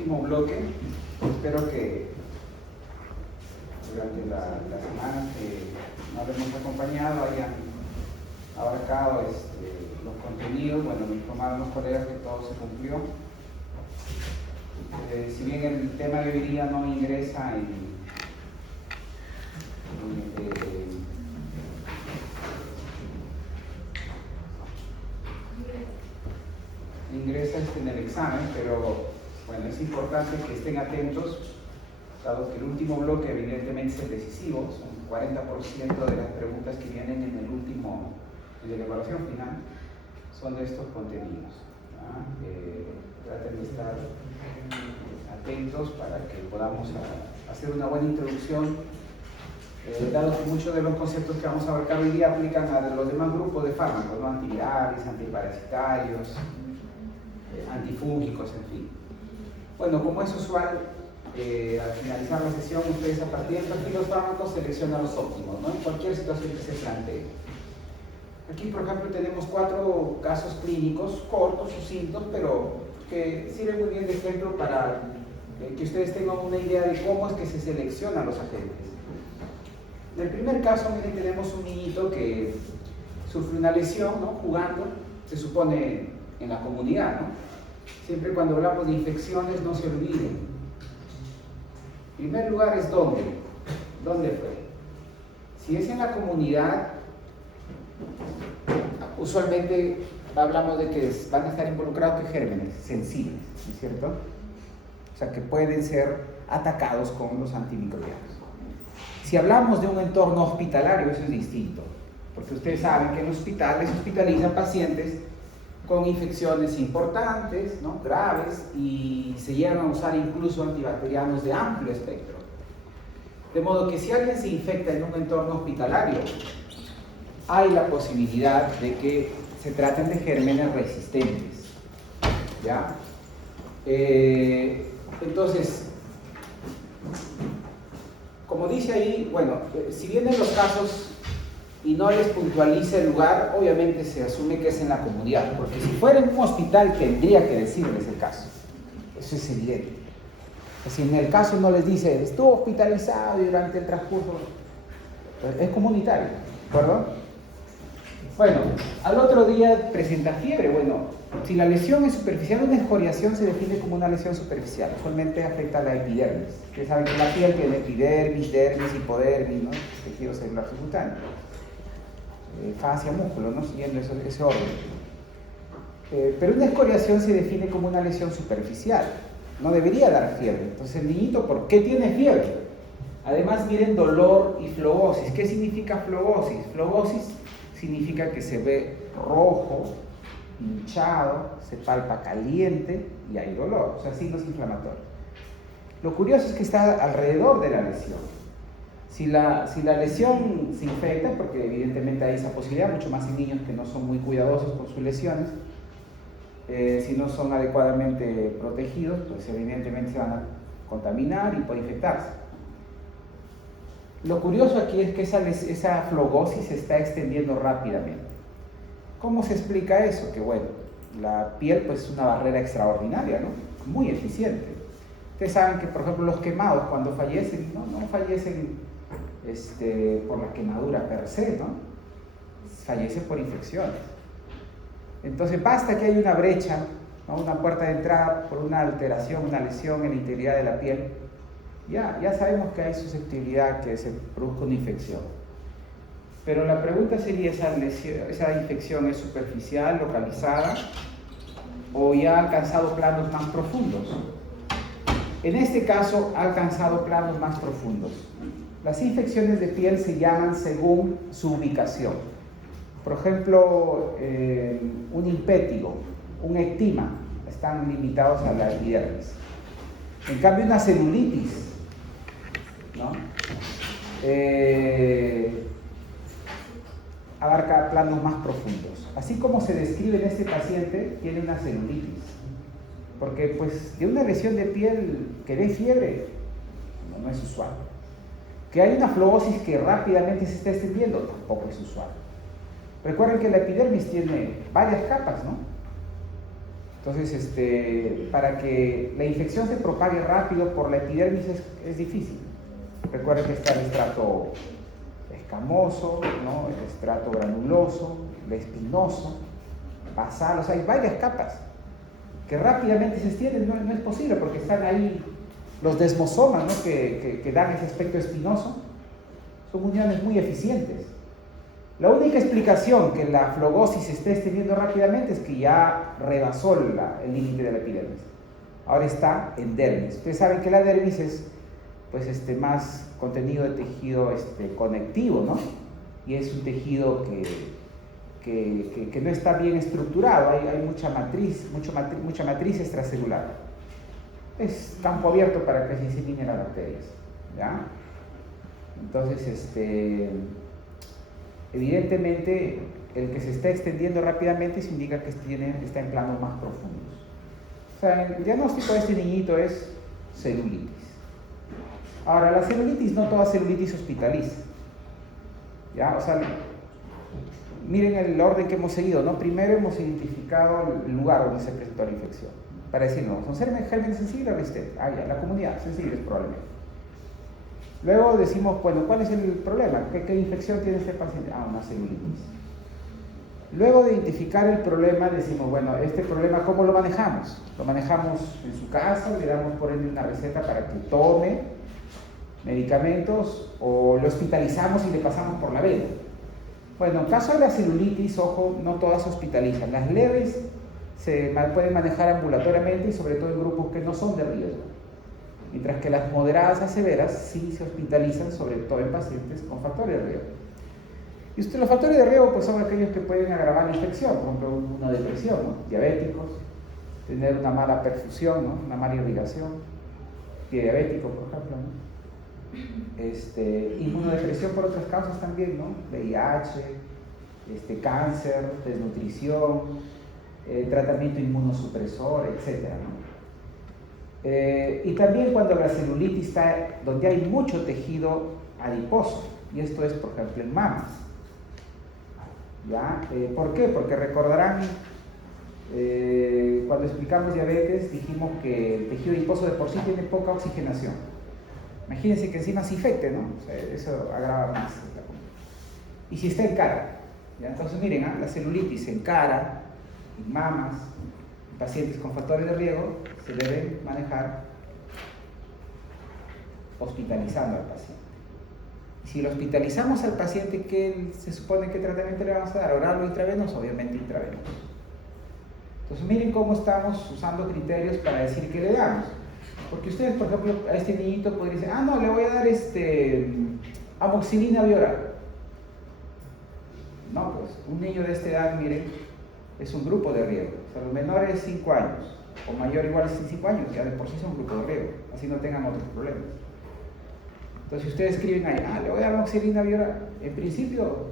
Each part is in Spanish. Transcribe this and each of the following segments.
Último bloque. Espero que durante las semanas que nos hemos acompañado hayan abarcado los contenidos. Bueno, me informaron los colegas que todo se cumplió. Si bien el tema de hoy día no ingresa en el examen, pero bueno, es importante que estén atentos, dado que el último bloque evidentemente es el decisivo, son 40% de las preguntas que vienen en la evaluación final, son de estos contenidos. Traten de estar atentos para que podamos hacer una buena introducción, dado que muchos de los conceptos que vamos a abarcar hoy día aplican a los demás grupos de fármacos, ¿no? Antivirales, antiparasitarios, antifúngicos, en fin. Bueno, como es usual, al finalizar la sesión, ustedes a partir de los fármacos seleccionan los óptimos, ¿no? En cualquier situación que se plantee. Aquí, por ejemplo, tenemos 4 casos clínicos cortos, sucintos, pero que sirven muy bien de ejemplo para que ustedes tengan una idea de cómo es que se seleccionan los agentes. En el primer caso, miren, tenemos un niñito que sufre una lesión, ¿no? Jugando, se supone en la comunidad, ¿no? Siempre cuando hablamos de infecciones, no se olviden. En primer lugar es ¿dónde? ¿Dónde fue? Si es en la comunidad, usualmente hablamos de que van a estar involucrados gérmenes sensibles, ¿no es cierto? O sea, que pueden ser atacados con los antimicrobianos. Si hablamos de un entorno hospitalario, eso es distinto, porque ustedes saben que en hospitales hospitalizan pacientes con infecciones importantes, ¿no? Graves, y se llegan a usar incluso antibacterianos de amplio espectro. De modo que si alguien se infecta en un entorno hospitalario, hay la posibilidad de que se traten de gérmenes resistentes, ¿ya? Entonces, como dice ahí, bueno, si vienen los casos y no les puntualiza el lugar, obviamente se asume que es en la comunidad, porque si fuera en un hospital tendría que decirles el caso, eso es evidente. Si en el caso no les dice, estuvo hospitalizado durante el transcurso, es comunitario, ¿perdón? Bueno, al otro día presenta fiebre. Bueno, si la lesión es superficial, una escoriación se define como una lesión superficial, usualmente afecta a la epidermis. Ustedes saben que la piel tiene epidermis, dermis, hipodermis, ¿no? Tejido celular subcutáneo. Fascia, músculo, ¿no? Siguiendo ese orden. Pero una escoriación se define como una lesión superficial, no debería dar fiebre. Entonces el niñito, ¿por qué tiene fiebre? Además, miren dolor y flebosis. ¿Qué significa flebosis? Flebosis significa que se ve rojo, hinchado, se palpa caliente y hay dolor, o sea, signos inflamatorios. Lo curioso es que está alrededor de la lesión. Si la lesión se infecta, porque evidentemente hay esa posibilidad, mucho más en niños que no son muy cuidadosos con sus lesiones, si no son adecuadamente protegidos, pues evidentemente se van a contaminar y puede infectarse. Lo curioso aquí es que esa flogosis se está extendiendo rápidamente. ¿Cómo se explica eso? Que bueno, la piel pues es una barrera extraordinaria, ¿no? Muy eficiente. Ustedes saben que, por ejemplo, los quemados cuando fallecen, no fallecen por la quemadura per se, ¿no? Fallecen por infecciones. Entonces basta que haya una brecha, ¿no? Una puerta de entrada por una alteración, una lesión en la integridad de la piel, ya sabemos que hay susceptibilidad que se produzca una infección. Pero la pregunta sería, ¿esa infección es superficial, localizada, o ya ha alcanzado planos más profundos? En este caso, ha alcanzado planos más profundos. Las infecciones de piel se llaman según su ubicación. Por ejemplo, un impétigo, un ectima, están limitados a la epidermis. En cambio, una celulitis, ¿no? Abarca planos más profundos. Así como se describe en este paciente, tiene una celulitis. Porque pues de una lesión de piel que dé fiebre, no es usual. Que hay una flebosis que rápidamente se está extendiendo, tampoco es usual. Recuerden que la epidermis tiene varias capas, ¿no? Entonces, para que la infección se propague rápido por la epidermis es difícil. Recuerden que está el estrato escamoso, ¿no? El estrato granuloso, el espinoso, basal, o sea, hay varias capas que rápidamente se extienden. No es posible porque están ahí los desmosomas, ¿no? que dan ese aspecto espinoso. Son uniones muy eficientes. La única explicación que la flogosis se esté extendiendo rápidamente es que ya rebasó el límite de la epidermis. Ahora está en dermis. Ustedes saben que la dermis es pues, más contenido de tejido conectivo, ¿no? Y es un tejido que no está bien estructurado, hay mucha matriz extracelular. Es campo abierto para que se diseminen las bacterias, ¿ya? Entonces, evidentemente, el que se está extendiendo rápidamente se indica que está en planos más profundos. O sea, el diagnóstico de este niñito es celulitis. Ahora, la celulitis, no toda celulitis hospitaliza. ¿Ya? O sea, miren el orden que hemos seguido, ¿no? Primero hemos identificado el lugar donde se presentó la infección. Para decir, no, ¿son gérmenes sensibles o resistentes? Ah, ya, la comunidad, sensibles probablemente. Luego decimos, bueno, ¿cuál es el problema? ¿Qué infección tiene este paciente? Ah, una celulitis. Luego de identificar el problema, decimos, bueno, este problema, ¿cómo lo manejamos? Lo manejamos en su casa, le damos por ende una receta para que tome medicamentos, o lo hospitalizamos y le pasamos por la vena. Bueno, en caso de la celulitis, ojo, no todas se hospitalizan. Las leves se pueden manejar ambulatoriamente y sobre todo en grupos que no son de riesgo. Mientras que las moderadas a severas sí se hospitalizan, sobre todo en pacientes con factores de riesgo. Y los factores de riesgo pues, son aquellos que pueden agravar la infección, por ejemplo, una depresión, ¿no? Diabéticos, tener una mala perfusión, ¿no? Una mala irrigación, pie diabético, por ejemplo, ¿no? Inmunodepresión por otras causas también, ¿no? VIH, cáncer, desnutrición, tratamiento inmunosupresor, etc., ¿no? Y también cuando la celulitis está donde hay mucho tejido adiposo, y esto es por ejemplo en mamas, ¿ya? ¿Por qué? Porque recordarán cuando explicamos diabetes dijimos que el tejido adiposo de por sí tiene poca oxigenación. Imagínense que encima se infecte, ¿no? O sea, eso agrava más. Y si está en cara, ¿ya? Entonces miren, la celulitis en cara, en mamas, en pacientes con factores de riesgo, se debe manejar hospitalizando al paciente. Si lo hospitalizamos al paciente, ¿qué se supone que tratamiento le vamos a dar? ¿Oral o intravenoso? Obviamente intravenoso. Entonces miren cómo estamos usando criterios para decir qué le damos. Porque ustedes, por ejemplo, a este niñito podrían decir, no, le voy a dar amoxicilina bioral. No, pues un niño de esta edad, miren, es un grupo de riesgo. O sea, los menores de 5 años o mayor igual a 5 años, ya de por sí son un grupo de riesgo, así no tengan otros problemas. Entonces, si ustedes escriben ahí, le voy a dar amoxicilina bioral, en principio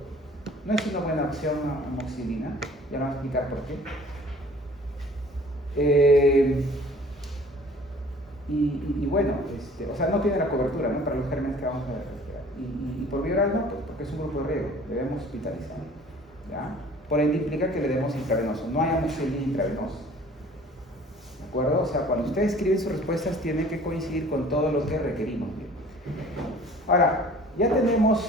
no es una buena opción amoxicilina, ya vamos a explicar por qué. Y bueno, o sea, no tiene la cobertura, ¿no? Para los gérmenes que vamos a ver. Y por bioral no, pues porque es un grupo de riesgo, debemos hospitalizar, ¿ya? Por ende implica que le demos intravenoso, no hay amoxicilina intravenosa. ¿De acuerdo? O sea, cuando ustedes escriben sus respuestas tienen que coincidir con todo lo que requerimos. Bien. Ahora, ya tenemos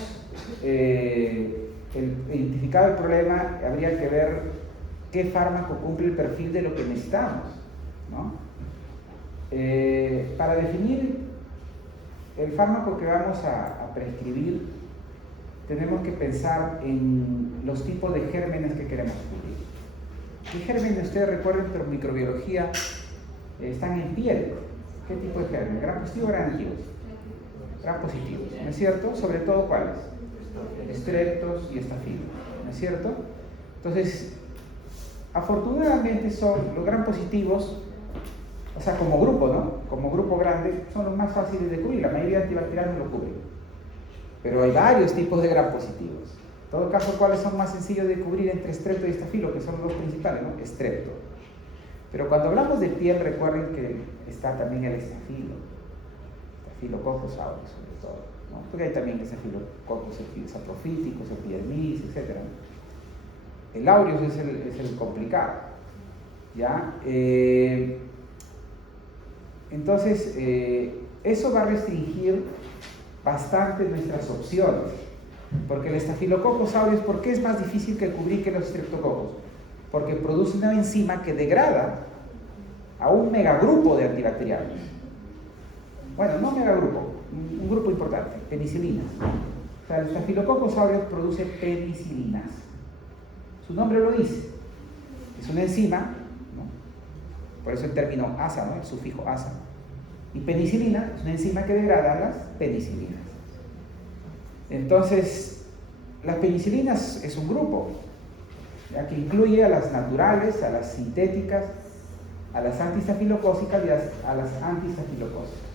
identificado el problema, habría que ver qué fármaco cumple el perfil de lo que necesitamos, ¿no? Para definir el fármaco que vamos a prescribir, tenemos que pensar en los tipos de gérmenes que queremos cubrir. ¿Qué gérmenes, ustedes recuerden, por microbiología, están en piel? ¿Qué tipo de gérmenes? ¿Gran positivo o gran negativos? Gran positivos, ¿no es cierto? Sobre todo, ¿cuáles? Streptos y estafilos, ¿no es cierto? Entonces, afortunadamente son los gran positivos, o sea, como grupo, ¿no? Como grupo grande, son los más fáciles de cubrir. La mayoría de antibacteriales no lo cubren. Pero hay varios tipos de gram positivos. En todo caso, ¿cuáles son más sencillos de cubrir entre estrepto y estafilo? Que son los dos principales, ¿no? Estrepto. Pero cuando hablamos de piel, recuerden que está también el estafilo. Staphylococcus aureus, sobre todo, ¿no? Porque hay también Staphylococcus saprofíticos, epidermis, etc. El aureus es el complicado. ¿Ya? Entonces, eso va a restringir bastante nuestras opciones, porque el Staphylococcus aureus, ¿por qué es más difícil que cubrir que los Streptococcus? Porque produce una enzima que degrada a un megagrupo de antibacterianos. Bueno, no megagrupo, un grupo importante, penicilinas. O sea, el Staphylococcus aureus produce penicilinas. Su nombre lo dice. Es una enzima, ¿no? Por eso el término asa, ¿no? El sufijo asa. Y penicilina es una enzima que degrada las penicilinas. Entonces, las penicilinas es un grupo, ya que incluye a las naturales, a las sintéticas, a las antistafilocócicas y a las antistafilocócicas.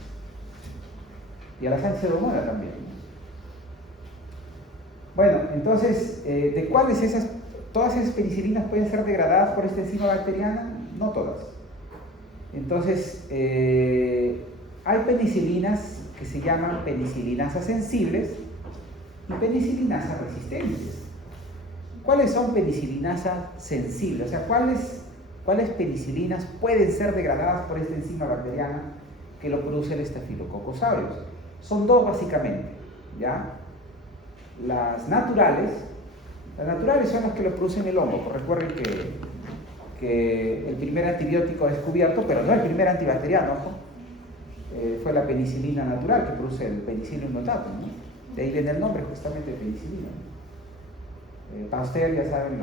Y a las anticedomonas también. Bueno, entonces, ¿de cuáles esas? ¿Todas esas penicilinas pueden ser degradadas por esta enzima bacteriana? No todas. Entonces, hay penicilinas que se llaman penicilinasas sensibles y penicilinasas resistentes. ¿Cuáles son penicilinasas sensibles? O sea, ¿cuáles penicilinas pueden ser degradadas por esta enzima bacteriana que lo produce el Staphylococcus aureus? Son dos básicamente, ¿ya? Las naturales son las que lo producen el hongo. Recuerden que el primer antibiótico descubierto, pero no el primer antibacteriano, ojo, fue la penicilina natural que produce el Penicillium notatum, ¿no? De ahí viene el nombre justamente de penicilina. Pasteur, ya saben,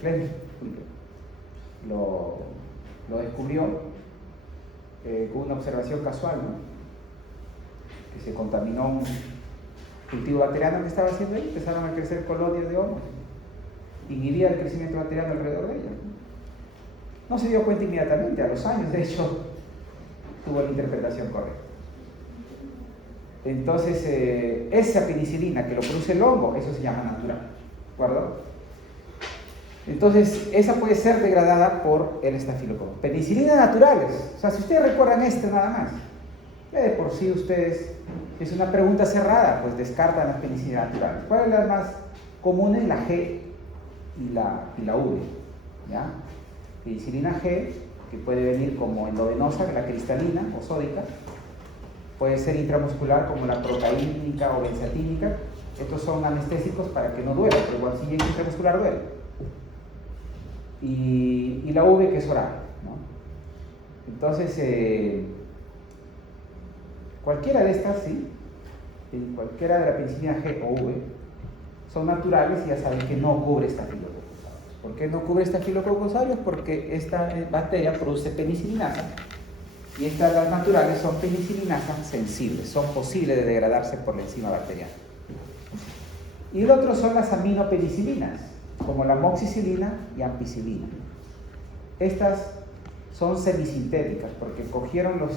Fleming lo descubrió con una observación casual, ¿no? Que se contaminó un cultivo bacteriano que estaba haciendo ahí, empezaron a crecer colonias de hongos, inhibía el crecimiento bacteriano alrededor de ellos. No se dio cuenta inmediatamente, a los años, de hecho, tuvo la interpretación correcta. Entonces, esa penicilina que lo produce el hongo, eso se llama natural, ¿de acuerdo? Entonces, esa puede ser degradada por el Staphylococcus. Penicilinas naturales, o sea, si ustedes recuerdan nada más, de por sí ustedes, es una pregunta cerrada, pues descartan las penicilinas naturales. ¿Cuáles son las más comunes? La G y la V, ¿ya? Penicilina G, que puede venir como endovenosa, la cristalina o sódica, puede ser intramuscular como la procaínica o benzatínica. Estos son anestésicos para que no duela, pero igual si es intramuscular duele. Y la V, que es oral, ¿no? Entonces, cualquiera de estas, sí, cualquiera de la penicilina G o V, son naturales y ya saben que no cubre Staphylococcus aureus. ¿Por qué no cubre Staphylococcus aureus? Porque esta bacteria produce penicilinasa y las naturales son penicilinasas sensibles, son posibles de degradarse por la enzima bacteriana. Y el otro son las aminopenicilinas, como la amoxicilina y ampicilina. Estas son semisintéticas porque cogieron los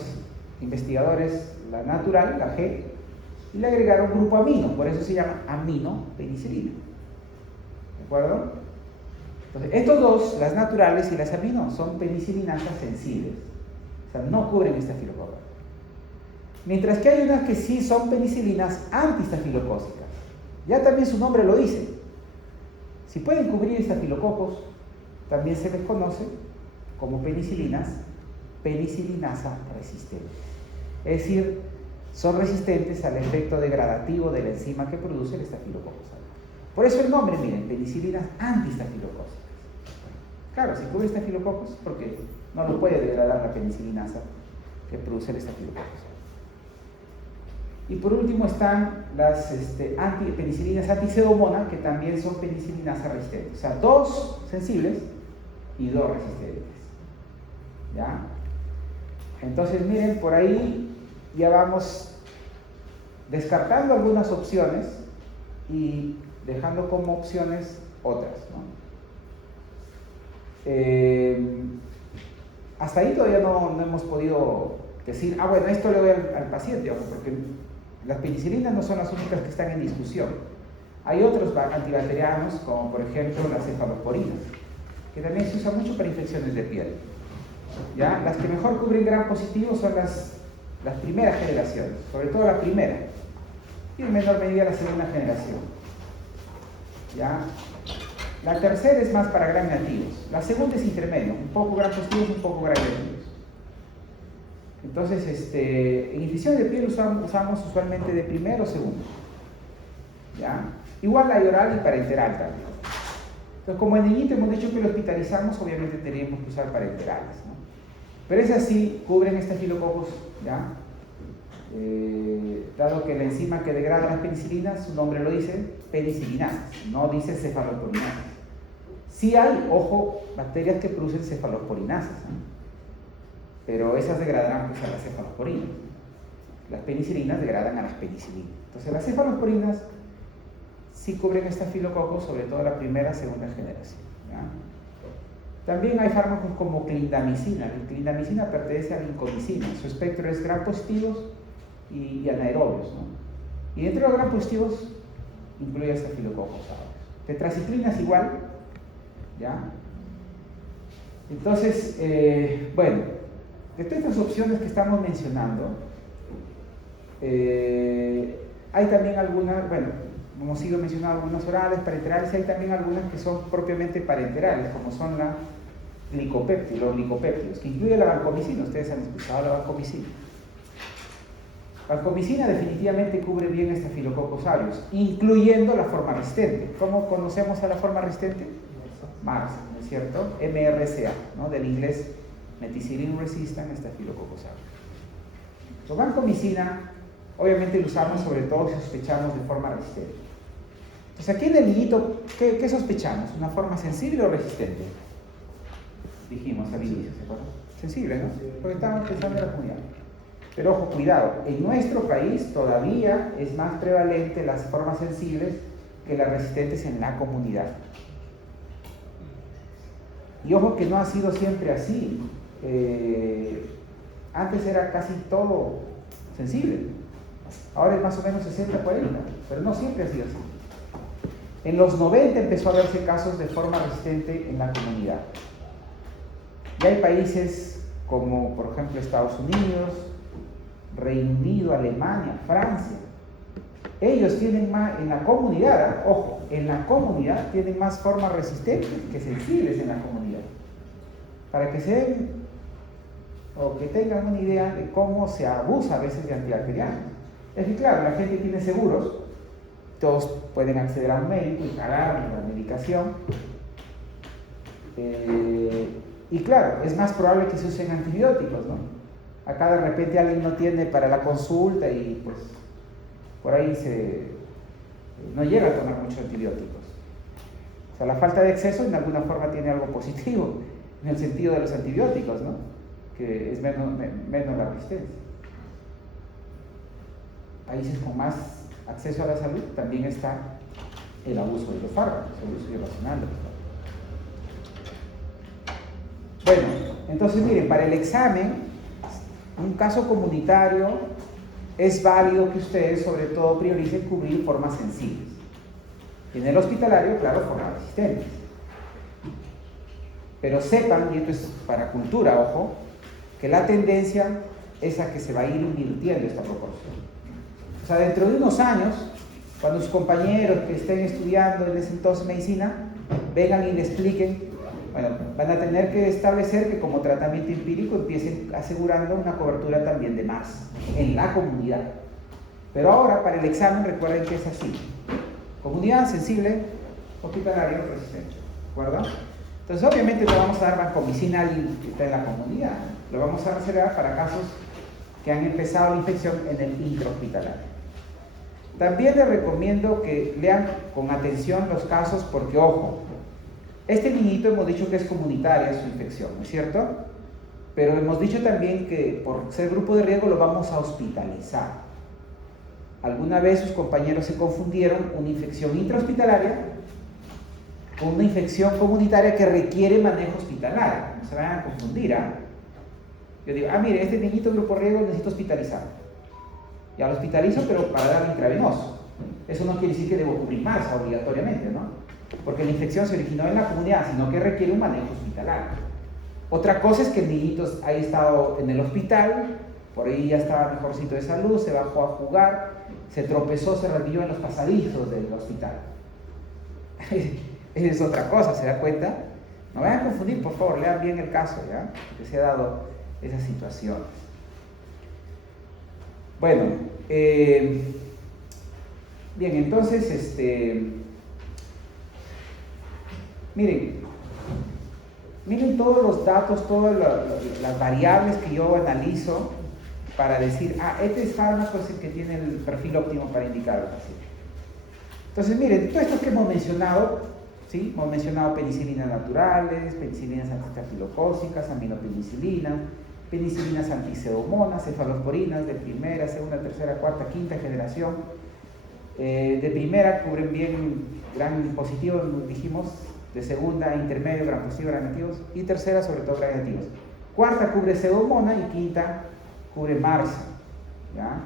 investigadores la natural, la G, y le agregaron grupo amino, por eso se llama aminopenicilina. ¿De acuerdo? Entonces, estos dos, las naturales y las amino, son penicilinasas sensibles. O sea, no cubren Staphylococcus. Mientras que hay unas que sí son penicilinas antistafilocócicas. Ya también su nombre lo dice. Si pueden cubrir Staphylococcus, también se les conoce como penicilinasa resistentes. Es decir, son resistentes al efecto degradativo de la enzima que produce el Staphylococcus aureus. Por eso el nombre, miren, penicilinas antistafilocócicas. Claro, si cubre Staphylococcus, porque no lo puede degradar la penicilinasa que produce el Staphylococcus aureus. Y por último están las penicilinas anticedomonas, que también son penicilinasas resistentes. O sea, dos sensibles y dos resistentes. ¿Ya? Entonces, miren, por ahí ya vamos descartando algunas opciones y dejando como opciones otras, ¿no? Hasta ahí todavía no hemos podido decir, bueno, esto le doy al paciente, ojo, porque las penicilinas no son las únicas que están en discusión. Hay otros antibacterianos, como por ejemplo las cefalosporinas, que también se usan mucho para infecciones de piel. ¿Ya? Las que mejor cubren gram positivo son las primeras generaciones, sobre todo la primera, y en menor medida la segunda generación. ¿Ya? La tercera es más para gram negativos. La segunda es intermedio, un poco gram positivos, un poco gram negativos. Entonces, en infección de piel usamos usualmente de primero o segundo. ¿Ya? Igual hay oral y parenteral también. Entonces, como en niñito hemos dicho que lo hospitalizamos, obviamente tendríamos que usar parenterales, ¿no? Pero es así, cubren estafilococos, ¿ya? Dado que la enzima que degrada las penicilinas, su nombre lo dice, penicilinases, no dice cefalosporinases. Sí hay, ojo, bacterias que producen cefalosporinases, ¿no? Pero esas degradarán pues, a las cefalosporinas. Las penicilinas degradan a las penicilinas. Entonces las cefalosporinas sí cubren estafilococos, sobre todo la primera y segunda generación, ¿ya? También hay fármacos como clindamicina. La clindamicina pertenece a la incomicina. Su espectro es gram positivos y anaerobios, ¿no? Y dentro de los gram positivos incluye estafilococos aureus. Tetraciclina es igual, ¿ya? Entonces, bueno, de todas estas opciones que estamos mencionando, hay también algunas, bueno, hemos ido mencionando algunas orales, parenterales, y hay también algunas que son propiamente parenterales, como son los glicopéptidos, que incluye la vancomicina. Ustedes han escuchado la vancomicina. Vancomicina definitivamente cubre bien estafilococos aureus, incluyendo la forma resistente. ¿Cómo conocemos a la forma resistente? MRSA, ¿no es cierto? MRSA, ¿no? Del inglés Methicillin Resistant Staphylococcus aureus. La vancomicina, obviamente lo usamos sobre todo si sospechamos de forma resistente. Entonces aquí en el niñito, ¿qué sospechamos? ¿Una forma sensible o resistente? Dijimos al inicio, ¿se acuerdan? Sensible, ¿no? Porque estábamos pensando en la comunidad. Pero ojo, cuidado, en nuestro país todavía es más prevalente las formas sensibles que las resistentes en la comunidad. Y ojo que no ha sido siempre así. Antes era casi todo sensible. Ahora es más o menos 60-40, pero no siempre ha sido así. En los 90 empezó a verse casos de forma resistente en la comunidad. Y hay países como, por ejemplo, Estados Unidos, Reino Unido, Alemania, Francia. Ellos tienen más, en la comunidad, ojo, en la comunidad tienen más formas resistentes que sensibles en la comunidad. Para que se den, o que tengan una idea de cómo se abusa a veces de antibacterianos. Es que claro, la gente tiene seguros, todos pueden acceder a un médico y pagar la medicación. Y claro, es más probable que se usen antibióticos, ¿no? Acá de repente alguien no tiene para la consulta y pues por ahí no llega a tomar muchos antibióticos. O sea, la falta de exceso en alguna forma tiene algo positivo en el sentido de los antibióticos, ¿no? Que es menos la resistencia. Países con más acceso a la salud también está el abuso de los fármacos, el uso irracional de los fármacos. Bueno, entonces miren, para el examen, un caso comunitario es válido que ustedes sobre todo prioricen cubrir formas sensibles. Y en el hospitalario, claro, formas resistentes. Pero sepan, y esto es para cultura, ojo, que la tendencia es a que se va a ir invirtiendo esta proporción. O sea, dentro de unos años, cuando sus compañeros que estén estudiando en ese entonces medicina, vengan y le expliquen, bueno, van a tener que establecer que como tratamiento empírico empiecen asegurando una cobertura también de más en la comunidad. Pero ahora, para el examen, recuerden que es así. Comunidad sensible, hospitalario resistente. ¿De acuerdo? Entonces, obviamente no vamos a dar vancomicina al que está en la comunidad. Lo vamos a reservar para casos que han empezado la infección en el intrahospitalario. También les recomiendo que lean con atención los casos porque, ojo, este niñito hemos dicho que es comunitaria su infección, ¿no es cierto? Pero hemos dicho también que por ser grupo de riesgo lo vamos a hospitalizar. Alguna vez sus compañeros se confundieron una infección intrahospitalaria con una infección comunitaria que requiere manejo hospitalario. No se vayan a confundir, ¿ah? Yo digo, mire, este niñito grupo de riesgo necesito hospitalizar. Ya lo hospitalizo, pero para darle intravenoso. Eso no quiere decir que debo cubrir MRSA obligatoriamente, ¿no? Porque la infección se originó en la comunidad, sino que requiere un manejo hospitalario. Otra cosa es que el niñito haya estado en el hospital, por ahí ya estaba mejorcito de salud, se bajó a jugar, se tropezó, se resbaló en los pasadizos del hospital. es otra cosa, ¿se da cuenta? No vayan a confundir, por favor, lean bien el caso, ¿ya? Que se ha dado esa situación. Bueno, bien, entonces, miren todos los datos, todas las variables que yo analizo para decir, este fármaco es el que tiene el perfil óptimo para indicar al paciente. Entonces, miren, todo esto que hemos mencionado, ¿sí? Hemos mencionado penicilinas naturales, penicilinas antiestafilocócicas, aminopenicilinas, penicilinas antipseudomonas, cefalosporinas de primera, segunda, tercera, cuarta, quinta generación. De primera cubren bien gran positivo, dijimos, de segunda, intermedio, gran positivo, gran negativos, y tercera, sobre todo, gran negativos. Cuarta cubre pseudomona y quinta cubre marza, ¿ya?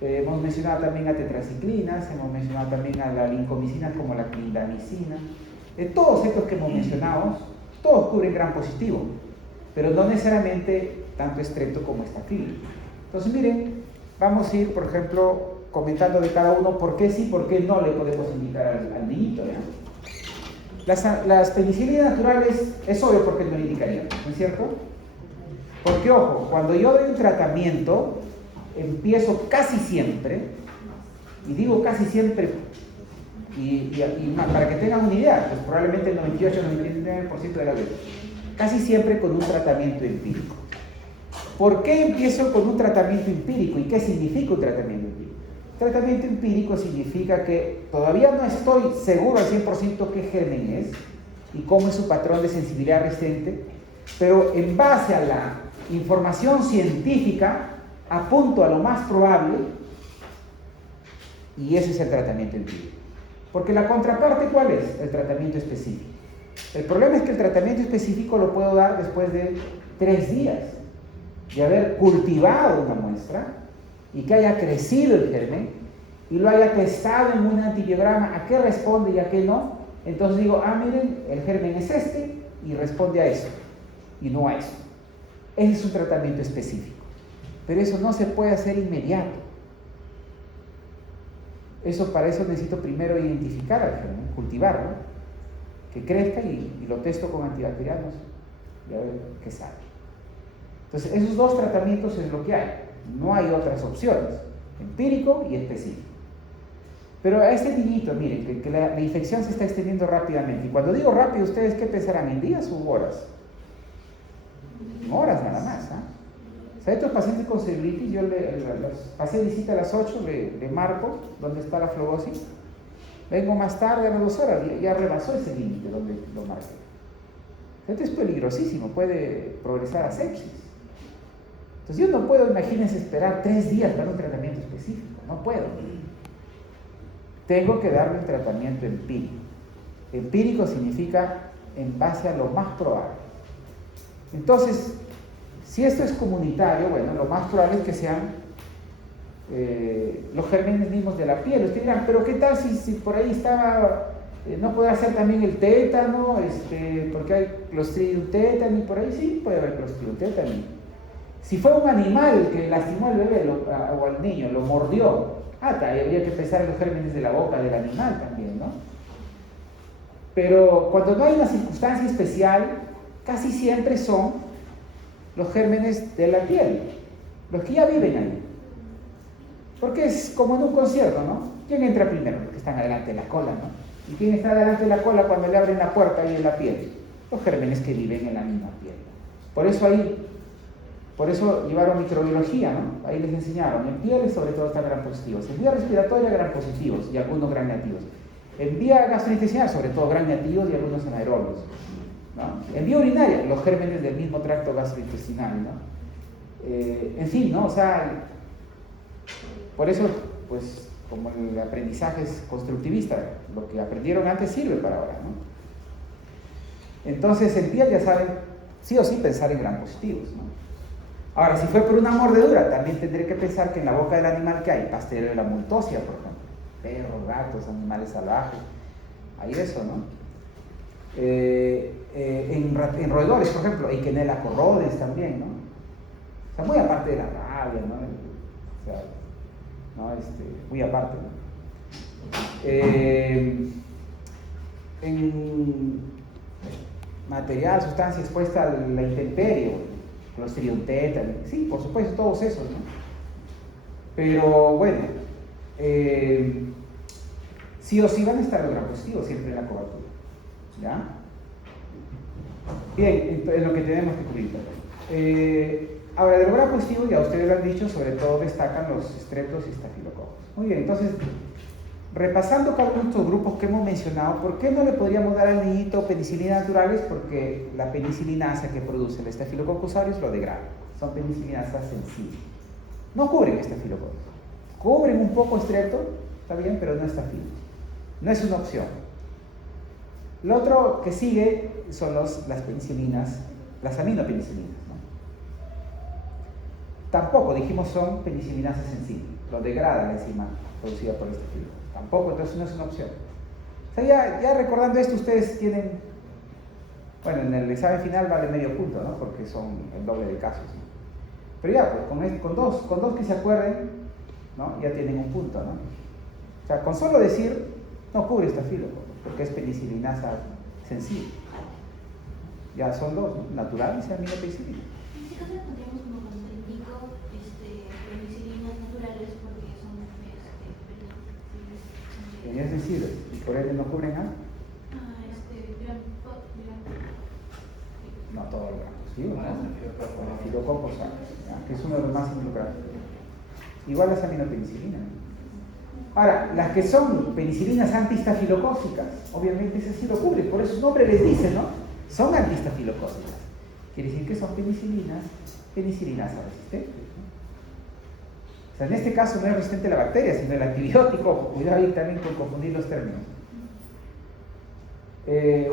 Hemos mencionado también a tetraciclinas, hemos mencionado también a la lincomicina como la clindamicina. Todos estos que hemos mencionado, todos cubren gran positivo, pero no necesariamente tanto estrepto como estafilo. Entonces, miren, vamos a ir, por ejemplo, comentando de cada uno por qué sí, por qué no le podemos indicar al niñito, ¿ya? Las penicilinas naturales es obvio por qué no le indicaríamos, ¿no es cierto? Porque, ojo, cuando yo doy un tratamiento, empiezo casi siempre, y digo casi siempre, para que tengan una idea, pues probablemente el 98-99% de las veces, casi siempre con un tratamiento empírico. ¿Por qué empiezo con un tratamiento empírico? ¿Y qué significa un tratamiento empírico? Tratamiento empírico significa que todavía no estoy seguro al 100% qué germen es y cómo es su patrón de sensibilidad resistente, pero en base a la información científica apunto a lo más probable y ese es el tratamiento empírico. Porque la contraparte, ¿cuál es? El tratamiento específico. El problema es que el tratamiento específico lo puedo dar después de 3 días de haber cultivado una muestra y que haya crecido el germen y lo haya testado en un antibiograma a qué responde y a qué no. Entonces digo, miren, el germen es este y responde a eso y no a eso. Ese es un tratamiento específico. Pero eso no se puede hacer inmediato. Para eso necesito primero identificar al germen, cultivarlo, que crezca y lo testo con antibacterianos y a ver qué sale. Entonces, esos 2 tratamientos es lo que hay. No hay otras opciones, empírico y específico. Pero a este niñito, miren, que la infección se está extendiendo rápidamente. Y cuando digo rápido, ¿ustedes qué pensarán? ¿En días u horas? En horas nada más, O sea, estos pacientes con celulitis, yo los pasé visita a las 8, le marco dónde está la fluorosis. Vengo más tarde a las 2 horas, ya rebasó ese límite donde lo marqué. Esto es peligrosísimo, puede progresar a sepsis. Entonces yo no puedo, imagínense, esperar 3 días para un tratamiento específico, no puedo. Tengo que darle un tratamiento empírico. Empírico significa en base a lo más probable. Entonces, si esto es comunitario, bueno, lo más probable es que sean los gérmenes mismos de la piel. Ustedes dirán, pero ¿qué tal si por ahí estaba, no puede ser también el tétano, porque hay Clostridium tetani por ahí? Sí, puede haber Clostridium tetani. Si fue un animal que lastimó al bebé o al niño, lo mordió, habría que pensar en los gérmenes de la boca del animal también, ¿no? Pero cuando no hay una circunstancia especial, casi siempre son los gérmenes de la piel, los que ya viven ahí. Porque es como en un concierto, ¿no? ¿Quién entra primero? Los que están adelante de la cola, ¿no? ¿Y quién está adelante de la cola cuando le abren la puerta ahí en la piel? Los gérmenes que viven en la misma piel. Por eso llevaron microbiología, ¿no? Ahí les enseñaron. En pieles sobre todo están gram positivos. En vía respiratoria gram positivos y algunos gram negativos. En vía gastrointestinal sobre todo gram negativos y algunos anaerobios, ¿no? En vía urinaria los gérmenes del mismo tracto gastrointestinal, ¿no? En fin, ¿no? O sea, por eso, pues, como el aprendizaje es constructivista, lo que aprendieron antes sirve para ahora, ¿no? Entonces, en piel ya saben, sí o sí pensar en gram positivos, ¿no? Ahora, si fue por una mordedura, también tendré que pensar que en la boca del animal que hay, Pasteurella de la multosia, por ejemplo, perros, gatos, animales salvajes, hay eso, ¿no? En roedores, por ejemplo, Eikenella corrodes también, ¿no? O sea, muy aparte de la rabia, ¿no? O sea, ¿no? Muy aparte, ¿no? en material, sustancia expuesta a la intemperie, Clostridium tetani, sí, por supuesto, todos esos, ¿no? Pero bueno, sí o sí van a estar en gram positivo siempre en la cobertura, ¿ya? Bien, en lo que tenemos que cubrir. Ahora, del gram positivo, ya ustedes lo han dicho, sobre todo destacan los estreptos y estafilococos. Muy bien, entonces, repasando cada uno de estos grupos que hemos mencionado, ¿por qué no le podríamos dar al niñito penicilinas naturales? Porque la penicilinasa que produce el Staphylococcus aureus lo degrada. Son penicilinasas sensibles. No cubren estafilococos. Cubren un poco estrepto, está bien, pero no estafilo. No es una opción. Lo otro que sigue son las penicilinas, las aminopenicilinas, ¿no? Tampoco, dijimos, son penicilinasas sensibles. Lo degrada la enzima producida por el estafilo. Tampoco, entonces no es una opción. O sea, ya recordando esto, ustedes tienen, bueno, en el examen final vale medio punto, ¿no? Porque son el doble de casos, ¿no? Pero ya, pues con dos que se acuerden, ¿no? Ya tienen un punto, ¿no? O sea, con solo decir, no cubre estafilo, porque es penicilinasa sensible. Ya son dos, ¿no? Naturales y aminopenicilina. En este caso pondríamos como contraindico penicilinas naturales porque son Es sensibles y por ende no cubren nada. No todo el gram positivo, ¿no? Staphylococcus aureus, que es uno de los más involucrados. Igual las aminopenicilinas. Ahora, las que son penicilinas antistafilocócicas, obviamente ese sí lo cubre, por eso su nombre les dice, ¿no? Son antistafilocócicas. Quiere decir que son penicilinas resistentes, ¿no? O sea, en este caso no es resistente la bacteria, sino el antibiótico. Cuidado ahí también con confundir los términos.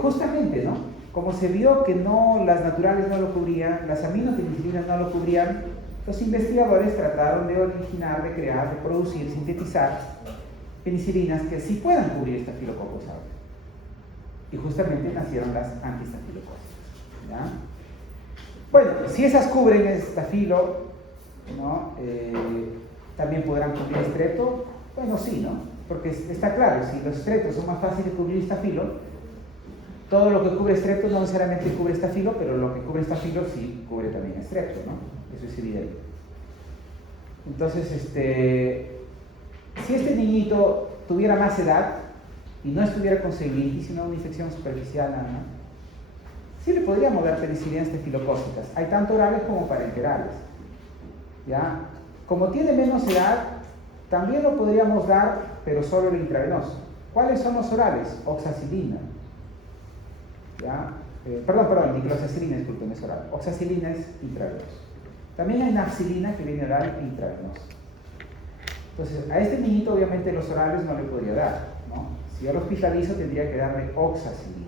Justamente, ¿no? Como se vio que las naturales no lo cubrían, las aminopenicilinas no lo cubrían, los investigadores trataron de originar, de crear, de producir, sintetizar penicilinas que sí puedan cubrir Staphylococcus aureus. Y justamente nacieron las antistafilocócicas, ¿ya? Bueno, si esas cubren estafilo, ¿no? También podrán cubrir estrepto. Bueno, sí, ¿no? Porque está claro, si los estreptos son más fáciles de cubrir estafilo, todo lo que cubre estrepto no necesariamente cubre estafilo, pero lo que cubre estafilo sí cubre también estrepto, ¿no? Eso es evidente. Entonces, si este niñito tuviera más edad y no estuviera con celulitis, sino una infección superficial, ¿no? Sí le podríamos dar penicilinas estafilocócicas. Hay tanto orales como parenterales, ¿ya? Como tiene menos edad, también lo podríamos dar, pero solo el intravenoso. ¿Cuáles son los orales? Oxacilina, ¿ya? Perdón, diclofenac, disculpen, es oral. Oxacilina es intravenoso. También hay nafcilina que viene oral e intravenoso. Entonces, a este niñito obviamente los orales no le podría dar, ¿no? Si yo lo hospitalizo tendría que darle oxacilina.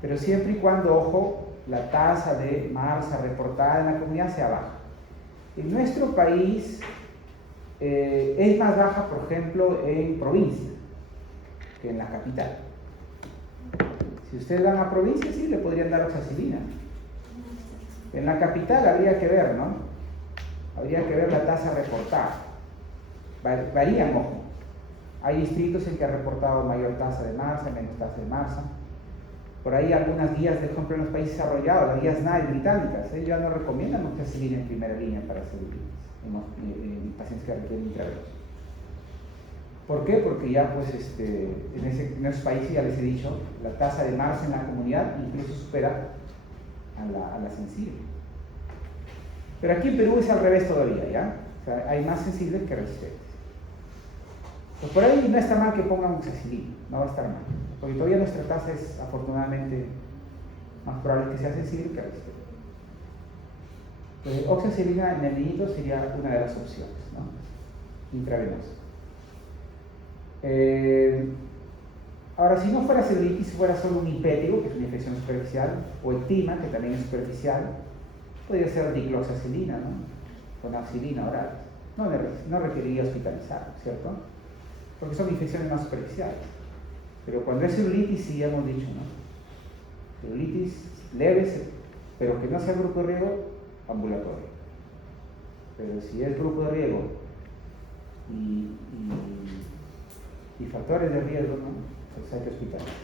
Pero siempre y cuando, ojo, la tasa de MARSA reportada en la comunidad sea baja. En nuestro país es más baja, por ejemplo, en provincia que en la capital. Si ustedes van a provincia, sí le podrían dar oxacilina. En la capital habría que ver, ¿no? Habría que ver la tasa reportada. Varían, ojo. Hay distritos en que ha reportado mayor tasa de MARSA, menos tasa de MARSA. Por ahí algunas guías, por ejemplo, en los países desarrollados, las guías NICE británicas, ya no recomiendan oxacilina en primera línea para celulitis en pacientes que requieren intravenoso. ¿Por qué? Porque ya pues en esos países, ya les he dicho, la tasa de MARSA en la comunidad incluso supera a la sensible. Pero aquí en Perú es al revés todavía, ¿ya? O sea, hay más sensibles que resistentes. Pues por ahí no está mal que pongan oxacilina, no va a estar mal. Porque todavía nuestra tasa es, afortunadamente, más probable que sea sensible que resistente. Entonces, oxacilina en el niñito sería una de las opciones, ¿no? Intravenosa. Ahora, si no fuera celulitis, si fuera solo un hipético, que es una infección superficial, o ectima, que también es superficial, podría ser dicloxacilina, ¿no? Con oxacilina oral. No requeriría hospitalizar, ¿cierto? Porque son infecciones más superficiales. Pero cuando es celulitis, sí ya hemos dicho, ¿no? Celulitis leve, pero que no sea grupo de riesgo, ambulatorio. Pero si es grupo de riesgo y factores de riesgo, ¿no? Pues hay que hospitalizar.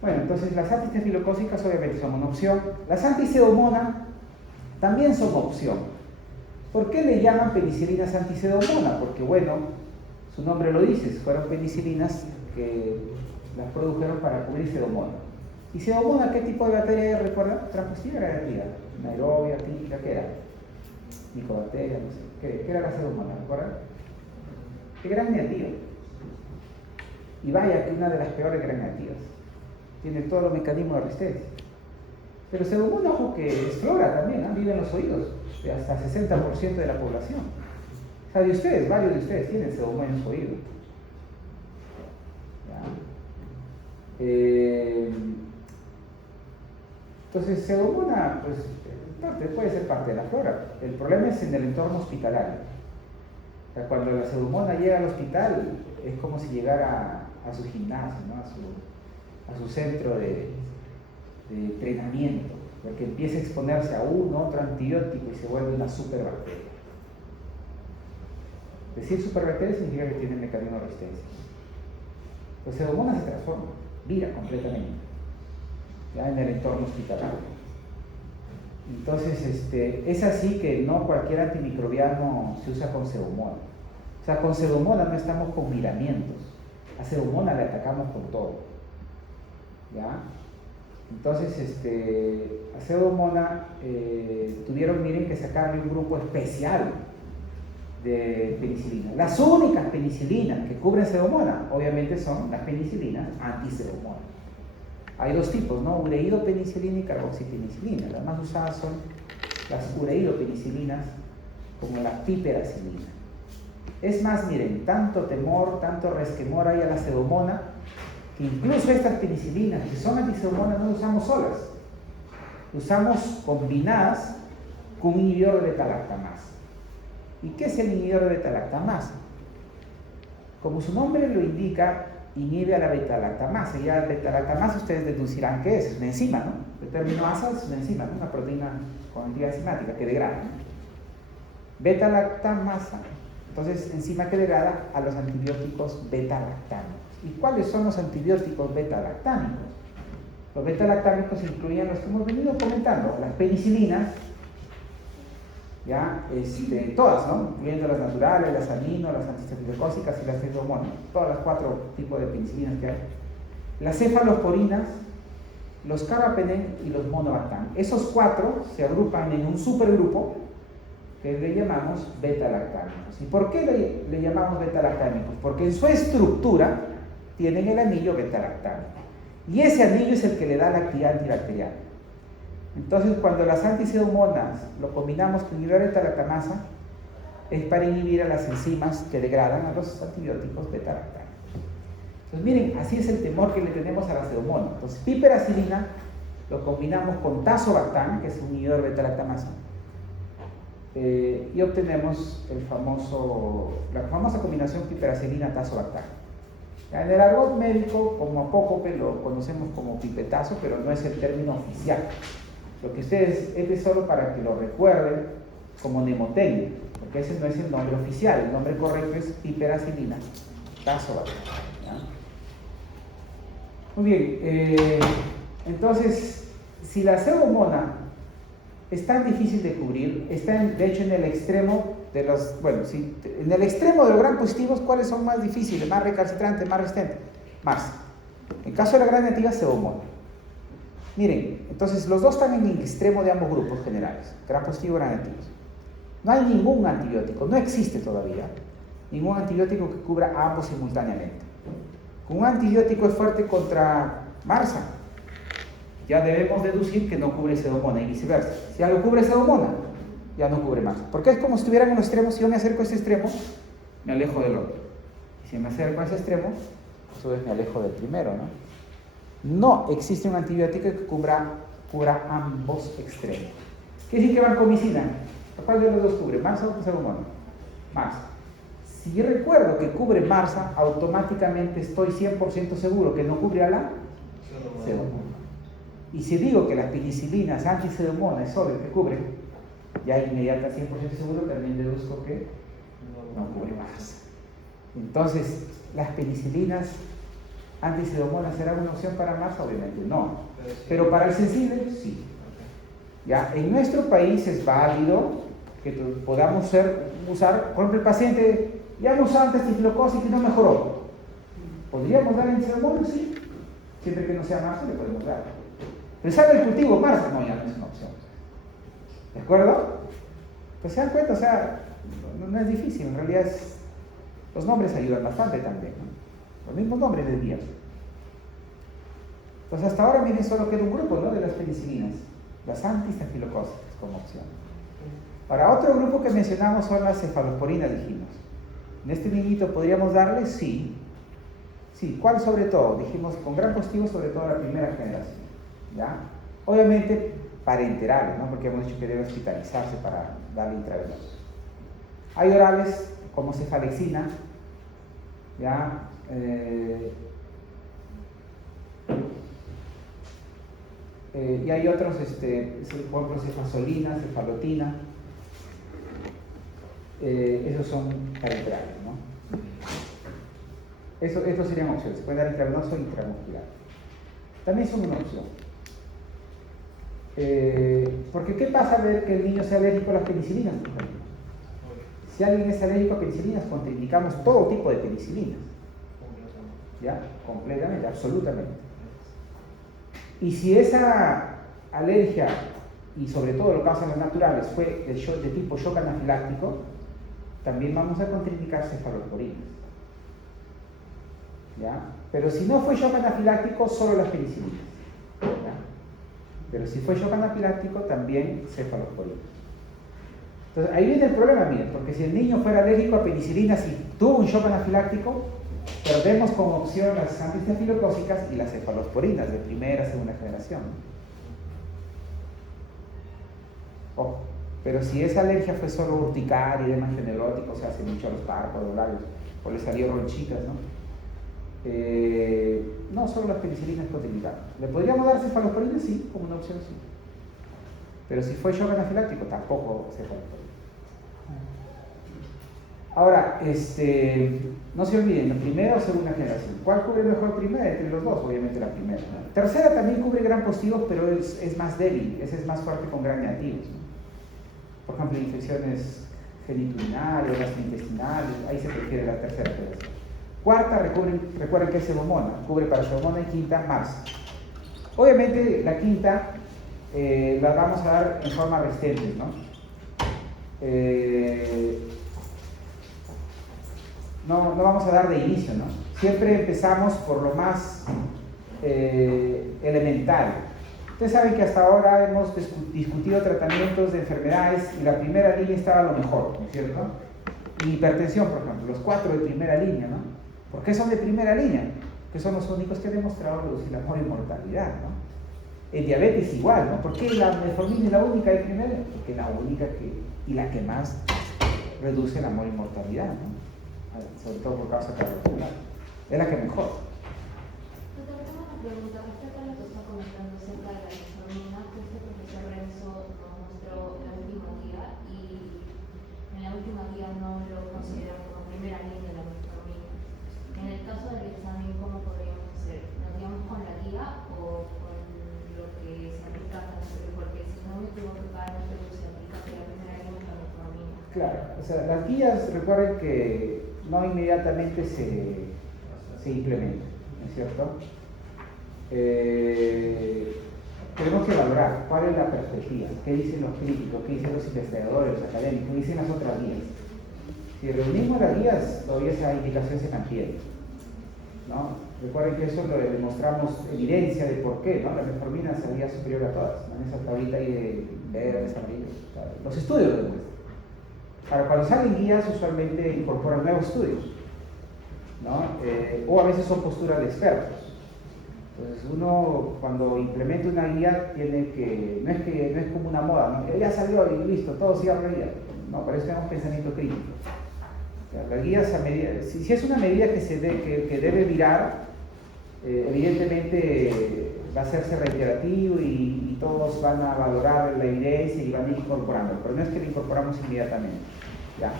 Bueno, entonces las antiestafilocócicas obviamente son una opción. Las anti-pseudomonas también son opción. ¿Por qué le llaman penicilinas anti-pseudomonas? Porque bueno, su nombre lo dice, fueron penicilinas que las produjeron para cubrir pseudomonas. ¿Y pseudomonas qué tipo de bacteria es? ¿Recuerdan? Transpositiva negativa, anaerobia, típica, ¿qué era? Micobacteria, no sé. ¿Qué era la pseudomonas? ¿Recuerdan? Que gran negativa. Y vaya que una de las peores gran negativas. Tiene todos los mecanismos de resistencia. Pero pseudomonas, ojo que es flora también, ¿eh? Vive en los oídos, de hasta 60% de la población. O sea, de ustedes, varios de ustedes tienen pseudomonas en su oído. Entonces, pseudomonas, pues, puede ser parte de la flora. El problema es en el entorno hospitalario. O sea, cuando la pseudomonas llega al hospital, es como si llegara a su gimnasio, ¿no? a su centro de entrenamiento, porque empieza a exponerse a otro antibiótico y se vuelve una superbacteria. Decir superbacteria significa que tiene mecanismo de resistencia. Pues pseudomonas se transforma, vira completamente, ya en el entorno hospitalario. Entonces, es así que no cualquier antimicrobiano se usa con pseudomonas. O sea, con pseudomonas no estamos con miramientos. A pseudomonas le atacamos con todo. ¿Ya? Entonces, a pseudomonas tuvieron, miren, que sacarle un grupo especial de penicilinas. Las únicas penicilinas que cubren pseudomonas, obviamente, son las penicilinas anti-pseudomonas. Hay dos tipos, ¿no? Ureidopenicilina y carboxipenicilina. Las más usadas son las ureidopenicilinas como la piperacilina. Es más, miren, tanto temor, tanto resquemor hay a la pseudomona, que incluso estas penicilinas que son antipseudomonas no las usamos solas. Usamos combinadas con un inhibidor de beta-lactamasa. ¿Y qué es el inhibidor de beta-lactamasa? Como su nombre lo indica, inhibe a la beta-lactamasa. Ya beta-lactamasa ustedes deducirán qué es una enzima, ¿no? El término asa es una enzima, ¿no? Una proteína con actividad enzimática que degrada, ¿no? Beta-lactamasa, entonces enzima que degrada a los antibióticos beta-lactámicos. ¿Y cuáles son los antibióticos beta-lactámicos? Los beta-lactámicos incluyen los que hemos venido comentando, las penicilinas, ya, todas, ¿no? Incluyendo las naturales, las amino, las antiestafilocócicas y las pseudomonas, todas las 4 tipos de penicilinas que hay. Las cefalosporinas, los carbapenem y los monobactam. Esos 4 se agrupan en un supergrupo que le llamamos beta-lactámicos. ¿Y por qué le llamamos beta-lactámicos? Porque en su estructura tienen el anillo beta-lactámico. Y ese anillo es el que le da la actividad antibacteriana. Entonces, cuando las antipseudomonas lo combinamos con inhibidor de beta-lactamasa, es para inhibir a las enzimas que degradan a los antibióticos beta-lactámicos. Entonces, miren, así es el temor que le tenemos a la pseudomonas. Entonces, piperacilina lo combinamos con tazobactam, que es un inhibidor de beta-lactamasa, y obtenemos la famosa combinación piperacilina-tazobactam. En el argot médico, como a poco que lo conocemos como pipetazo, pero no es el término oficial. Lo que ustedes, es solo para que lo recuerden como Nemotecnia, porque ese no es el nombre oficial, el nombre correcto es piperacilina-tazobactam. Muy bien, entonces, si la pseudomona es tan difícil de cubrir, está de hecho en el extremo de los, en el extremo de los gram positivos, ¿cuáles son más difíciles, más recalcitrantes, más resistentes? Marsa. En caso de la gran negativa, pseudomonas. Miren, entonces los dos están en el extremo de ambos grupos generales, gram positivo y gram negativos. No hay ningún antibiótico, no existe todavía ningún antibiótico que cubra a ambos simultáneamente. Un antibiótico es fuerte contra Marsa, ya debemos deducir que no cubre pseudomonas y viceversa. Si ya lo cubre pseudomonas, ya no cubre Marsa. Porque es como si estuvieran en los extremos. Si yo me acerco a ese extremo, me alejo del otro. Y si me acerco a ese extremo, a su vez me alejo del primero, ¿no? No existe un antibiótico que cubra ambos extremos. ¿Qué decir que vancomicina? ¿Cuál de los dos cubre? ¿Marsa o pseudomonas? Marsa. Si yo recuerdo que cubre Marsa, automáticamente estoy 100% seguro que no cubre a la pseudomonas. Y si digo que las penicilinas anti-pseudomonas es solo el que cubre, ya inmediata 100% seguro también deduzco que no cubre Marsa. Entonces, las penicilinas Anti-pseudomonas será una opción para más, obviamente no. Pero para el sensible, sí. ¿Ya? En nuestro país es válido que podamos usar, por ejemplo, el paciente ya no usaba antes tiflocosis y no mejoró. ¿Podríamos dar anti-pseudomonas? Sí. Siempre que no sea marzo le podemos dar. Pero ¿sabe el cultivo marzo? No, ya no es una opción. ¿De acuerdo? Pues se dan cuenta, o sea, no es difícil, en realidad los nombres ayudan bastante también, ¿no? Los mismos nombres del día. Pues hasta ahora, miren, solo queda un grupo, ¿no?, de las penicilinas, las antiestafilocócicas como opción. Ahora, otro grupo que mencionamos son las cefalosporinas, dijimos. ¿En este niñito podríamos darle? Sí. Sí, ¿cuál sobre todo? Dijimos, con gran positivo, sobre todo la primera generación. ¿Ya? Obviamente, parenterales, ¿no?, porque hemos dicho que debe hospitalizarse para darle intravenoso. Hay orales como cefalexina, ¿ya? Y hay otros, por ejemplo, cefasolina, cefalotina. Esos son parenterales, ¿no? Estos serían opciones. Se puede dar intravenoso e intramuscular. También son una opción. Porque ¿qué pasa a ver que el niño sea alérgico a las penicilinas, por ejemplo? Si alguien es alérgico a penicilinas, contraindicamos todo tipo de penicilinas. ¿Ya? Completamente, absolutamente. Y si esa alergia, y sobre todo lo causan los naturales, fue de tipo shock anafiláctico, también vamos a contraindicar cefalosporinas. ¿Ya? Pero si no fue shock anafiláctico, solo las penicilinas. ¿Ya? Pero si fue shock anafiláctico, también cefalosporinas. Entonces, ahí viene el problema, miren, porque si el niño fuera alérgico a penicilinas y tuvo un shock anafiláctico, perdemos como opción las antiestafilocócicas y las cefalosporinas de primera, segunda generación. Ojo, pero si esa alergia fue solo urticaria y demás neurótico, o sea, se hinchó los párpados, labios, o le salió ronchitas, ¿no? No, solo las penicilinas contraindicadas. ¿Le podríamos dar cefalosporinas? Sí, como una opción, sí. Pero si fue shock anafiláctico, tampoco cefalosporinas. Ahora, no se olviden, la primera o segunda generación. ¿Cuál cubre mejor primera? Entre los dos, obviamente la primera, ¿no? Tercera también cubre gran positivos, pero es más débil, ese es más fuerte con gran negativos, ¿no? Por ejemplo, infecciones genitourinarias, gastrointestinales, ahí se prefiere la tercera generación. Cuarta, recuerden que es pseudomonas, cubre para pseudomonas, y quinta, más. Obviamente la quinta la vamos a dar en forma restante, ¿no? No vamos a dar de inicio, ¿no? Siempre empezamos por lo más elemental. Ustedes saben que hasta ahora hemos discutido tratamientos de enfermedades y la primera línea estaba lo mejor, ¿no es cierto? Y hipertensión, por ejemplo, los 4 de primera línea, ¿no? ¿Por qué son de primera línea? Porque son los únicos que han demostrado reducir la mortalidad, ¿no? En diabetes igual, ¿no? ¿Por qué la metformina es la única de primera? Porque es la única y la que más reduce la mortalidad, ¿no? Sobre todo por causa cardiovascular. Es la que mejor. Doctor, tengo una pregunta respecto a lo que está comentando acerca de la metformina, que este profesor Renzo nos mostró la última guía y en la última guía no lo considera como primera línea la metformina. En el caso del examen, ¿cómo podríamos hacer? ¿Nos guiamos con la guía o con lo que se aplica? Porque si no me equivoco, cada vez se aplica que la primera línea es la metformina. Claro, o sea, las guías, recuerden que no inmediatamente se implementan, ¿no es cierto? Tenemos que valorar cuál es la perspectiva, qué dicen los críticos, qué dicen los investigadores, los académicos, qué dicen las otras guías. Si reunimos las guías, todavía esa indicación se mantiene, ¿no? Recuerden que eso lo demostramos evidencia de por qué, ¿no? La metformina salía superior a todas, ¿no? En esa tablita ahí de verdes, amarillos, o sea, los estudios lo demuestran. Ahora, cuando salen guías, usualmente incorporan nuevos estudios, ¿no? O a veces son posturas de expertos. Entonces, uno cuando implementa una guía tiene que, no es como una moda, ¿no? Ya salió y listo, todo sigue a medida. No, para eso tenemos pensamiento crítico. O sea, las guías, si es una medida que debe virar, evidentemente va a hacerse reiterativo y todos van a valorar la evidencia y van a ir incorporando, pero no es que lo incorporamos inmediatamente. ¿Ya?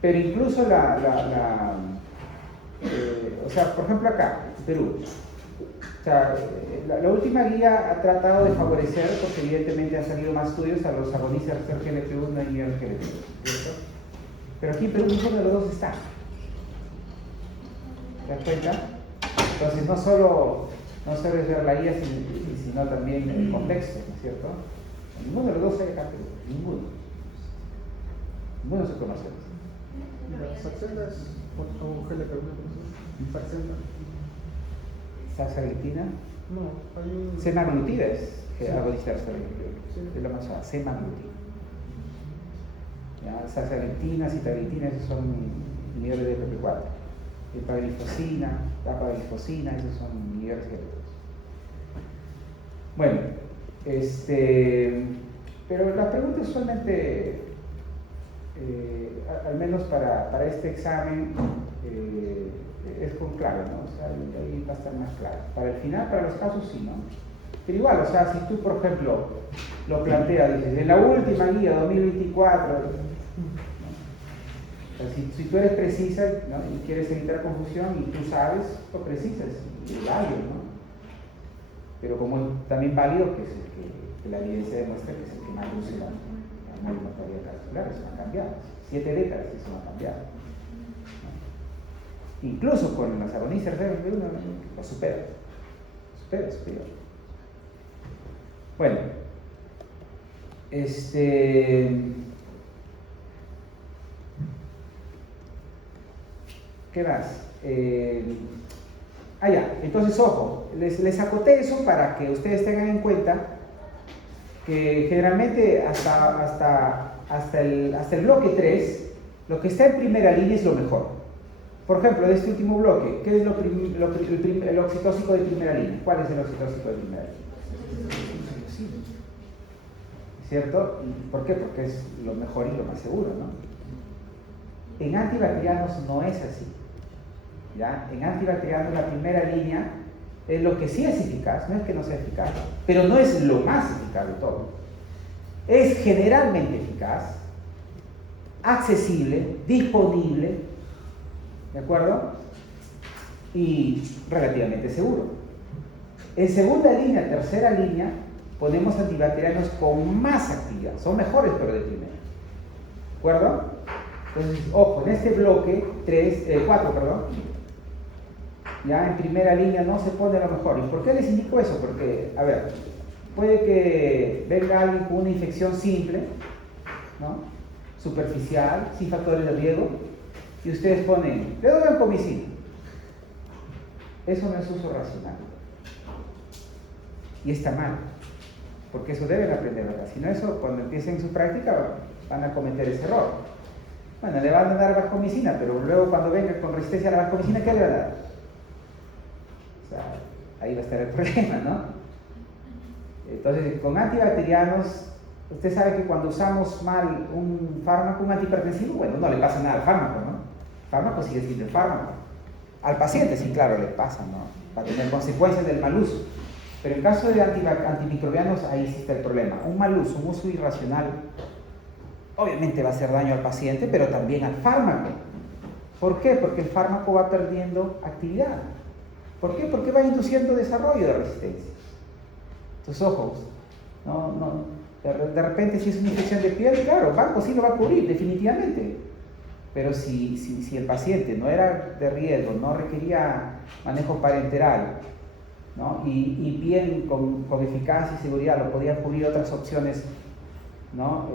Pero incluso O sea, por ejemplo acá, Perú. O sea, la última guía ha tratado de favorecer, porque evidentemente han salido más estudios a los agonistas GLP-1 y GLP-1, ¿cierto? Pero aquí en Perú ninguno de los dos está. ¿Te das cuenta? Entonces no solo es ver la guía, sino también el contexto, ¿no es cierto? Ninguno de los dos hay acá en Perú, ninguno. Ninguno se conoce. Saxenda es un GLP-1, Saxenda. Saxagliptina. No, hay un... Semaglutida es agonista receptor, es la más suave, semaglutida. Saxagliptina, sitagliptina, esos son inhibidores de PP4. Epaglifosina, dapaglifosina, esos son inhibidores de PP4. Bueno, pero la pregunta usualmente, al menos para este examen, es con clave, ¿no? O sea, ahí va a estar más claro. Para el final, para los casos sí, ¿no? Pero igual, o sea, si tú, por ejemplo, lo planteas, dices, en la última guía 2024, ¿no? O sea, si tú eres precisa, ¿no? Y quieres evitar confusión y tú sabes, lo precisas, y es válido, ¿no? Pero como es también válido que la evidencia demuestra que es el que más luce la mortalidad cardiovascular, eso no ha cambiado. 7 décadas eso no ha cambiado. Incluso con los agonistas GLP-1 lo supera. Supera. Bueno, ¿qué más? Ya, entonces ojo, les acoté eso para que ustedes tengan en cuenta que generalmente hasta el bloque 3, lo que está en primera línea es lo mejor. Por ejemplo, de este último bloque, ¿qué es el oxitóxico de primera línea? ¿Cuál es el oxitóxico de primera línea? ¿Cierto? ¿Por qué? Porque es lo mejor y lo más seguro, ¿no? En antibacterianos no es así. ¿Ya? En antibacterianos la primera línea es lo que sí es eficaz, no es que no sea eficaz, pero no es lo más eficaz de todo. Es generalmente eficaz, accesible, disponible, ¿de acuerdo? Y relativamente seguro. En segunda línea, tercera línea, ponemos antibacterianos con más actividad. Son mejores, pero de primera. ¿De acuerdo? Entonces, ojo, en este bloque 4, ya en primera línea no se pone lo mejor. ¿Y por qué les indico eso? Porque, a ver, puede que venga alguien con una infección simple, ¿no? Superficial, sin factores de riesgo, y ustedes ponen, le doy vancomicina. Eso no es uso racional. Y está mal, porque eso deben aprender, ¿verdad? Si no, eso cuando empiecen su práctica van a cometer ese error. Bueno, le van a dar vancomicina, pero luego cuando venga con resistencia a la vancomicina, ¿qué le van a dar? O sea, ahí va a estar el problema, ¿no? Entonces, con antibacterianos, usted sabe que cuando usamos mal un fármaco, un antihipertensivo, bueno, no le pasa nada al fármaco, ¿no? El fármaco sigue siendo el fármaco. Al paciente sí, claro, le pasa, ¿no? Va a tener consecuencias del mal uso. Pero en caso de antimicrobianos, ahí sí está el problema. Un mal uso, un uso irracional, obviamente va a hacer daño al paciente, pero también al fármaco. ¿Por qué? Porque el fármaco va perdiendo actividad. ¿Por qué? Porque va induciendo desarrollo de resistencia. Entonces, ojos, de repente si es una infección de piel, claro, banco sí lo va a cubrir, definitivamente. Pero si el paciente no era de riesgo, no requería manejo parenteral, ¿no? Y bien con eficacia y seguridad lo podían cubrir otras opciones, ¿no?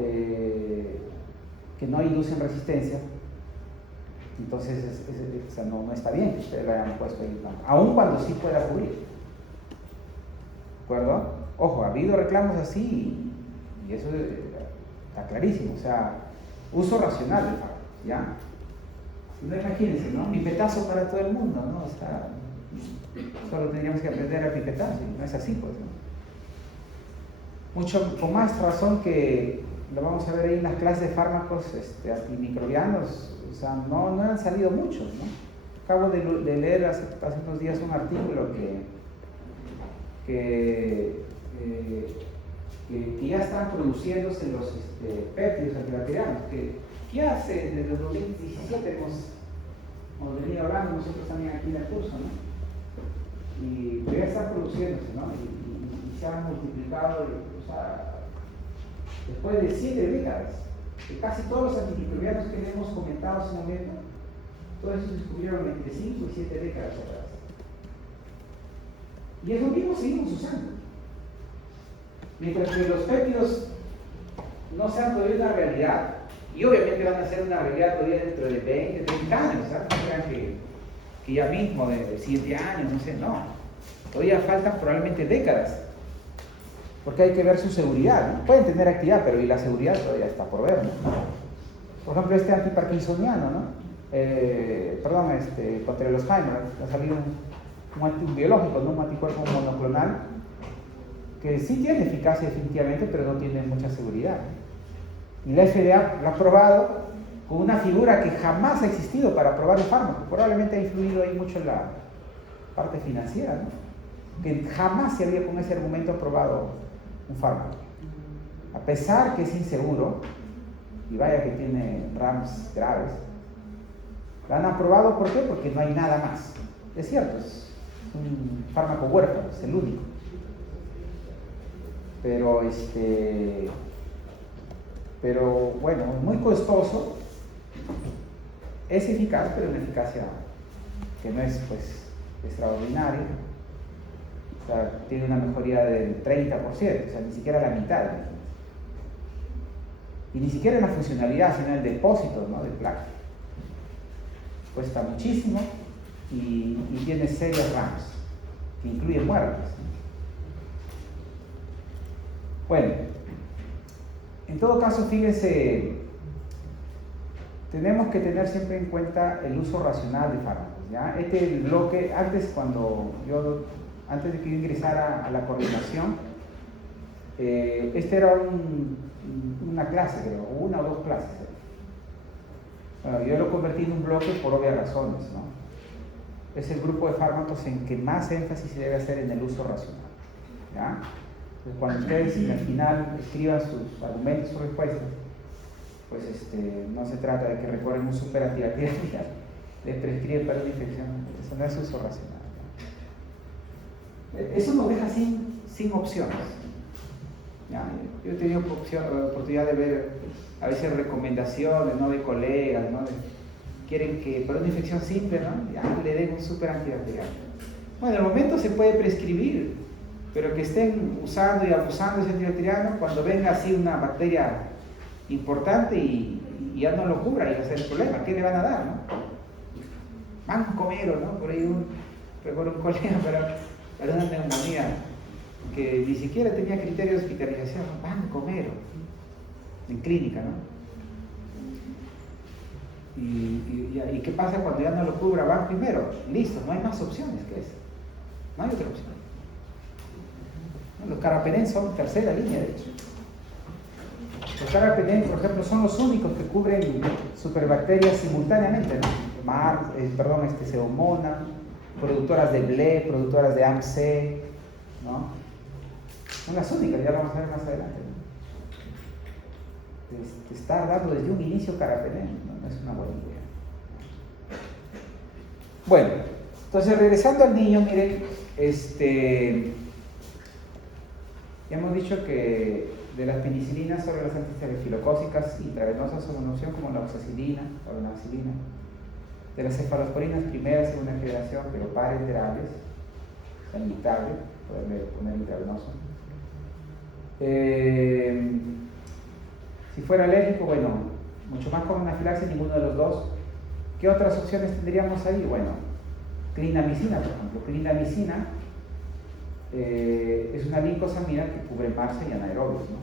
Que no inducen resistencia, entonces o sea, no está bien que ustedes lo hayan puesto ahí, aun cuando sí pueda cubrir. ¿De acuerdo? Ojo, ha habido reclamos así y eso está clarísimo, o sea, uso racional del fármaco, ¿ya? Si no, imagínense, ¿no? Pipetazo para todo el mundo, ¿no? O sea, solo tendríamos que aprender a pipetazo, y no es así, pues, ¿no? Mucho con más razón que lo vamos a ver ahí en las clases de fármacos antimicrobianos, o sea, no han salido muchos, ¿no? Acabo de leer hace unos días un artículo que ya están produciéndose los péptidos antibacterianos, que ya desde el 2017 hemos venido hablando nosotros también aquí en el curso, ¿no? Y debería estar produciéndose, ¿no? Y se han multiplicado, o sea, después de 7 décadas, que casi todos los antimicrobianos que le hemos comentado hace un momento, todos esos se descubrieron entre 5 y 7 décadas atrás. Y esos mismos seguimos usando. Mientras que los péptidos no sean todavía una realidad, y obviamente van a ser una realidad todavía dentro de 20, 30 años, ¿sabes? No crean que ya mismo, de 7 años, no sé, no. Todavía faltan probablemente décadas, porque hay que ver su seguridad, ¿no? Pueden tener actividad, pero y la seguridad todavía está por ver, ¿no? Por ejemplo, este antiparkinsoniano, ¿no? Contra el Alzheimer, ha salido un biológico, ¿no? Un anticuerpo monoclonal, que sí tiene eficacia definitivamente, pero no tiene mucha seguridad. Y la FDA lo ha probado con una figura que jamás ha existido para probar el fármaco. Probablemente ha influido ahí mucho en la parte financiera, ¿no? Que jamás se había con ese argumento aprobado un fármaco. A pesar que es inseguro, y vaya que tiene RAMs graves, lo han aprobado, ¿por qué? Porque no hay nada más. Es cierto, es un fármaco huérfano, es el único. Pero bueno, muy costoso, es eficaz, pero una eficacia que no es pues extraordinaria. O sea, tiene una mejoría del 30%, o sea, ni siquiera la mitad. Y ni siquiera en la funcionalidad, sino en el depósito, ¿no?, de placa. Cuesta muchísimo y tiene serios RAMs, que incluyen muertes. Bueno, en todo caso, fíjense, tenemos que tener siempre en cuenta el uso racional de fármacos, ¿ya? Este bloque, antes de que yo ingresara a la coordinación, este era una clase, creo, una o dos clases. Bueno, yo lo convertí en un bloque por obvias razones, ¿no? Es el grupo de fármacos en que más énfasis se debe hacer en el uso racional, ¿ya? Entonces, cuando ustedes al final escriban sus argumentos, sus respuestas, pues no se trata de que recuerden un super antibacterial, de prescribir para una infección. Eso no es uso racional, ¿no? Eso nos deja sin opciones. ¿Ya? Yo he tenido oportunidad de ver a veces recomendaciones, ¿no?, de colegas, ¿no?, quieren que para una infección simple, ¿no?, ya le den un super antibacterial. Bueno, en el momento se puede prescribir, pero que estén usando y abusando de ese antibacteriano, cuando venga así una bacteria importante y ya no lo cubra, y va a ser el problema. ¿Qué le van a dar, no? Vancomero, ¿no? Por ahí recuerdo un colega para una neumonía que ni siquiera tenía criterio de hospitalización. Vancomero, en clínica, ¿no? ¿Y qué pasa cuando ya no lo cubra? Van primero, listo, no hay más opciones que eso. No hay otra opción. Los carbapenem son tercera línea, de hecho. Los carbapenem, por ejemplo, son los únicos que cubren superbacterias simultáneamente, ¿no? Pseudomonas, productoras de BLE, productoras de AMC, ¿no? Son las únicas, ya lo vamos a ver más adelante, ¿no? Estar dando desde un inicio carbapenem, no es una buena idea. Bueno, entonces regresando al niño, miren, ya hemos dicho que de las penicilinas sobre las antiestelofilocócicas intravenosas son una opción, como la oxacilina o la amoxicilina. De las cefalosporinas primera, segunda generación, pero parenterables, inyectable, poner intravenoso. Si fuera alérgico, bueno, mucho más con anafilaxis, ninguno de los dos. ¿Qué otras opciones tendríamos ahí? Bueno, clindamicina, por ejemplo. Clindamicina es una lincosamina que cubre MARSA y anaerobios, ¿no?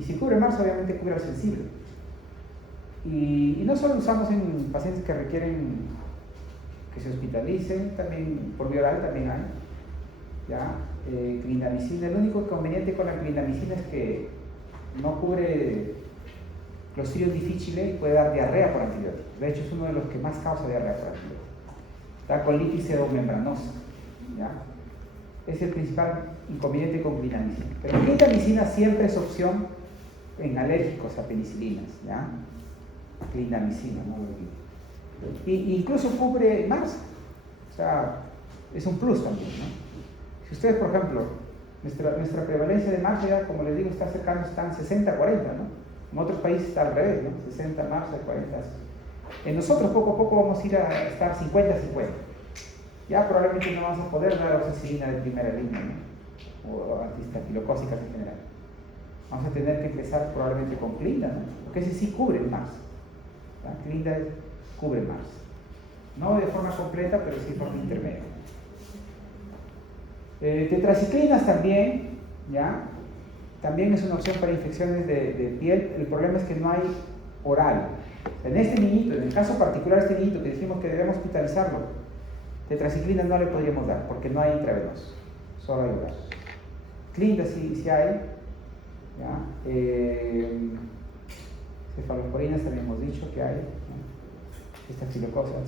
Y si cubre MARSA, obviamente cubre al sensible. Y no solo usamos en pacientes que requieren que se hospitalicen, también por vía oral también hay, ¿ya? Clindamicina. El único inconveniente con la clindamicina es que no cubre Clostridium difficile y puede dar diarrea por antibióticos. De hecho, es uno de los que más causa diarrea por antibióticos. La colitis pseudomembranosa, ¿ya? Es el principal inconveniente con clindamicina. Pero clindamicina siempre es opción en alérgicos a penicilinas, ¿ya? Clindamicina, no lo olvides. Incluso cubre MARSA. O sea, es un plus también, ¿no? Si ustedes, por ejemplo, nuestra prevalencia de MARSA ya, como les digo, está cercano, están 60-40, ¿no? En otros países está al revés, ¿no? 60 MARSA, 40. En nosotros poco a poco vamos a ir a estar 50-50. Ya probablemente no vamos a poder dar oxacilina de primera línea, ¿no? O antiestafilocócicas en general. Vamos a tener que empezar probablemente con Clinda, ¿no? Porque ese sí cubre más. Clinda cubre más. No de forma completa, pero sí de forma intermedia. Tetraciclinas también, ¿ya? También es una opción para infecciones de piel. El problema es que no hay oral. En este niñito, en el caso particular de este niñito que dijimos que debemos hospitalizarlo, tetraciclina no le podríamos dar porque no hay intravenoso, solo hay oral. Clinda sí hay, ¿ya? Cefalosporinas también hemos dicho que hay, ¿no? Estafilocócicas,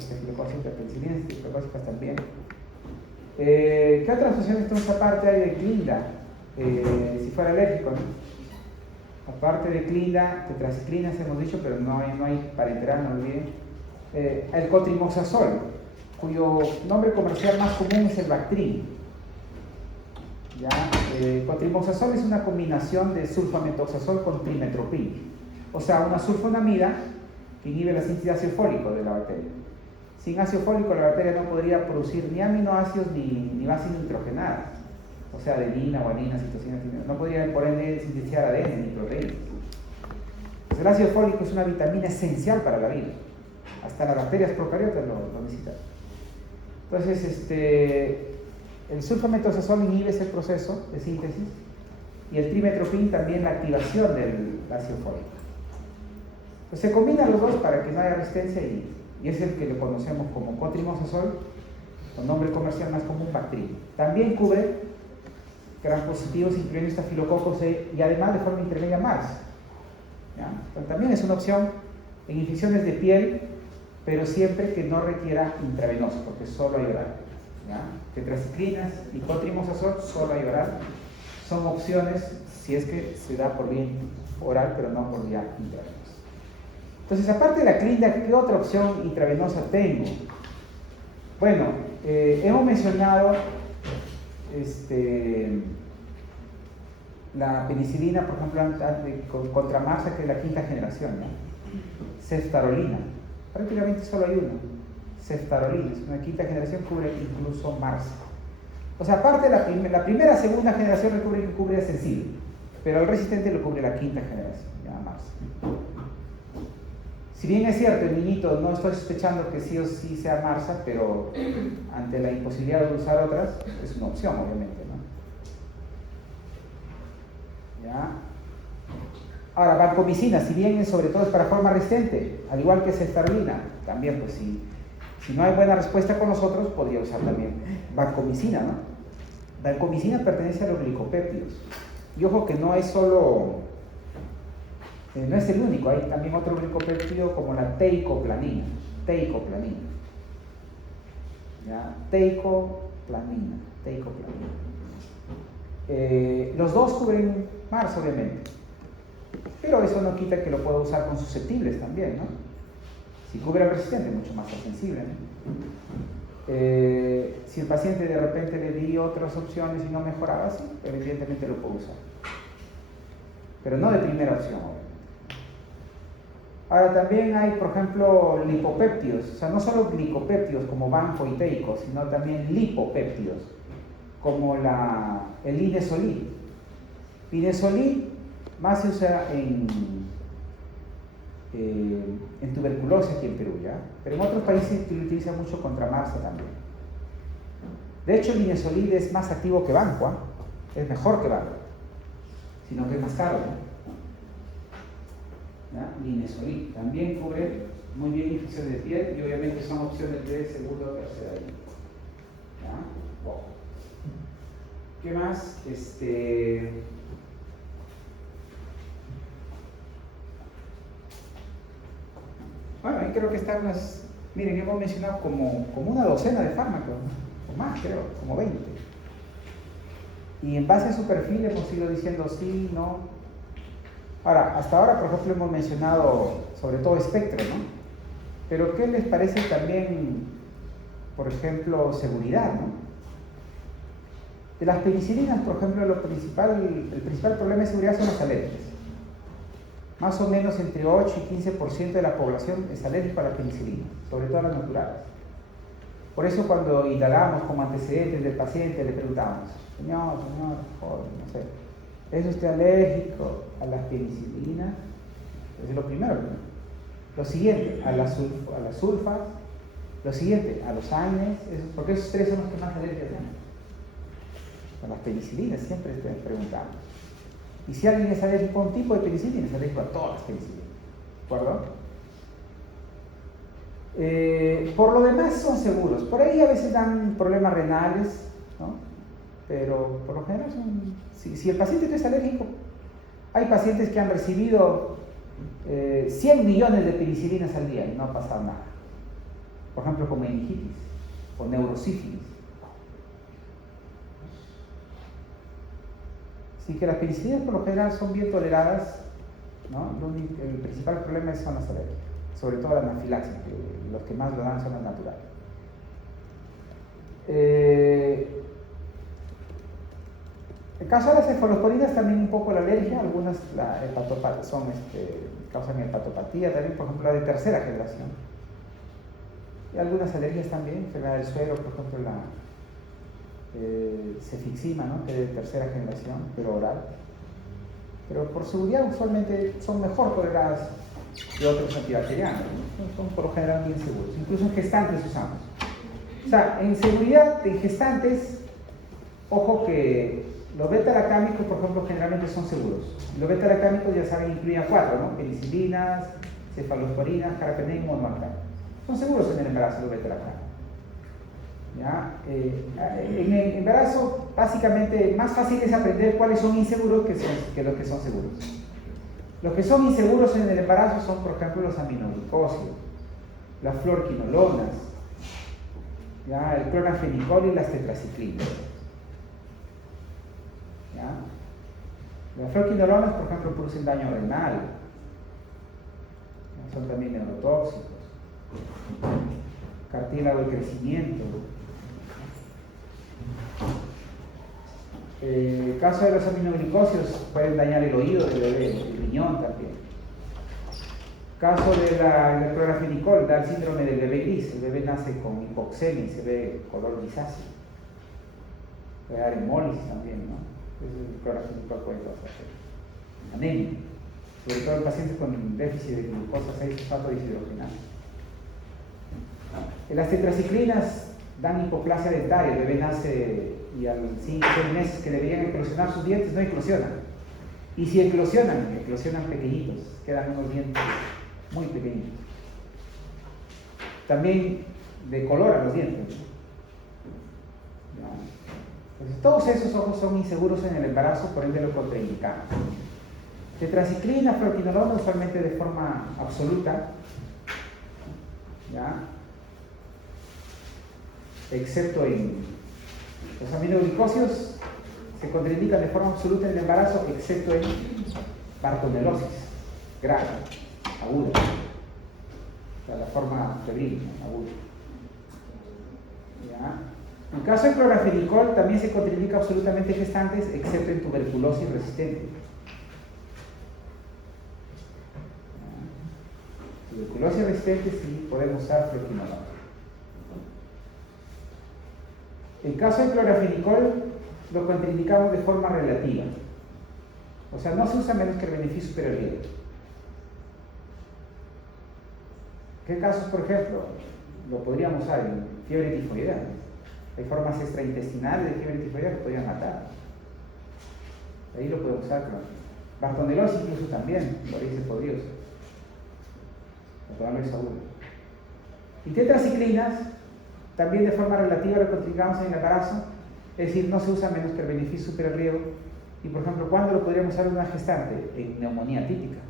penicilinas, estafilocócicas también. ¿Qué otras opciones entonces aparte hay de Clinda? Si fuera alérgico, ¿no? Aparte de Clinda, tetraciclinas hemos dicho, pero no hay para enterar, no olviden. El cotrimoxazol, cuyo nombre comercial más común es el Bactrim. ¿Ya? Cotrimoxazol es una combinación de sulfametoxazol con trimetoprim, o sea, una sulfonamida que inhibe la síntesis de ácido fólico de la bacteria. Sin ácido fólico la bacteria no podría producir ni aminoácidos ni bases nitrogenadas, o sea, adenina, guanina, citosina, no podría por ende sintetizar ADN ni proteínas. Pues el ácido fólico es una vitamina esencial para la vida, hasta las bacterias procariotas lo necesitan. Entonces, el sulfametoxazol inhibe ese proceso de síntesis y el trimetoprim también la activación del ácido fólico. Pues se combinan los dos para que no haya resistencia y es el que lo conocemos como cotrimoxazol, con nombre comercial más común Bactrim. También cubre gran positivos incluyendo estafilococos y además de forma intermedia MARS. También es una opción en infecciones de piel, pero siempre que no requiera intravenoso, porque solo hay oral. Tetraciclinas y cotrimoxazol solo hay oral. Son opciones si es que se da por vía oral, pero no por vía intravenosa. Entonces, aparte de la Clinda, ¿qué otra opción intravenosa tengo? Bueno, hemos mencionado la penicilina, por ejemplo, contra MARSA, que es la quinta generación, ¿no? Ceftarolina, prácticamente solo hay una. Ceftarolina, es una quinta generación, cubre incluso MARSA. O sea, aparte de la primera, segunda generación cubre sensible, pero el resistente lo cubre la quinta generación, ya MARSA. Si bien es cierto, el niñito, no estoy sospechando que sí o sí sea MARSA, pero ante la imposibilidad de usar otras, es una opción, obviamente, ¿no? ¿Ya? Ahora, vancomicina, si bien sobre todo es para forma resistente, al igual que ceftarolina, también, pues si no hay buena respuesta con nosotros, podría usar también vancomicina, ¿no? Vancomicina pertenece a los glicopéptidos. Y ojo que no es solo... no es el único, hay también otro glicopéptido como la teicoplanina. ¿Ya? Teicoplanina. Los dos cubren MARS, obviamente, pero eso no quita que lo pueda usar con susceptibles también, ¿no? Si cubre al resistente, mucho más sensible, ¿no? Si el paciente de repente le di otras opciones y no mejoraba, sí, evidentemente lo puedo usar, pero no de primera opción, obviamente. Ahora también hay, por ejemplo, lipopéptidos, o sea, no solo glicopéptidos como banco y teico, sino también lipopéptidos, como el linezolid. Linezolid más se usa en tuberculosis aquí en Perú, ¿ya? Pero en otros países se utiliza mucho contra MARSA también. De hecho, el linezolid es más activo que banco, ¿eh? Es mejor que banco, sino que es más caro, ¿no? Linezolid también cubre muy bien infecciones de piel y obviamente son opciones de segunda o tercera línea. Wow. ¿Qué más? Bueno, ahí creo que están las... Miren, hemos mencionado como una docena de fármacos, ¿no? O más, creo, como 20. Y en base a su perfil hemos ido diciendo sí, no. Ahora, hasta ahora, por ejemplo, hemos mencionado sobre todo espectro, ¿no? Pero ¿qué les parece también, por ejemplo, seguridad, ¿no? De las penicilinas, por ejemplo, el principal problema de seguridad son las alergias. Más o menos entre 8 y 15% de la población es alérgica a la penicilina, sobre todo a las naturales. Por eso cuando indagamos como antecedentes del paciente le preguntamos, señor, joven, no sé, ¿es usted alérgico a la penicilina? Es lo primero. Lo siguiente, a las sulfas. Lo siguiente, a los AINES, porque esos tres son los que más alergias dan. A las penicilinas siempre preguntamos. Y si alguien es alérgico a un tipo de penicilina, es alérgico a todas las penicilinas. ¿De acuerdo? Por lo demás son seguros. Por ahí a veces dan problemas renales, ¿no? Pero por lo general si el paciente no es alérgico, hay pacientes que han recibido 100 millones de penicilinas al día y no ha pasado nada. Por ejemplo, con meningitis o neurosífilis. Así que las penicilinas por lo general son bien toleradas, ¿no? El principal problema son las alergias, sobre todo la anafilaxis, que los que más lo dan son las naturales. En caso de las cefalosporinas también un poco la alergia, algunas causan hepatopatía también, por ejemplo la de tercera generación. Y algunas alergias también, enfermedad del suero, por ejemplo la cefixima, ¿no? Que es de tercera generación, pero oral. Pero por seguridad usualmente son mejor toleradas que otros antibacterianos, ¿no? Son por lo general bien seguros, incluso en gestantes usamos. O sea, en seguridad en gestantes, ojo que los beta-lactámicos, por ejemplo, generalmente son seguros. Los beta-lactámicos, ya saben, incluyen 4, ¿no? Penicilinas, cefalosporinas, carbapenem, monoclonal. Son seguros en el embarazo los beta-lactámicos. ¿Ya? En el embarazo, básicamente, más fácil es aprender cuáles son inseguros que los que son seguros. Los que son inseguros en el embarazo son, por ejemplo, los aminoglucósidos, las fluorquinolonas, ¿ya? El clorafenicol y las tetraciclinas. ¿Ya? Las fluorquinolonas, por ejemplo, producen daño renal, ¿ya? Son también neurotóxicos, cartílago de crecimiento. El caso de los aminoglucósidos pueden dañar el oído del bebé, el riñón también. Caso de la clorafenicol, da el síndrome del bebé gris, el bebé nace con hipoxemia y se ve color grisáceo. Puede dar hemólisis también, ¿no? El clorafenicol puede causar anemia, sobre todo en pacientes con déficit de glucosa 6-fosfato deshidrogenado. Las tetraciclinas dan hipoplasia dentaria, el bebé nace y a los 5 o 6 meses que deberían eclosionar sus dientes no eclosionan. Y si eclosionan pequeñitos, quedan unos dientes muy pequeñitos. También decoloran los dientes. Entonces, todos esos ojos son inseguros en el embarazo, por ende lo contraindicamos. Tetraciclina, fluorquinolona, usualmente de forma absoluta, ¿ya? Excepto en los aminoglucósidos, se contraindican de forma absoluta en el embarazo, excepto en bartonelosis grave, aguda, o sea, la forma febril, aguda. ¿Ya? En caso de clorafenicol también se contraindica absolutamente en gestantes, excepto en tuberculosis resistente. ¿Ya? Tuberculosis resistente sí podemos usar fluorquinolona. En caso de clorafenicol lo contraindicamos de forma relativa. O sea, no se usa menos que el beneficio superior al riesgo. ¿Qué casos, por ejemplo, lo podríamos usar en fiebre tifoidea? Hay formas extraintestinales de fiebre tifoidea que podrían matar. Ahí lo podemos usar. Bartonelosis incluso también, por ahí se podría usar. Para darle sabor. Y tetraciclinas, también de forma relativa lo contraindicamos en el embarazo, es decir, no se usa menos que el beneficio superior al riesgo. Y por ejemplo, ¿cuándo lo podríamos usar en una gestante? En neumonía típica.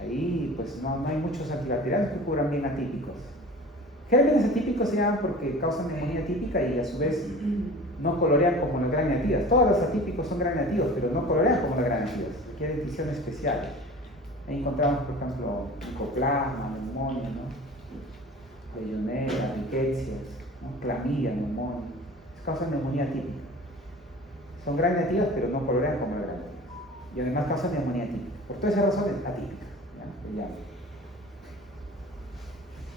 Ahí pues no hay muchos antibacterianos que cubran bien atípicos. Gérmenes atípicos se llaman porque causan neumonía típica y a su vez no colorean como las gram negativas. Todos los atípicos son gram negativos, pero no colorean como las gram negativas. Requiere dentición especial. Ahí encontramos, por ejemplo, micoplasma, neumonía, ¿no? Legionela, rickettsias, ¿no? Clamidia, neumonía. Causan neumonía típica. Son gram negativas, pero no colorean como gram negativas. Y además causan neumonía típica. Por todas esas razones, atípica. ¿Ya?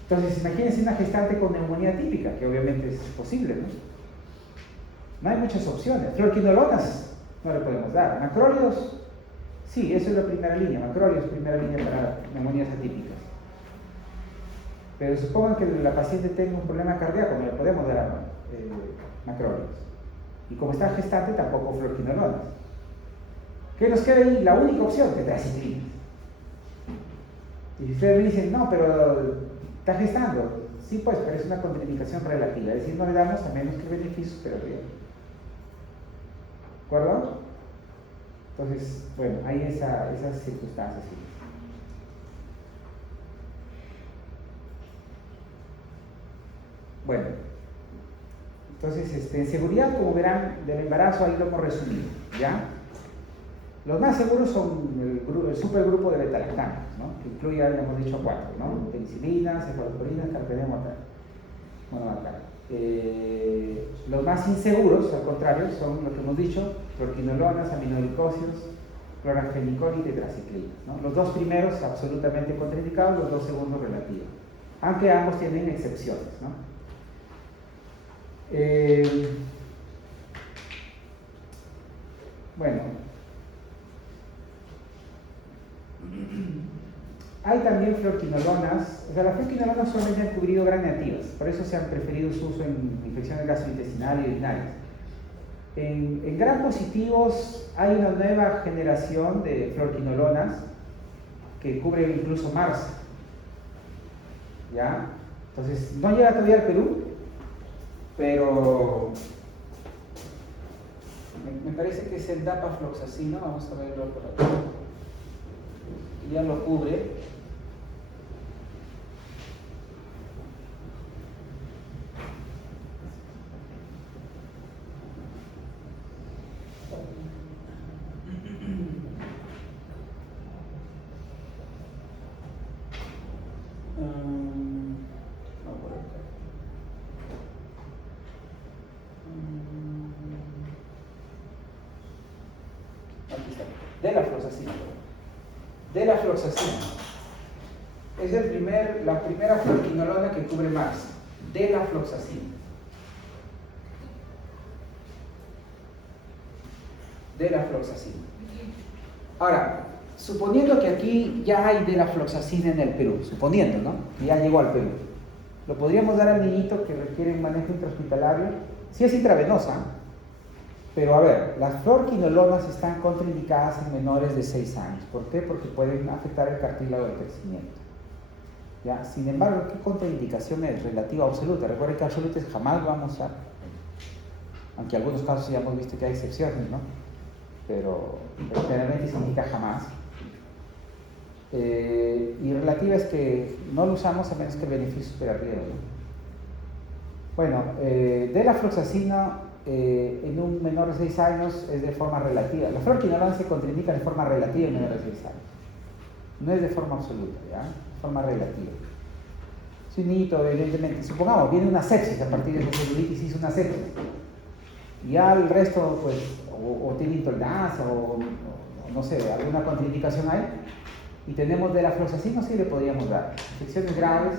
Entonces, imagínense una gestante con neumonía típica, que obviamente es posible, ¿no? No hay muchas opciones. Fluorquinolonas no le podemos dar. Macrólidos, sí, eso es la primera línea. Macrólidos, primera línea para neumonías atípicas. Pero supongan que la paciente tenga un problema cardíaco, no le podemos dar macrólidos. Y como está gestante, tampoco fluorquinolonas. ¿Qué nos queda ahí? La única opción, tetraciclina. Y si ustedes me dicen, no, pero está gestando. Sí, pues, pero es una contraindicación relativa. Es decir, no le damos a menos que el beneficio supere el riesgo. ¿De acuerdo? Entonces, bueno, hay esas circunstancias. ¿Sí? Bueno, entonces, en seguridad, como verán, del embarazo, ahí lo hemos resumido, ¿ya? Los más seguros son el supergrupo de betalactamas, ¿no? Que incluye, ya hemos dicho, 4, ¿no? Penicilina, cefalosporina, carbapenem, monoatal. Los más inseguros, al contrario, son lo que hemos dicho, fluorquinolonas, aminoglicosios, clorafenicol y tetraciclina, ¿no? Los dos primeros absolutamente contraindicados, los dos segundos relativos, aunque ambos tienen excepciones, ¿no? Bueno, hay también fluorquinolonas, o sea, las fluorquinolonas solamente han cubrido gram negativas, por eso se han preferido su uso en infecciones gastrointestinales y urinarias. En gram positivos hay una nueva generación de fluorquinolonas que cubren incluso MARSA, ¿ya? Entonces, no llega todavía al Perú, pero me parece que es el dapafloxacino, vamos a verlo por acá, que ya lo cubre. De la floxacina. Es la primera fluorquinolona que cubre MARSA. De la floxacina. De la floxacina. Ahora, suponiendo que aquí ya hay de la floxacina en el Perú, suponiendo, ¿no? Que ya llegó al Perú. ¿Lo podríamos dar al niñito que requiere un manejo intrahospitalario? Sí, es intravenosa. Pero a ver, las fluorquinolonas están contraindicadas en menores de 6 años. ¿Por qué? Porque pueden afectar el cartílago del crecimiento. ¿Ya? Sin embargo, ¿qué contraindicación es? Relativa o absoluta. Recuerden que absolutas jamás vamos a... Aunque en algunos casos ya hemos visto que hay excepciones, ¿no? Pero generalmente se indica jamás. Y relativa es que no lo usamos a menos que el beneficio supere el riesgo, ¿no? Bueno, de la floxacina... en un menor de 6 años es de forma relativa. La fluorquinolona se contraindica de forma relativa en menores de 6 años. No es de forma absoluta, ¿ya? De forma relativa. Si un niñito, evidentemente, supongamos, viene una sepsis, a partir de la celulitis hizo una sepsis. Y ya el resto, pues, o tiene intolerancia, o no sé, alguna contraindicación hay. Y tenemos de la floxacina, sí le podríamos dar. Infecciones graves,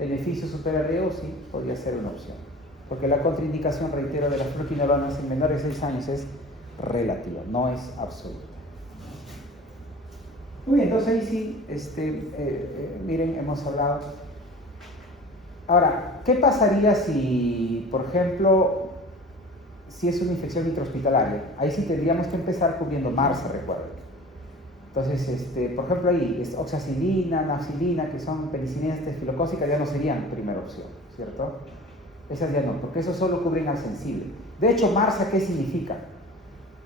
beneficio supera el riesgo, sí, podría ser una opción. Porque la contraindicación, reitero, de las fluorquinolonas en menores de 6 años es relativa, no es absoluta. Muy bien, entonces ahí sí, miren, hemos hablado. Ahora, ¿qué pasaría si, por ejemplo, si es una infección intrahospitalaria? Ahí sí tendríamos que empezar cubriendo MARSA, recuerden. Entonces, por ejemplo, ahí es oxacilina, nafcilina, que son penicilinas estafilocócicas, ya no serían primera opción, ¿cierto? Esas ya no, porque eso solo cubren al sensible. De hecho, MARSA, ¿qué significa?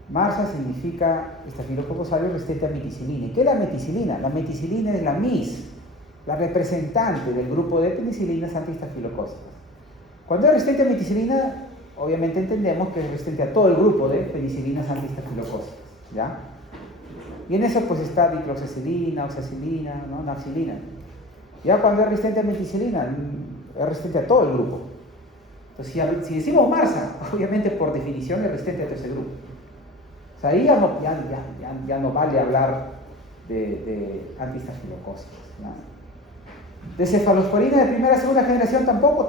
MARSA significa Staphylococcus aureus resistente a meticilina. ¿Y qué es la meticilina? La meticilina es la MIS, la representante del grupo de penicilinas antiestafilocócicas. Cuando es resistente a meticilina, obviamente entendemos que es resistente a todo el grupo de penicilinas antiestafilocócicas, ¿ya? Y en eso pues está dicloxacilina, oxacilina, ¿no? Nafcilina. Ya cuando es resistente a meticilina, es resistente a todo el grupo. Entonces, si decimos MARSA, obviamente por definición es resistente a todo ese grupo. O sea, ahí ya no vale hablar de antiestafilocosis, ¿no? De cefalosporina de primera y segunda generación tampoco,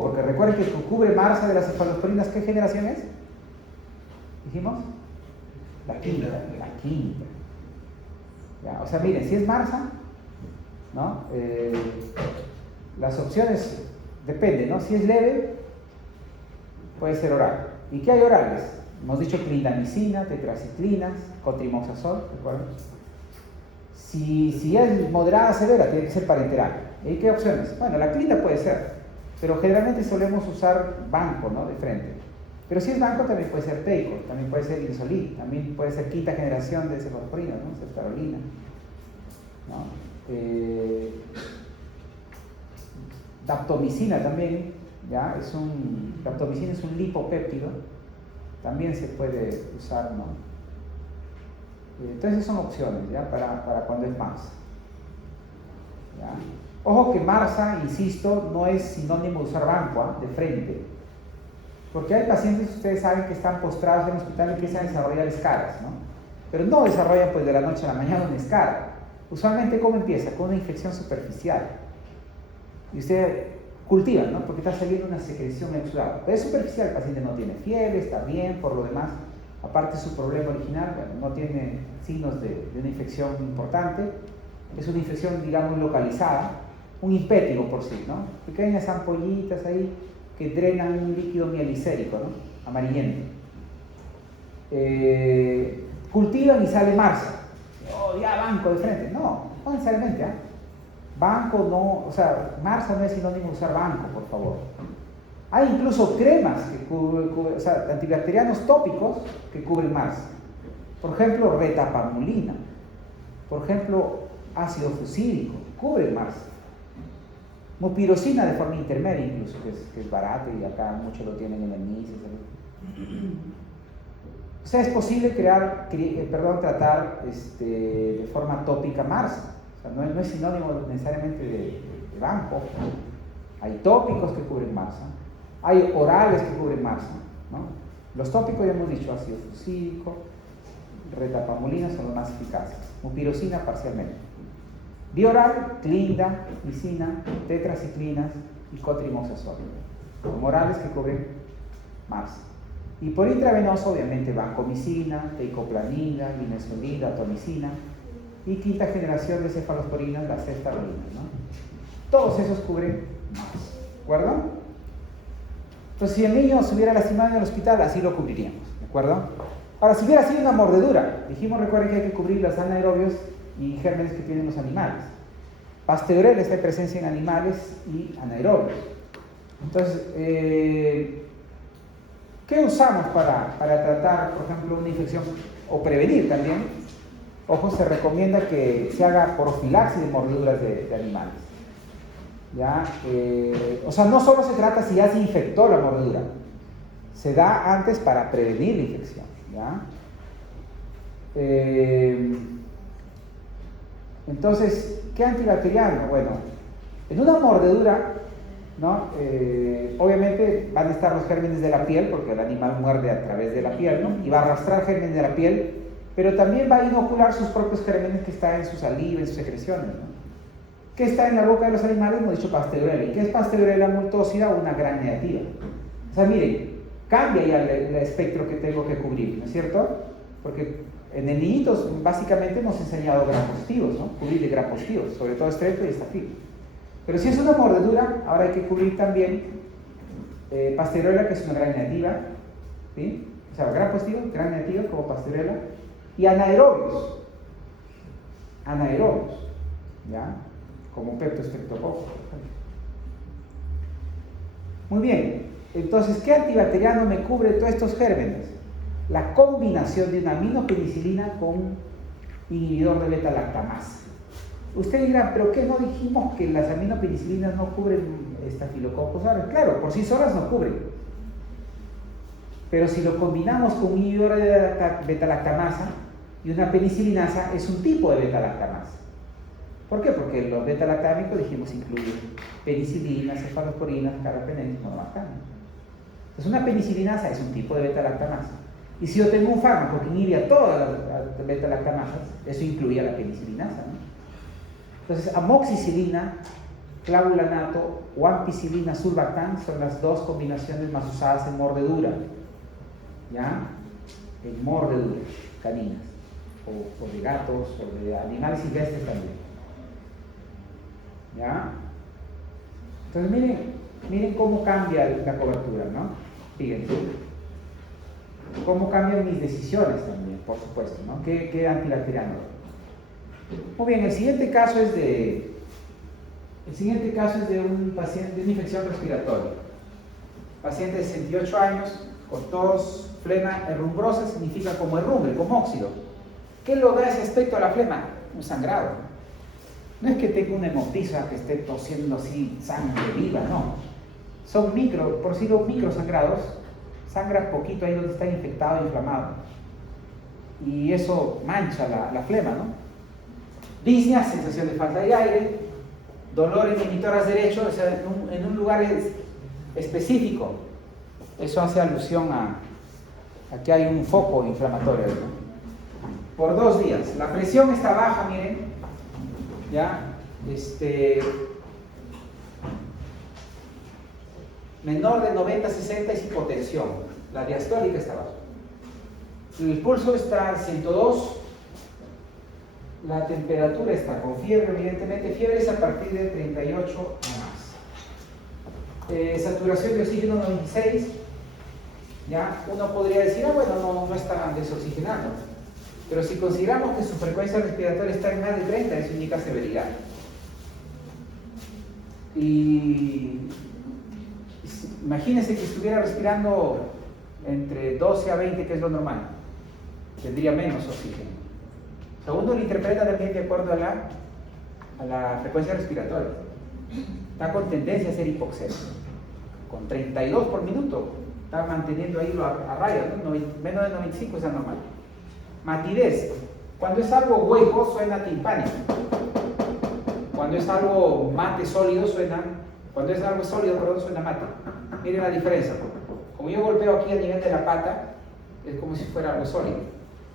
porque recuerden que cubre MARSA de las cefalosporinas, ¿qué generación es? ¿Dijimos? La quinta. Ya, o sea, miren, si es MARSA, ¿no? Las opciones depende, ¿no? Si es leve, puede ser oral. ¿Y qué hay orales? Hemos dicho clindamicina, tetraciclinas, cotrimoxazol, ¿recuerdan? Si es moderada severa, tiene que ser parenteral. ¿Y qué opciones? Bueno, la clinda puede ser, pero generalmente solemos usar banco, ¿no? De frente. Pero si es banco, también puede ser teico, también puede ser insolid, también puede ser quinta generación de cefalosporina, ¿no? Ceftarolina, ¿no? Daptomicina también, ¿ya? Daptomicina es un lipopéptido, también se puede usar, ¿no? Entonces son opciones, ¿ya? Para cuando es MARSA, ¿ya? Ojo que MARSA, insisto, no es sinónimo de usar banco, de frente, porque hay pacientes, ustedes saben, que están postrados en el hospital y empiezan a desarrollar escaras, ¿no? Pero no desarrollan pues de la noche a la mañana una escara. Usualmente, ¿cómo empieza? Con una infección superficial. Y usted cultiva, ¿no? Porque está saliendo una secreción exudada. Pero es superficial, el paciente no tiene fiebre, está bien, por lo demás, aparte de su problema original, bueno, no tiene signos de una infección importante. Es una infección, digamos, localizada, un impétigo por sí, ¿no? Pequeñas ampollitas ahí que drenan un líquido mielicérico, ¿no? Amarillento. Cultivan y sale MARSA. Oh, ya banco de frente. No necesariamente, ¿eh? Banco no, o sea, MARSA no es sinónimo de usar banco, por favor. Hay incluso cremas que o sea, antibacterianos tópicos que cubren MARSA. Por ejemplo, retapamulina. Por ejemplo, ácido fucídico, cubren MARSA. Mupirocina de forma intermedia incluso, que es barato y acá muchos lo tienen en el MIS. O sea, es posible tratar de forma tópica MARSA. O sea, no es sinónimo necesariamente de banco. Hay tópicos que cubren MARSA, hay orales que cubren MARSA, ¿no? Los tópicos ya hemos dicho, ácido fucídico, retapamulina son los más eficaces, mupirocina parcialmente. Vía oral, clinda, micina, tetraciclinas y cotrimoxazol, como orales que cubren MARSA. Y por intravenoso, obviamente, vancomicina, teicoplanina, linezolida, atomicina y quinta generación de cefalosporinas, la ceftarolina, ¿no? Todos esos cubren MARSA, ¿de acuerdo? Entonces, si el niño se hubiera lastimado en el hospital, así lo cubriríamos, ¿de acuerdo? Ahora, si hubiera sido una mordedura, dijimos, recuerden que hay que cubrir los anaerobios y gérmenes que tienen los animales. Pasteurella está en presencia en animales y anaerobios. Entonces, ¿qué usamos para tratar, por ejemplo, una infección o prevenir también? Ojo, se recomienda que se haga profilaxis de mordeduras de animales. ¿Ya? O sea, no solo se trata si ya se infectó la mordedura, se da antes para prevenir la infección, ¿ya? Entonces, ¿qué antibacteriano? Bueno, en una mordedura, ¿no? Obviamente van a estar los gérmenes de la piel, porque el animal muerde a través de la piel, ¿no? Y va a arrastrar gérmenes de la piel, pero también va a inocular sus propios gérmenes que están en su saliva, en sus secreciones, ¿no? ¿Qué está en la boca de los animales? Hemos dicho Pasteurella. ¿Y qué es Pasteurella multósida? Una gran negativa. O sea, miren, cambia ya el espectro que tengo que cubrir, ¿no es cierto? Porque en el niñitos básicamente hemos enseñado gram positivos, ¿no? Cubrir de gram positivos, sobre todo estrepto y estafilo. Pero si es una mordedura, ahora hay que cubrir también Pasteurella, que es una gran negativa, ¿sí? O sea, gram positivo, gran negativa como Pasteurella, y anaerobios, ¿ya? Como peptostreptococcus. Muy bien, entonces, ¿qué antibacteriano me cubre todos estos gérmenes? La combinación de una aminopenicilina con inhibidor de beta-lactamasa. Usted dirá, ¿pero qué no dijimos que las aminopenicilinas no cubren estafilococos? Claro, por sí solas no cubren. Pero si lo combinamos con un inhibidor de beta-lactamasa y una penicilinasa, es un tipo de beta-lactamasa. ¿Por qué? Porque los beta-lactámicos, dijimos, incluyen penicilina, cefalosporinas, carbapenems, monomarcano. Entonces, una penicilinasa es un tipo de beta-lactamasa. Y si yo tengo un fármaco que inhibe a todas las beta-lactamasas, eso incluye a la penicilinasa, ¿no? Entonces, amoxicilina, clavulanato o ampicilina surfactant son las dos combinaciones más usadas en mordedura. ¿Ya? En mordedura, caninas, o de gatos, o de animales silvestres también. ¿Ya? Entonces, miren cómo cambia la cobertura, ¿no? Fíjense. Cómo cambian mis decisiones también, por supuesto, ¿no? ¿Qué antibacteriano? Muy bien, el siguiente caso es de un paciente de una infección respiratoria. Paciente de 68 años, con tos, flema, herrumbrosa, significa como herrumbre, como óxido. ¿Qué lo da ese aspecto a la flema? Un sangrado. No es que tenga una hemotiza que esté tosiendo así sangre viva, no. Son por sí los microsangrados, sangra poquito ahí donde está infectado, inflamado. Y eso mancha la flema, ¿no? Disnea, sensación de falta de aire, dolor en emitoras derecho, o sea, en un lugar específico. Eso hace alusión a que hay un foco inflamatorio, ¿no? Por 2 días. La presión está baja, miren. ¿Ya? Menor de 90-60 es hipotensión. La diastólica está baja. El pulso está a 102. La temperatura está con fiebre, evidentemente. Fiebre es a partir de 38 o más. Saturación de oxígeno 96. ¿Ya? Uno podría decir, bueno, no está desoxigenando. Pero si consideramos que su frecuencia respiratoria está en más de 30, eso indica severidad. Y imagínense que estuviera respirando entre 12 a 20, que es lo normal. Tendría menos oxígeno. O sea, uno lo interpreta también de acuerdo a la frecuencia respiratoria. Está con tendencia a ser hipoxemia. Con 32 por minuto, está manteniendo ahí a raya, ¿no? Menos de 95 es anormal. Matidez. Cuando es algo hueco suena timpánico. Cuando es algo mate sólido suena mate. Miren la diferencia. Como yo golpeo aquí a nivel de la pata, es como si fuera algo sólido.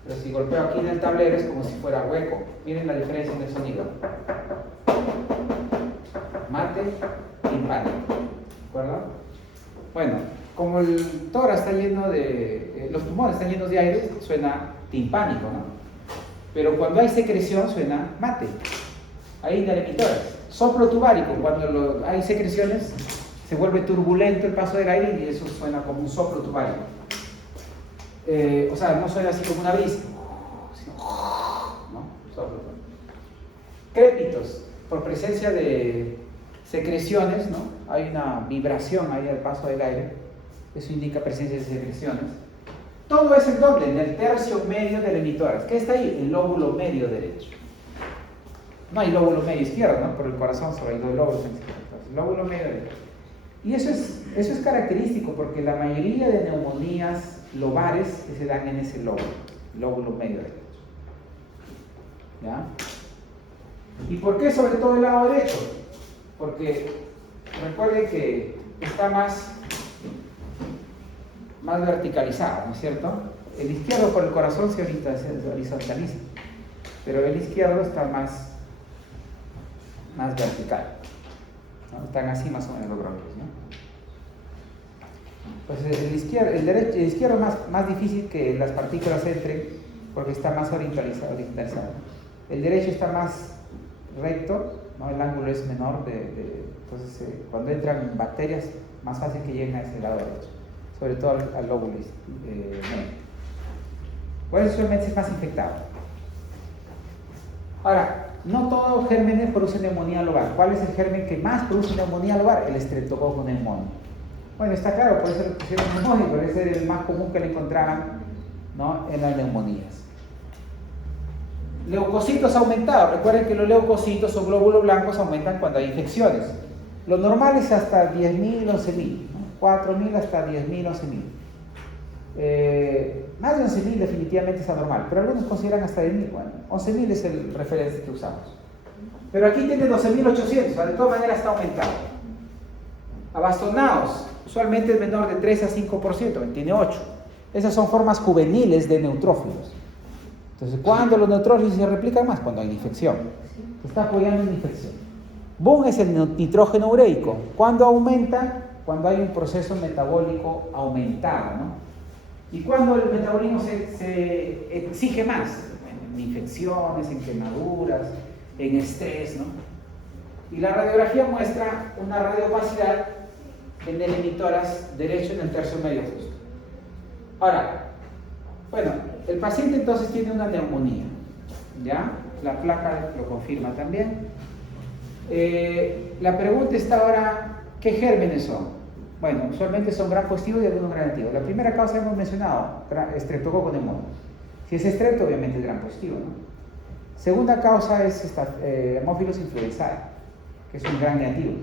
Pero si golpeo aquí en el tablero es como si fuera hueco. Miren la diferencia en el sonido. Mate, timpánico. ¿De acuerdo? Bueno, como el tórax está lleno los pulmones están llenos de aire, suena timpánico, ¿no? Pero cuando hay secreción suena mate. Hay ineremitoras. Soplo tubárico, cuando hay secreciones se vuelve turbulento el paso del aire y eso suena como un soplo tubárico. O sea, no suena así como una brisa, sino, ¿no? Soplo tubárico. Crépitos, por presencia de secreciones, ¿no? Hay una vibración ahí al paso del aire, eso indica presencia de secreciones. Todo es en donde, en el tercio medio del emitórax. ¿Qué está ahí? El lóbulo medio derecho. No hay lóbulo medio izquierdo, ¿no? Por el corazón solo hay 2 lóbulos en izquierdo. El lóbulo medio derecho. Y eso es característico porque la mayoría de neumonías lobares se dan en ese lóbulo medio derecho. ¿Ya? ¿Y por qué sobre todo el lado derecho? Porque recuerden que está más verticalizado, ¿no es cierto? El izquierdo por el corazón se horizontaliza, pero el izquierdo está más vertical, ¿no? Están así más o menos los bronquios, ¿no? Pues el izquierdo es más difícil que las partículas entren porque está más orientalizado. El derecho está más recto, ¿no? El ángulo es menor, entonces cuando entran bacterias, más fácil que lleguen a ese lado derecho, sobre todo al lóbulo medio. Bueno, usualmente es más infectado. Ahora, no todos gérmenes producen neumonía lobar. ¿Cuál es el germen que más produce neumonía lobar? El Streptococcus pneumoniae. Bueno, está claro, por eso le pusieron neumonía, porque ese es el más común que le encontraban, ¿no? En las neumonías. Leucocitos aumentados. Recuerden que los leucocitos o glóbulos blancos aumentan cuando hay infecciones. Lo normal es hasta 10.000, 11.000, ¿no? 4.000 hasta 10.000, 11.000. Más de 11.000 definitivamente es anormal, pero algunos consideran hasta 10.000. Bueno, 11.000 es el referencia que usamos. Pero aquí tiene 12.800, de todas maneras está aumentado. Abastonados, usualmente es menor de 3 a 5%, tiene 8. Esas son formas juveniles de neutrófilos. Entonces, ¿cuándo los neutrófilos se replican más? Cuando hay infección. Se está apoyando en infección. Boom es el nitrógeno ureico. ¿Cuándo aumenta? Cuando hay un proceso metabólico aumentado, ¿no? Y cuando el metabolismo se exige más, en infecciones, en quemaduras, en estrés, ¿no? Y la radiografía muestra una radiopacidad en el emitoras derecho en el tercio medio justo. Ahora, bueno, el paciente entonces tiene una neumonía, ¿ya? La placa lo confirma también. La pregunta está ahora, ¿qué gérmenes son? Bueno, usualmente son gram positivo y algunos gram negativo. La primera causa hemos mencionado, Streptococcus pneumoniae. Si es estrepto, obviamente es gram positivo, ¿no? Segunda causa es Haemophilus influenzae, que es un gram negativo.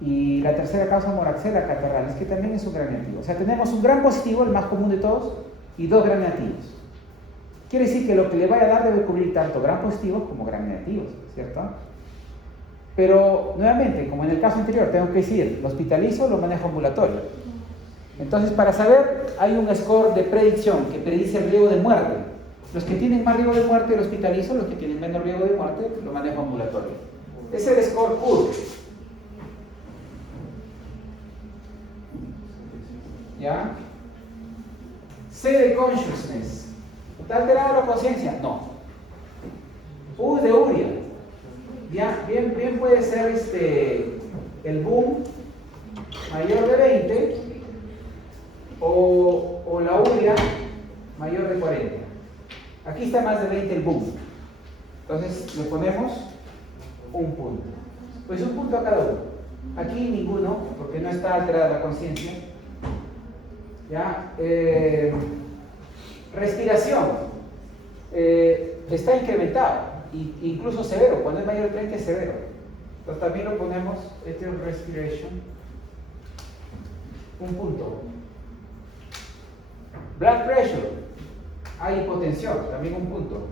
Y la tercera causa, Moraxella catarrhalis, que también es un gram negativo. O sea, tenemos un gram positivo, el más común de todos, y 2 gram negativos. Quiere decir que lo que le vaya a dar debe cubrir tanto gram positivos como gram negativos, ¿cierto? Pero, nuevamente, como en el caso anterior, tengo que decir, ¿lo hospitalizo o lo manejo ambulatorio? Entonces, para saber, hay un score de predicción que predice el riesgo de muerte. Los que tienen más riesgo de muerte lo hospitalizo, los que tienen menos riesgo de muerte lo manejo ambulatorio. Es el score CUR. ¿Ya? C de consciousness. ¿Está alterada la conciencia? No. U de uria. Ya, bien puede ser el boom mayor de 20 o la uria mayor de 40. Aquí está más de 20 el boom. Entonces le ponemos un punto. Pues un punto a cada uno. Aquí ninguno, porque no está alterada la conciencia. ¿Ya? Respiración. Está incrementado. Incluso severo, cuando es mayor de 30 es severo. Entonces también lo ponemos, atrial respiration, un punto. Blood pressure, hay hipotensión, también un punto.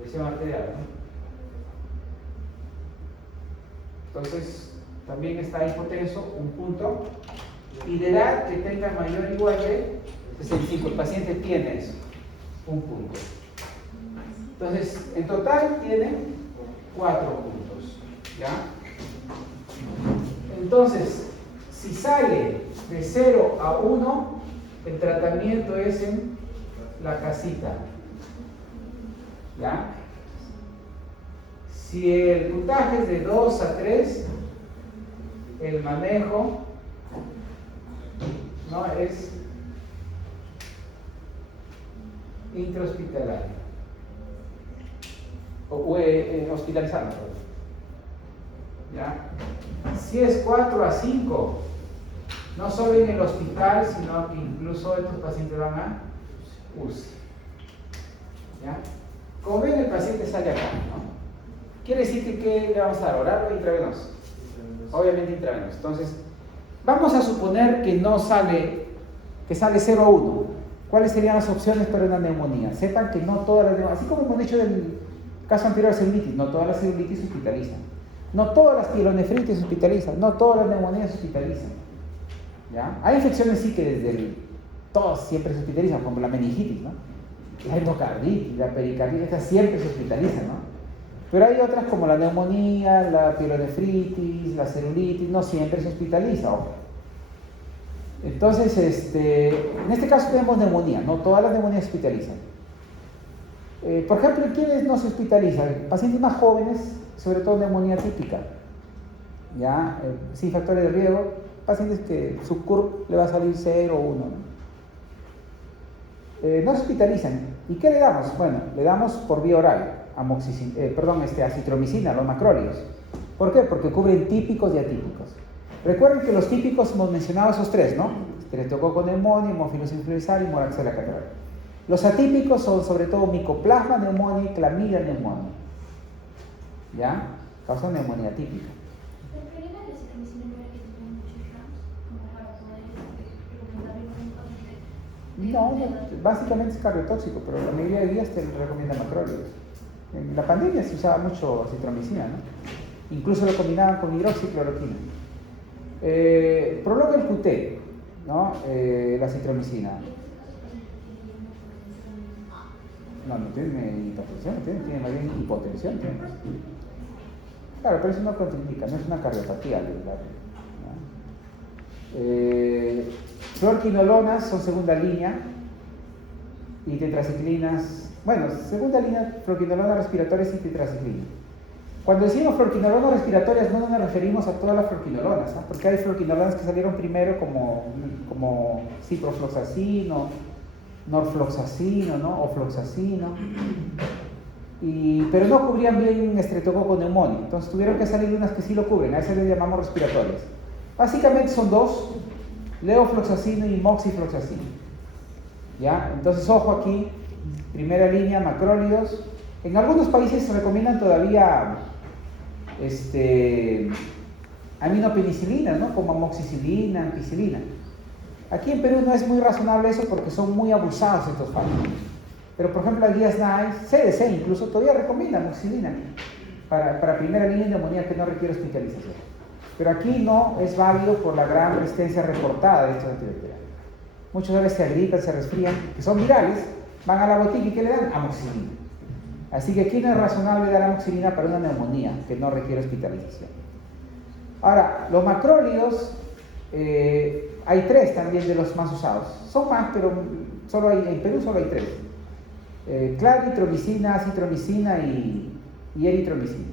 Presión arterial, ¿no? Entonces también está hipotenso, un punto. Y de edad que tenga mayor o igual de 65, el paciente tiene eso. Un punto. Entonces, en total tiene 4 puntos. ¿Ya? Entonces, si sale de 0 a 1, el tratamiento es en la casita. ¿Ya? Si el puntaje es de 2 a 3, el manejo, ¿no?, es intrahospitalario o hospitalizado. ¿Ya? Si es 4 a 5, no solo en el hospital, sino que incluso estos pacientes van a UCI. ¿Ya? Como ven, el paciente sale acá, ¿no? Quiere decir que ¿qué le vamos a dar? ¿Oral o intravenoso? Obviamente intravenoso. Entonces, vamos a suponer que no sale, que sale 0 a 1. ¿Cuáles serían las opciones para una neumonía? Sepan que no todas las neumonías, así como hemos dicho del caso anterior de celulitis, no todas las celulitis hospitalizan. No todas las pielonefritis hospitalizan, no todas las neumonías hospitalizan. ¿Ya? Hay infecciones sí que desde todas siempre se hospitalizan, como la meningitis, ¿no? La endocarditis, la pericarditis, estas siempre se hospitalizan, ¿no? Pero hay otras como la neumonía, la pielonefritis, la celulitis, no siempre se hospitaliza, ojo. Entonces, en este caso tenemos neumonía, no todas las neumonías se hospitalizan. Por ejemplo, ¿quiénes no se hospitalizan? Pacientes más jóvenes, sobre todo neumonía típica, ¿ya? Sin factores de riesgo, pacientes que su CURP le va a salir 0 o 1, ¿no? No se hospitalizan. ¿Y qué le damos? Bueno, le damos por vía oral, acitromicina, los macrólidos. ¿Por qué? Porque cubren típicos y atípicos. Recuerden que los típicos hemos mencionado esos 3, ¿no? Streptococcus pneumoniae, Haemophilus influenzae y Moraxella catarrhalis. Los atípicos son sobre todo Mycoplasma pneumoniae y Chlamydia pneumoniae. ¿Ya? Causa neumonía típica. ¿El problema de la citromicina no era que tenía muchos gramos? No, básicamente es cardiotóxico, pero la mayoría de guías te recomienda macrólidos. En la pandemia se usaba mucho acitromicina, ¿no? Incluso lo combinaban con hidroxicloroquina. Prolonga el QT, ¿no? La acitromicina. No tiene hipertensión, tiene más bien hipotensión. Claro, pero eso no contraindica, no es una cardiopatía, ¿verdad? Fluorquinolonas son segunda línea y tetraciclinas, bueno, segunda línea, fluorquinolonas respiratorias y tetraciclina. Cuando decimos fluorquinolonas respiratorias no nos referimos a todas las fluorquinolonas, ¿no? Porque hay fluorquinolonas que salieron primero como ciprofloxacino, norfloxacino, ¿no? O floxacino, pero no cubrían bien estreptococo neumónico, entonces tuvieron que salir unas que sí lo cubren, a esas les llamamos respiratorias. Básicamente son dos, levofloxacino y moxifloxacino. ¿Ya? Entonces, ojo aquí, primera línea, macrólidos. En algunos países se recomiendan todavía aminopenicilina, ¿no? Como amoxicilina, ampicilina. Aquí en Perú no es muy razonable eso porque son muy abusados estos fármacos. Pero, por ejemplo, las guías NICE, CDC incluso, todavía recomienda amoxicilina para primera línea de neumonía que no requiere hospitalización. Pero aquí no es válido por la gran resistencia reportada de estos antibacterianos. Muchas veces se agripan, se resfrían, que son virales, van a la botica y ¿qué le dan? Amoxicilina. Así que aquí no es razonable dar amoxicilina para una neumonía que no requiere hospitalización. Ahora, los macrólidos, hay 3 también de los más usados. Son más, pero en Perú solo hay 3. Claritromicina, acitromicina y eritromicina.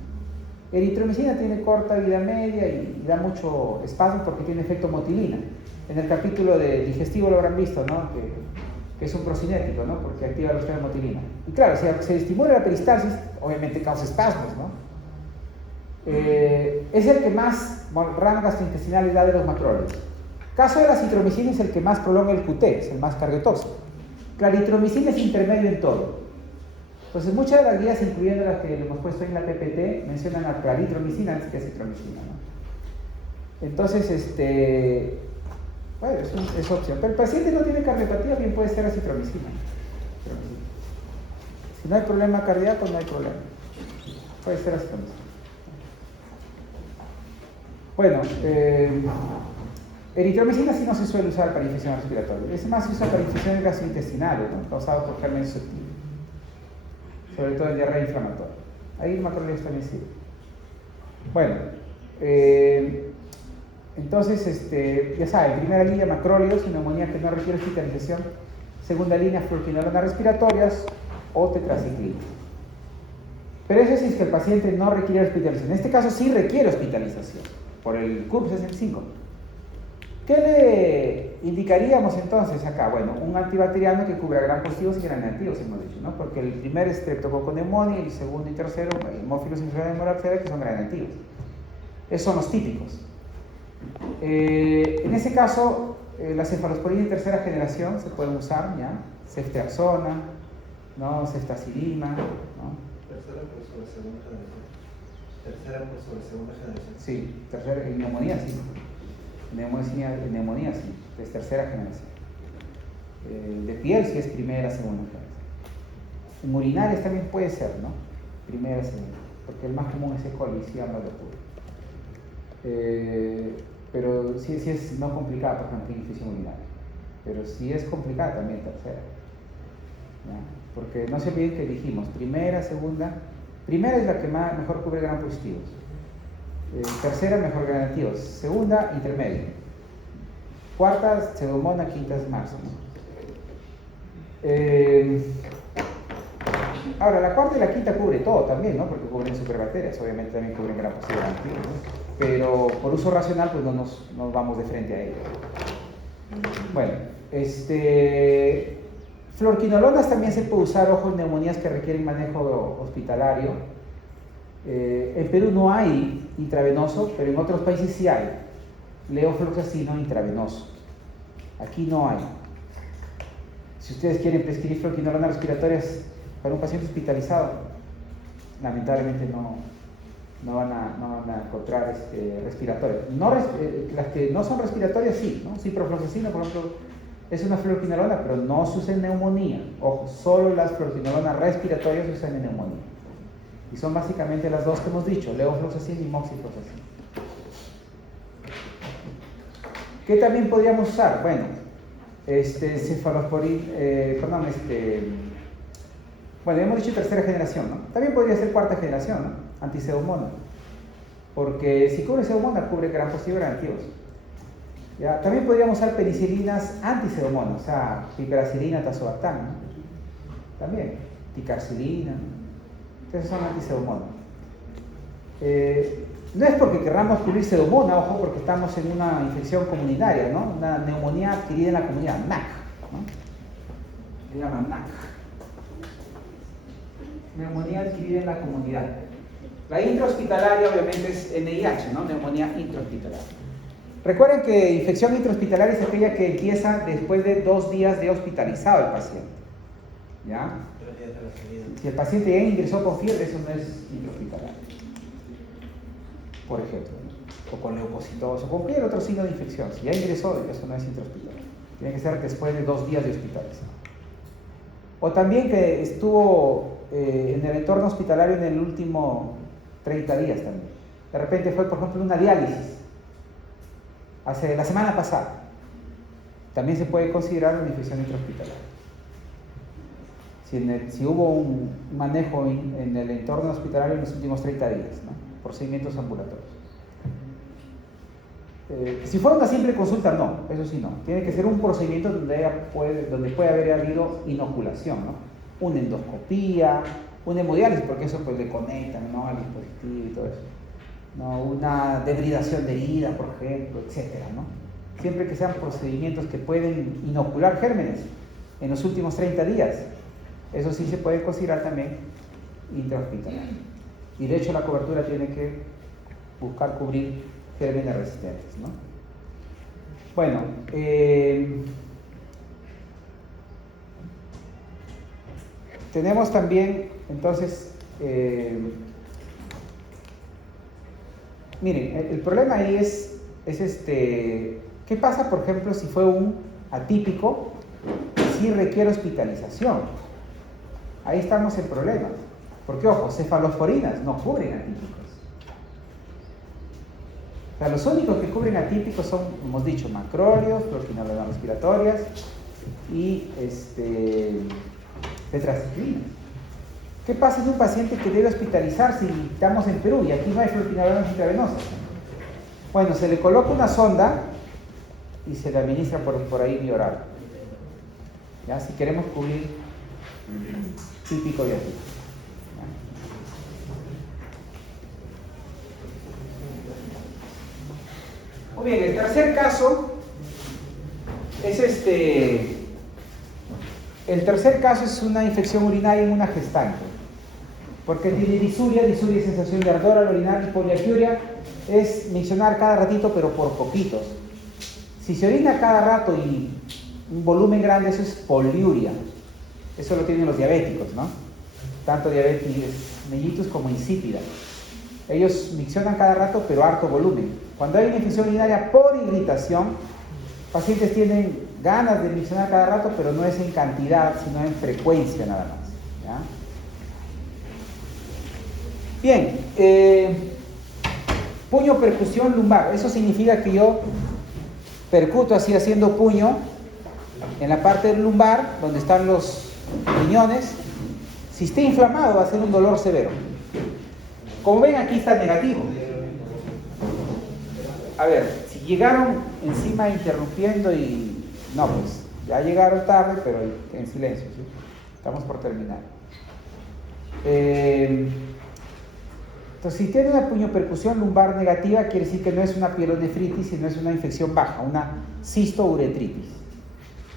Eritromicina tiene corta vida media y da mucho espasmo porque tiene efecto motilina. En el capítulo de digestivo lo habrán visto, ¿no? Que es un procinético, ¿no? Porque activa los de motilina. Y claro, si se estimula la peristalsis, obviamente causa espasmos, ¿no? Es el que más rango gastrointestinal da de los macrólidos. Caso de la citromicina es el que más prolonga el QT, es el más cardiotóxico. Claritromicina es intermedio en todo. Entonces, muchas de las guías, incluyendo las que le hemos puesto en la PPT, mencionan a claritromicina antes que a citromicina, ¿no? Entonces, bueno, es opción. Pero el paciente no tiene cardiopatía, bien puede ser acitromicina. Si no hay problema cardíaco, no hay problema. Puede ser acitromicina. Bueno, eritromicina sí no se suele usar para infecciones respiratorias. Es más, se usa para infecciones gastrointestinales, ¿no? Causadas por gérmenes susceptibles. Sobre todo en diarrea inflamatoria. Ahí el macrólidos también sirve. Bueno, entonces, ya saben, primera línea macrólidos y neumonía que no requiere hospitalización. Segunda línea fluorquinolonas respiratorias o tetraciclina. Pero eso sí es que el paciente no requiere hospitalización. En este caso sí requiere hospitalización por el CURP 65. ¿Qué le indicaríamos entonces acá? Bueno, un antibacteriano que cubra gram positivos y gram negativos, hemos dicho, ¿no? Porque el primer es Streptococcus pneumoniae y el segundo y tercero, Haemophilus influenzae moraxera, que son gram negativos. Esos son los típicos. En ese caso, la cefalosporina de tercera generación se puede usar, ¿ya? Ceftriaxona, ¿no? Ceftazidima, ¿no? Tercera por sobre segunda generación. Tercera por sobre segunda generación. Sí, tercera, en neumonía sí. Neumonía sí, es tercera generación. De piel sí es primera, segunda generación. En urinarias también puede ser, ¿no? Primera, segunda. Porque el más común es E. coli, sí habla de puro. Pero sí es no complicada, por ejemplo, en infección urinaria. Pero sí es complicada también tercera. ¿Ya? Porque no se olviden que dijimos, primera, segunda. Primera es la que mejor cubre gram positivos. Tercera, mejor gram negativos. Segunda, intermedio. Cuarta, pseudomonas, quinta es marzo, ¿no? Ahora, la cuarta y la quinta cubre todo también, ¿no? Porque cubren superbacterias, obviamente también cubren gram positivo, ¿no? Pero por uso racional, pues no nos vamos de frente a ello. Bueno, fluorquinolonas también se puede usar, ojo, en neumonías que requieren manejo hospitalario. En Perú no hay intravenoso, pero en otros países sí hay. Levofloxacino intravenoso. Aquí no hay. Si ustedes quieren prescribir fluorquinolonas respiratorias para un paciente hospitalizado, lamentablemente no van a encontrar respiratorias. Las que no son respiratorias sí, ¿no? Ciprofloxacino, por ejemplo, Es una fluoroquinolona, pero no se usa en neumonía. Ojo, solo las fluoroquinolonas respiratorias se usan en neumonía. Y son básicamente las dos que hemos dicho, levofloxacin y moxifloxacin. ¿Qué también podríamos usar? Bueno, cefalosporin, bueno, hemos dicho tercera generación, ¿no? También podría ser cuarta generación, ¿no? Antiseudomona. Porque si cubre Pseudomonas, cubre gran posible garantivos. ¿Ya? También podríamos usar penicilinas antiseudomonas, o sea, piperacilina, tazobactam, ¿no? También, ticarcilina, entonces son antiseudomonas. No es porque querramos cubrir pseudomona, ojo, porque estamos en una infección comunitaria, ¿no? Una neumonía adquirida en la comunidad, NAC, ¿no? Se llama NAC. Neumonía adquirida en la comunidad. La intrahospitalaria obviamente es NIH, ¿no? Neumonía intrahospitalaria. Recuerden que infección intrahospitalaria es aquella que empieza después de 2 días de hospitalizado el paciente. ¿Ya? Si el paciente ya ingresó con fiebre, eso no es intrahospitalaria. Por ejemplo, ¿no? O con leucocitosis, o con cualquier otro signo de infección. Si ya ingresó, eso no es intrahospitalaria. Tiene que ser después de 2 días de hospitalizado. O también que estuvo en el entorno hospitalario en el último 30 días también. De repente fue, por ejemplo, una diálisis hace la semana pasada. También se puede considerar una infección intrahospitalaria. Si hubo un manejo en el entorno hospitalario en los últimos 30 días, ¿no? Procedimientos ambulatorios. Si fuera una simple consulta, no, eso sí no. Tiene que ser un procedimiento donde puede haber habido inoculación, ¿no? Una endoscopía, una hemodiálisis, porque eso pues le conectan, ¿no? Al dispositivo y todo eso. ¿No? Una debridación de herida, por ejemplo, etcétera, ¿no? Siempre que sean procedimientos que pueden inocular gérmenes en los últimos 30 días, eso sí se puede considerar también intrahospitalario. Y de hecho la cobertura tiene que buscar cubrir gérmenes resistentes, ¿no? Bueno, tenemos también, entonces, miren, el problema ahí es ¿qué pasa, por ejemplo, si fue un atípico y si requiere hospitalización? Ahí estamos en problemas. Porque, ojo, cefalosporinas no cubren atípicos. O sea, los únicos que cubren atípicos son, hemos dicho, macróleos, fluoroquinolonas respiratorias y tetraciclinas. ¿Qué pasa en un paciente que debe hospitalizarse y estamos en Perú y aquí no hay fluoroquinolonas intravenosas? Bueno, se le coloca una sonda y se le administra por ahí vía oral. ¿Ya? Si queremos cubrir típico y atípico. Muy bien, el tercer caso es el tercer caso es una infección urinaria en una gestante. Porque tiene disuria es sensación de ardor al orinar, y poliaquiuria es mencionar cada ratito, pero por poquitos. Si se orina cada rato y un volumen grande, eso es poliuria. Eso lo tienen los diabéticos, ¿no? Tanto diabetes mellitus como insípida. Ellos miccionan cada rato, pero harto volumen. Cuando hay una infección urinaria por irritación, pacientes tienen ganas de miccionar cada rato, pero no es en cantidad, sino en frecuencia nada más. ¿Ya? Bien, puño percusión lumbar. Eso significa que yo percuto así haciendo puño en la parte del lumbar, donde están los riñones. Si está inflamado va a ser un dolor severo. Como ven, aquí está negativo. A ver, si llegaron encima interrumpiendo y... No, pues ya llegaron tarde, pero en silencio, ¿sí? Estamos por terminar. Entonces, si tiene una puñopercusión lumbar negativa, quiere decir que no es una pielonefritis, sino es una infección baja, una cistouretritis.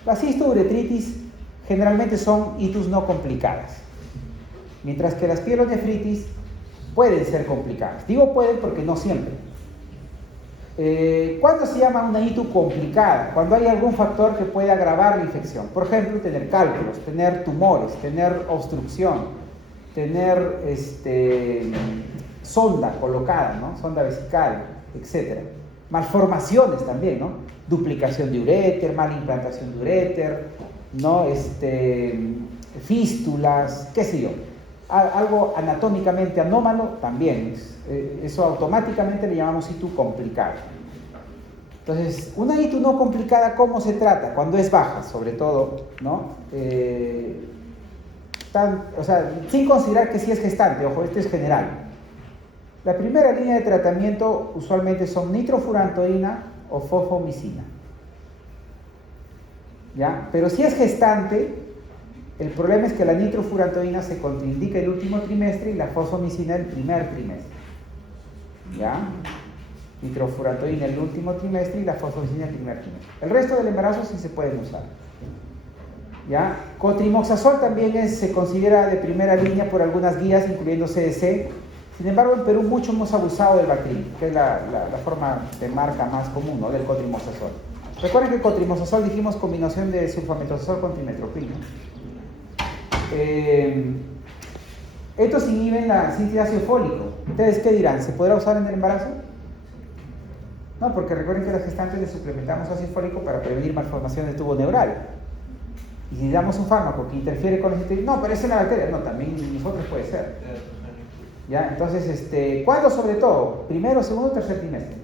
Las cistouretritis generalmente son itus no complicadas, mientras que las pielonefritis pueden ser complicadas. Digo pueden porque no siempre. ¿Cuándo se llama una ITU complicada? Cuando hay algún factor que puede agravar la infección. Por ejemplo, tener cálculos, tener tumores, tener obstrucción, tener sonda colocada, ¿no? Sonda vesical, etc. malformaciones también, ¿no? Duplicación de uréter, mala implantación de uréter, ¿no? Fístulas, qué sé yo. Algo anatómicamente anómalo también. Eso automáticamente le llamamos ITU complicado. Entonces, una ITU no complicada, ¿cómo se trata? Cuando es baja, sobre todo, ¿no? O sea, sin considerar que sí es gestante, ojo, esto es general. La primera línea de tratamiento usualmente son nitrofurantoína o fosfomicina. ¿Ya? Pero si es gestante, el problema es que la nitrofurantoína se contraindica el último trimestre y la fosfomicina el primer trimestre. ¿Ya? Nitrofurantoína el último trimestre y la fosfomicina el primer trimestre. El resto del embarazo sí se pueden usar. ¿Ya? Cotrimoxazol también se considera de primera línea por algunas guías, incluyendo CDC. Sin embargo, en Perú mucho hemos abusado del Bactrim, que es la forma de marca más común, ¿no? Del cotrimoxazol. Recuerden que el cotrimoxazol dijimos combinación de sulfametazol con trimestoprim. Estos inhiben la síntesis de ácido fólico. ¿Ustedes qué dirán? ¿Se podrá usar en el embarazo? No, porque recuerden que a las gestantes les suplementamos ácido fólico para prevenir malformación del tubo neural. Y si damos un fármaco que interfiere con el síntesis, no, pero es en la bacteria. No, también en nosotros puede ser. ¿Ya? Entonces, ¿cuándo sobre todo? ¿Primero, segundo o tercer trimestre?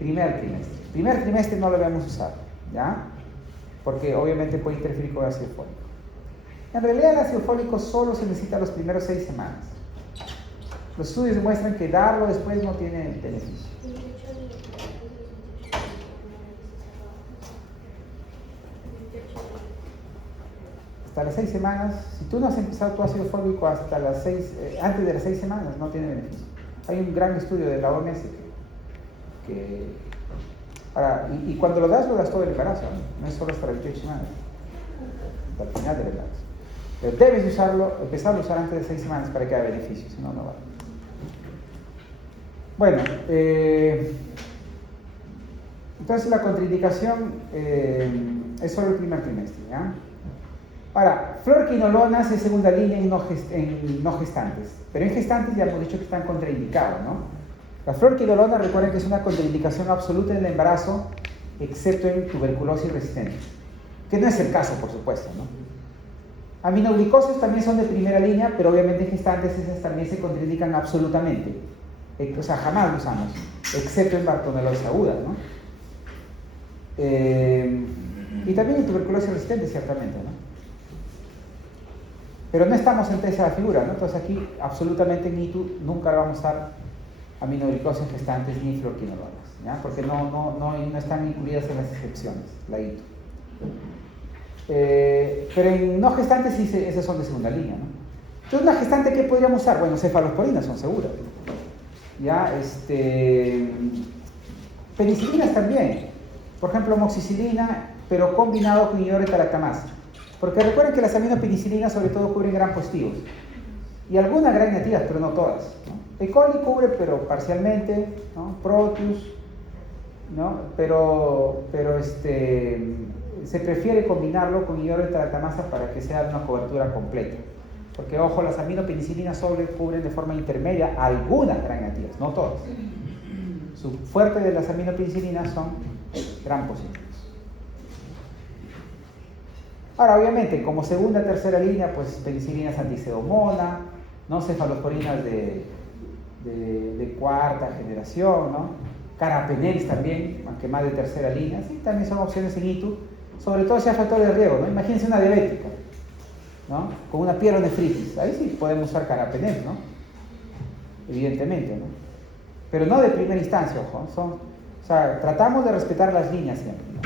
Primer trimestre. Primer trimestre no lo debemos usar, ¿ya? Porque obviamente puede interferir con el ácido fólico. En realidad el ácido fólico solo se necesita los primeros 6 semanas. Los estudios demuestran que darlo después no tiene beneficio. Hasta las 6 semanas, si tú no has empezado tu ácido fólico hasta las 6, antes de las 6 semanas, no tiene beneficio. Hay un gran estudio de la OMS y cuando lo das todo el embarazo, no es solo hasta las 28 semanas, hasta el final del embarazo. Pero debes empezarlo a usar antes de 6 semanas para que haya beneficio, si no, no va. Bueno, entonces la contraindicación es solo el primer trimestre, ¿ya? Ahora, fluorquinolonas es segunda línea en no gestantes, pero en gestantes ya hemos dicho que están contraindicados, ¿no? La fluorquinolona, recuerden que es una contraindicación absoluta en el embarazo, excepto en tuberculosis resistente, que no es el caso, por supuesto, ¿no? Aminoglicosas también son de primera línea, pero obviamente en gestantes esas también se contraindican absolutamente. O sea, jamás lo usamos, excepto en bartonelosis aguda, ¿no? Y también en tuberculosis resistente, ciertamente, ¿no? Pero no estamos en esa figura, ¿no? Entonces aquí, absolutamente en ITU, nunca vamos a usar aminoglicosas gestantes ni fluorquinolonas, ¿ya? Porque no están incluidas en las excepciones, la ITU. Pero en no gestantes sí, esas son de segunda línea, ¿no? Entonces, una gestante, ¿qué podríamos usar? Bueno, cefalosporinas son seguras. ¿Ya? Penicilinas también. Por ejemplo, amoxicilina, pero combinado con inhibidor de talactamasa. Porque recuerden que las aminopenicilinas sobre todo cubren gram positivos. Y algunas gram negativas, pero no todas, ¿no? E. coli cubre, pero parcialmente, ¿no? Proteus, ¿no? Pero se prefiere combinarlo con inhibidor de talactamasa para que sea una cobertura completa. Porque, ojo, las aminopenicilinas solo cubren de forma intermedia algunas gram negativas, no todas. Su fuerte de las aminopenicilinas son gram positivos. Ahora, obviamente, como segunda, tercera línea, pues penicilinas anticedomona, ¿no? Cefalosporinas de cuarta generación, ¿no? Carbapenems también, aunque más de tercera línea, sí, también son opciones en ITU, sobre todo si hay factor de riesgo, ¿no? Imagínense una diabética, ¿no? Con una pielonefritis, ahí sí podemos usar carbapenems, ¿no? Evidentemente, ¿no? Pero no de primera instancia, ojo, o sea, tratamos de respetar las líneas siempre, ¿no?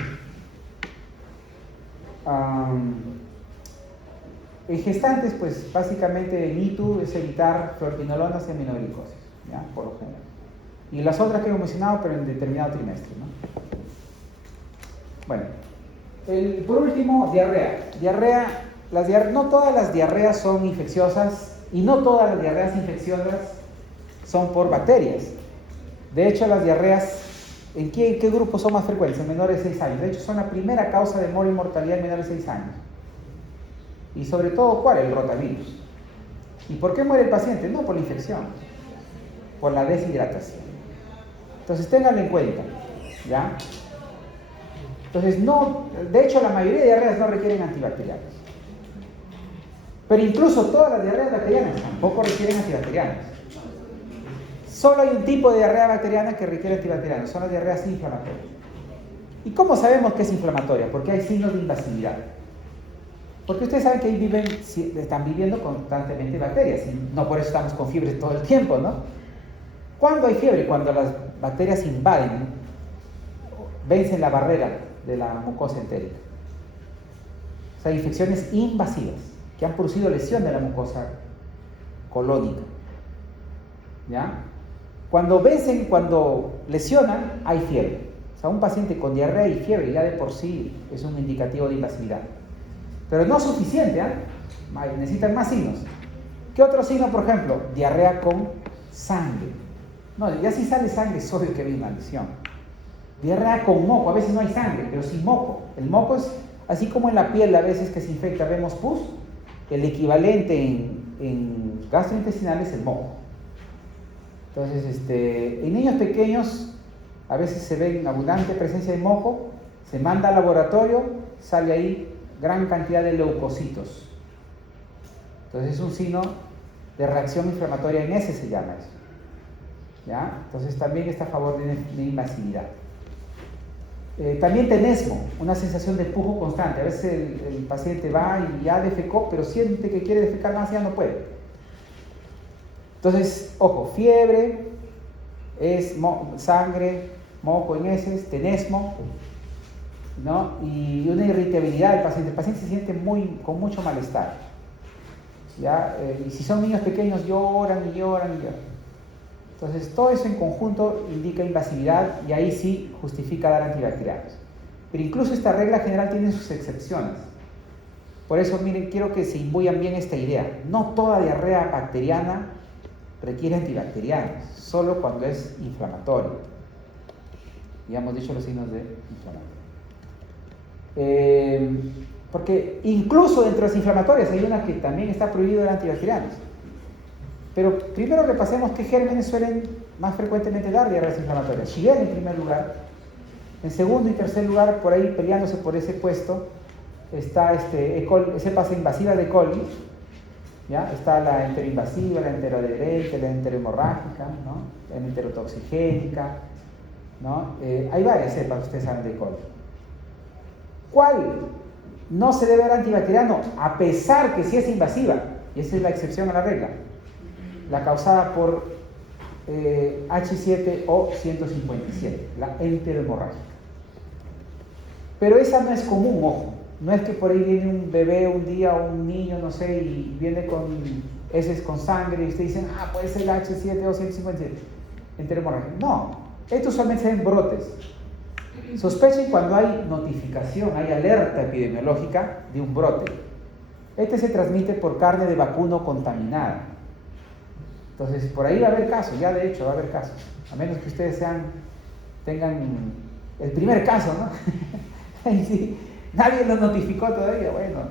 En gestantes, pues básicamente en ITU es evitar fluorquinolonas y aminoglicosis, ¿ya? Por lo general. Y las otras que hemos mencionado, pero en determinado trimestre, ¿no? Bueno, por último, diarrea. No todas las diarreas son infecciosas y no todas las diarreas infecciosas son por bacterias. De hecho, las diarreas, ¿en qué grupo son más frecuentes? En menores de 6 años. De hecho, son la primera causa de muerte y mortalidad en menores de 6 años. Y sobre todo, ¿cuál? El rotavirus. ¿Y por qué muere el paciente? No por la infección, por la deshidratación. Entonces ténganlo en cuenta, ¿ya? Entonces, no, de hecho la mayoría de diarreas no requieren antibacterianos. Pero incluso todas las diarreas bacterianas tampoco requieren antibacterianos. Solo hay un tipo de diarrea bacteriana que requiere antibacterianos, son las diarreas inflamatorias. ¿Y cómo sabemos que es inflamatoria? Porque hay signos de invasividad. Porque ustedes saben que ahí están viviendo constantemente bacterias, y no por eso estamos con fiebre todo el tiempo, ¿no? ¿Cuándo hay fiebre? Cuando las bacterias invaden, vencen la barrera de la mucosa entérica. O sea, infecciones invasivas que han producido lesión de la mucosa colónica. ¿Ya? Cuando vencen, cuando lesionan, hay fiebre. O sea, un paciente con diarrea y fiebre ya de por sí es un indicativo de invasividad. Pero no suficiente, ¿eh? Necesitan más signos. ¿Qué otro signo, por ejemplo? Diarrea con sangre. No, ya si sale sangre es obvio que hay una lesión. Diarrea con moco, a veces no hay sangre, pero sí moco. El moco es, así como en la piel a veces que se infecta vemos pus, el equivalente en gastrointestinal es el moco. Entonces, en niños pequeños a veces se ve en abundante presencia de moco, se manda al laboratorio, sale ahí gran cantidad de leucocitos. Entonces es un signo de reacción inflamatoria en ese se llama eso. ¿Ya? Entonces también está a favor de invasividad. También tenesmo, una sensación de pujo constante. A veces el paciente va y ya defecó, pero siente que quiere defecar más y ya no puede. Entonces, ojo, fiebre, es sangre, moco en heces, tenesmo, ¿no? Y una irritabilidad del paciente. El paciente se siente con mucho malestar. ¿Ya? Y si son niños pequeños, lloran y lloran y lloran. Entonces, todo eso en conjunto indica invasividad y ahí sí justifica dar antibacterianos. Pero incluso esta regla general tiene sus excepciones. Por eso, miren, quiero que se imbuyan bien esta idea. No toda diarrea bacteriana requiere antibacterianos, solo cuando es inflamatorio. Ya hemos dicho los signos de inflamatorio. Porque incluso dentro de las inflamatorias hay una que también está prohibido dar antibacterianos. Pero primero repasemos qué gérmenes suelen más frecuentemente dar diarreas inflamatorias. Shigella en primer lugar. En segundo y tercer lugar, por ahí peleándose por ese puesto, está cepas invasivas de E. coli. ¿Ya? Está la enteroinvasiva, la enteroadherente, la enterohemorrágica, ¿no? La enterotoxigénica, ¿no? Hay varias cepas, ustedes saben, de E. coli. ¿Cuál no se debe dar antibacteriano a pesar que sí es invasiva? Y esa es la excepción a la regla. La causada por H7O 157, la enterohemorrágica. Pero esa no es común, ojo. No es que por ahí viene un bebé un día o un niño, no sé, y viene con heces con sangre y ustedes dicen, puede ser la H7O 157, enterohemorrágica. No, esto usualmente se ven brotes. Sospechen cuando hay notificación, hay alerta epidemiológica de un brote. Este se transmite por carne de vacuno contaminada. Entonces, por ahí va a haber casos, ya de hecho va a haber casos. A menos que ustedes tengan el primer caso, ¿no? Y si nadie lo notificó todavía, bueno,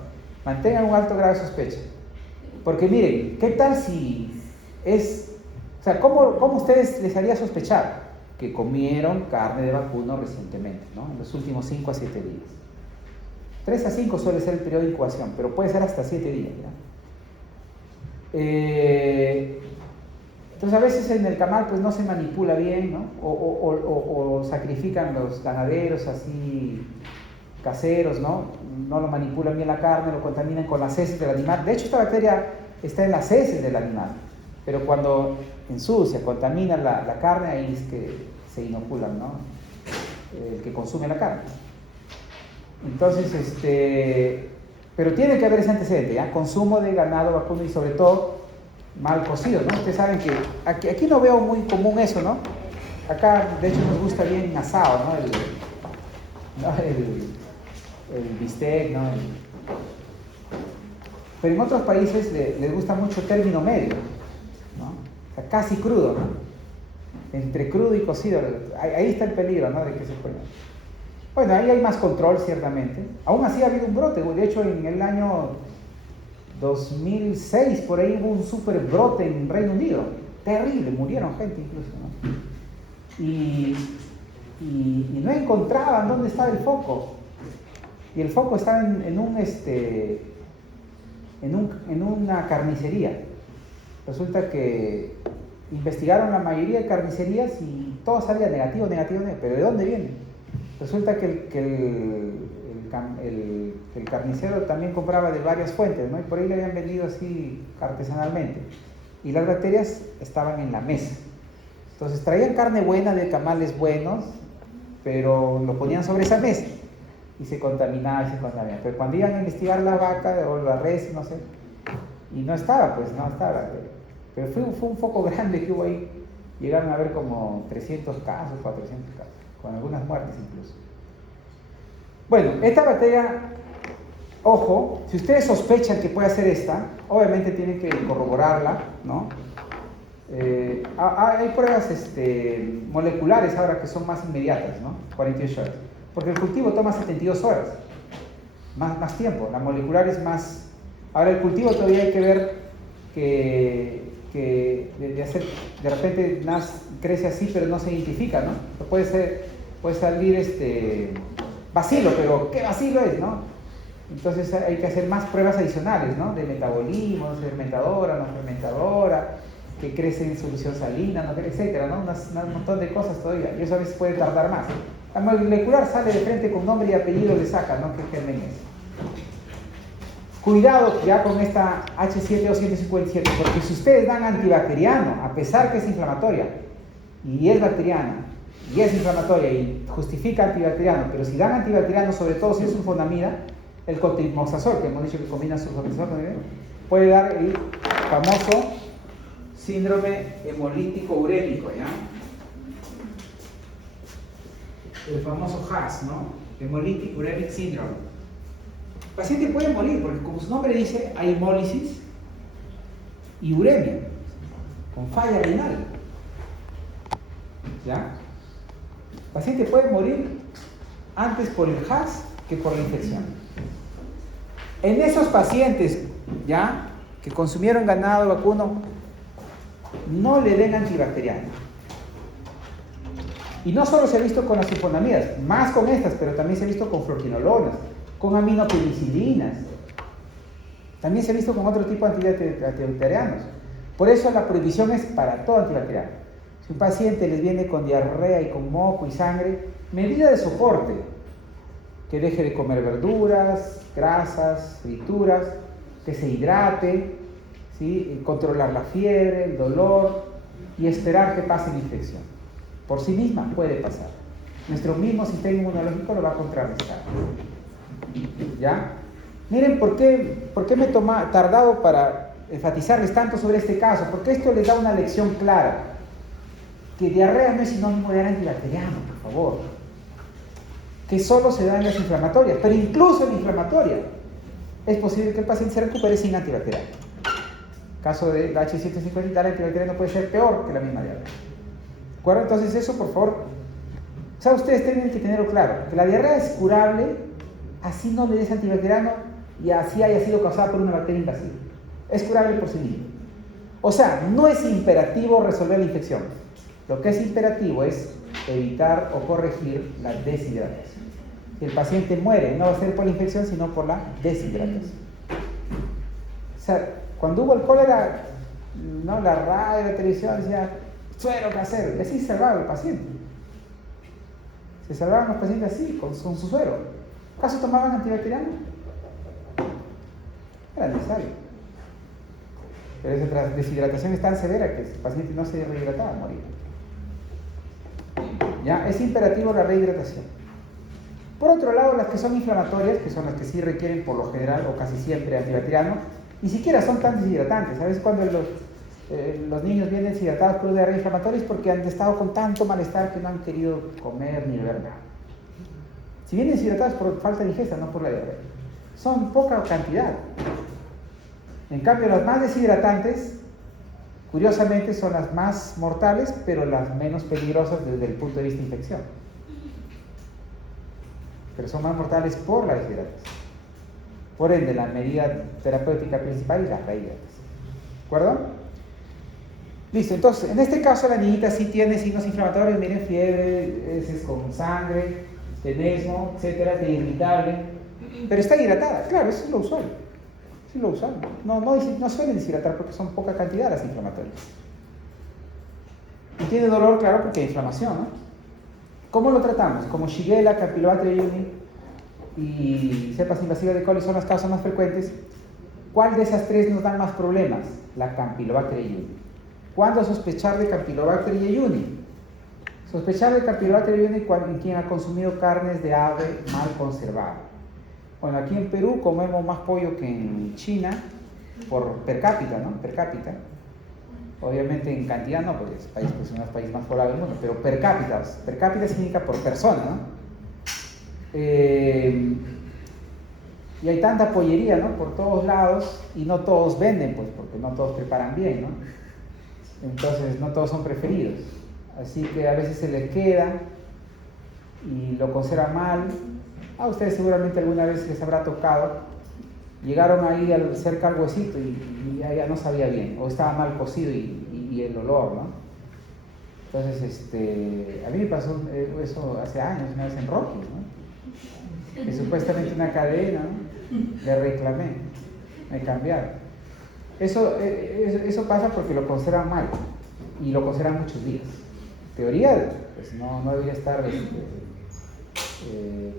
mantengan un alto grado de sospecha. Porque miren, ¿qué tal si o sea, ¿cómo ustedes les haría sospechar? Que comieron carne de vacuno recientemente, ¿no? En los últimos 5 a 7 días. 3 a 5 suele ser el periodo de incubación, pero puede ser hasta 7 días, ¿ya? Entonces a veces en el camal pues no se manipula bien, ¿no? O sacrifican los ganaderos así caseros, ¿no? No lo manipulan bien la carne, lo contaminan con las heces del animal. De hecho esta bacteria está en las heces del animal, pero cuando ensucia, contamina la carne, ahí es que se inoculan, ¿no? El que consume la carne. Entonces, pero tiene que haber ese antecedente, ¿ya? Consumo de ganado vacuno y sobre todo mal cocido, ¿no? Ustedes saben que aquí no veo muy común eso, ¿no? Acá, de hecho, nos gusta bien asado, ¿no? El bistec, ¿no? Pero en otros países les gusta mucho término medio, ¿no? O sea, casi crudo, ¿no? Entre crudo y cocido, ahí está el peligro, ¿no? De que se pueda. Bueno, ahí hay más control, ciertamente. Aún así ha habido un brote. De hecho, en el año 2006, por ahí hubo un super brote en Reino Unido. Terrible, murieron gente incluso, ¿no? y no encontraban dónde estaba el foco. Y el foco estaba en una carnicería. Resulta que investigaron la mayoría de carnicerías y todo salía negativo, pero ¿de dónde viene? Resulta que el carnicero también compraba de varias fuentes, ¿no? Y por ahí le habían vendido así artesanalmente. Y las bacterias estaban en la mesa. Entonces traían carne buena de camales buenos, pero lo ponían sobre esa mesa y se contaminaba. Pero cuando iban a investigar la vaca o la res, no sé, y no estaba. Pero fue un foco grande que hubo ahí. Llegaron a haber como 300 casos, 400 casos, con algunas muertes incluso. Bueno, esta bacteria, ojo, si ustedes sospechan que puede ser esta, obviamente tienen que corroborarla, ¿no? Hay pruebas moleculares ahora que son más inmediatas, ¿no? 48 horas. Porque el cultivo toma 72 horas, más tiempo. La molecular es más. Ahora el cultivo todavía hay que ver que de repente crece así, pero no se identifica, ¿no? Puede salir bacilo, pero ¿qué bacilo es, no? Entonces hay que hacer más pruebas adicionales, ¿no? De metabolismo, fermentadora, no fermentadora, que crece en solución salina, ¿no? Etcétera, ¿no? Un montón de cosas todavía, y eso a veces puede tardar más. La molecular sale de frente con nombre y apellido, le saca, ¿no? ¿Qué germen es? Cuidado ya con esta H7O157, porque si ustedes dan antibacteriano, a pesar que es inflamatoria, y es bacteriana, y es inflamatoria, y justifica antibacteriano, pero si dan antibacteriano, sobre todo si es sulfonamida, el cotrimoxazol, que hemos dicho que combina sulfonamida, puede dar el famoso síndrome hemolítico urémico, ¿ya? El famoso HAS, ¿no? Hemolytic Uremic Syndrome. El paciente puede morir porque, como su nombre dice, hay hemólisis y uremia, con falla renal. ¿Ya? El paciente puede morir antes por el HAS que por la infección. En esos pacientes, ¿ya?, que consumieron ganado vacuno, no le den antibacteriano. Y no solo se ha visto con las sulfonamidas, más con estas, pero también se ha visto con fluoroquinolonas, con aminopenicilinas. También se ha visto con otro tipo de antibacterianos. Por eso la prohibición es para todo antibacteriano. Si un paciente les viene con diarrea y con moco y sangre, medida de soporte, que deje de comer verduras, grasas, frituras, que se hidrate, ¿sí?, controlar la fiebre, el dolor y esperar que pase la infección. Por sí misma puede pasar. Nuestro mismo sistema inmunológico lo va a contrarrestar. ¿Ya? Miren por qué me he tardado para enfatizarles tanto sobre este caso, porque esto les da una lección clara. Que diarrea no es sinónimo de antibacteriano, por favor. Que solo se da en las inflamatorias, pero incluso en la inflamatoria es posible que el paciente se recupere sin antibacteriano. Caso de la H150 y tal, el antibacteriano puede ser peor que la misma diarrea. ¿De acuerdo? Entonces eso, por favor, o sea, ustedes tienen que tenerlo claro, que la diarrea es curable, así no le des antibacteriano y así haya sido causada por una bacteria invasiva. Es curable por sí mismo. O sea, no es imperativo resolver la infección. Lo que es imperativo es evitar o corregir la deshidratación. Si el paciente muere, no va a ser por la infección, sino por la deshidratación. O sea, cuando hubo el cólera, ¿no?, la radio, la televisión decía suero casero, y así se salvaba el paciente. Se salvaban los pacientes así, con su suero. ¿Acaso tomaban antibacteriano? Era necesario. Pero esa deshidratación es tan severa que el paciente no se rehidrataba, moría. ¿Ya? Es imperativo la rehidratación. Por otro lado, las que son inflamatorias, que son las que sí requieren por lo general o casi siempre antibacteriano, ni siquiera son tan deshidratantes. A veces cuando los niños vienen deshidratados por diarrea inflamatoria es porque han estado con tanto malestar que no han querido comer ni beber nada. Si vienen deshidratados por falta de ingesta, no por la diarrea. Son poca cantidad. En cambio, las más deshidratantes, curiosamente, son las más mortales, pero las menos peligrosas desde el punto de vista de infección. Pero son más mortales por la deshidratación. Por ende, la medida terapéutica principal es la rehidratación. ¿De acuerdo? Listo, entonces, en este caso la niñita sí tiene signos inflamatorios, miren, fiebre, heces con sangre, tenesmo, etcétera, de irritable, pero está hidratada, claro, eso es lo usual. Sí, lo usual. No suelen deshidratar porque son poca cantidad las inflamatorias. Y tiene dolor, claro, porque hay inflamación, ¿no? ¿Cómo lo tratamos? Como Shigella, Campylobacter jejuni y cepas invasivas de coli son las causas más frecuentes. ¿Cuál de esas tres nos dan más problemas? La Campylobacter jejuni. ¿Cuándo sospechar de Campylobacter jejuni? Sospechar de Campylobacter jejuni en quien ha consumido carnes de ave mal conservadas. Bueno, aquí en Perú comemos más pollo que en China, por per cápita, ¿no? Per cápita. Obviamente en cantidad no, porque es uno de los países más poblados del mundo, pero per cápita significa por persona, ¿no? Y hay tanta pollería, ¿no? Por todos lados, y no todos venden, pues, porque no todos preparan bien, ¿no? Entonces, no todos son preferidos. Así que a veces se les queda y lo conservan mal. A ustedes seguramente alguna vez les habrá tocado. Llegaron ahí cerca al huesito y ya no sabía bien, o estaba mal cocido y el olor, ¿no? Entonces, a mí me pasó eso hace años, una vez en Rocky, ¿no? Que supuestamente una cadena, ¿no? Le reclamé, me cambiaron. Eso pasa porque lo conservan mal y lo conservan muchos días. En teoría, pues no debería estar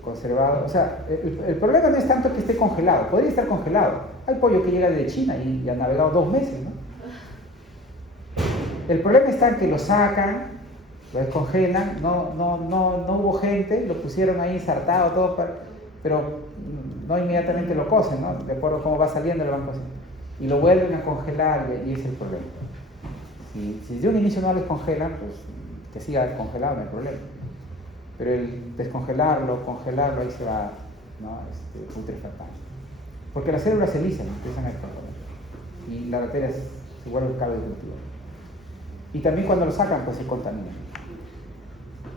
conservado. O sea, el problema no es tanto que esté congelado, podría estar congelado. Hay pollo que llega de China y ha navegado 2 meses, ¿no? El problema está en que lo sacan, lo descongelan, no hubo gente, lo pusieron ahí ensartado, todo, pero no inmediatamente lo cocen, ¿no? De acuerdo a cómo va saliendo lo van cociendo. Y lo vuelven a congelar y ese es el problema. Si de un inicio no lo descongelan, pues que siga congelado, no hay problema. Pero el descongelarlo, congelarlo, ahí se va, ¿no? Putrefactando. Porque las células se lisan, empiezan a descomponer. Y la bacteria se vuelve un caldo de cultivo. Y también cuando lo sacan, pues se contamina.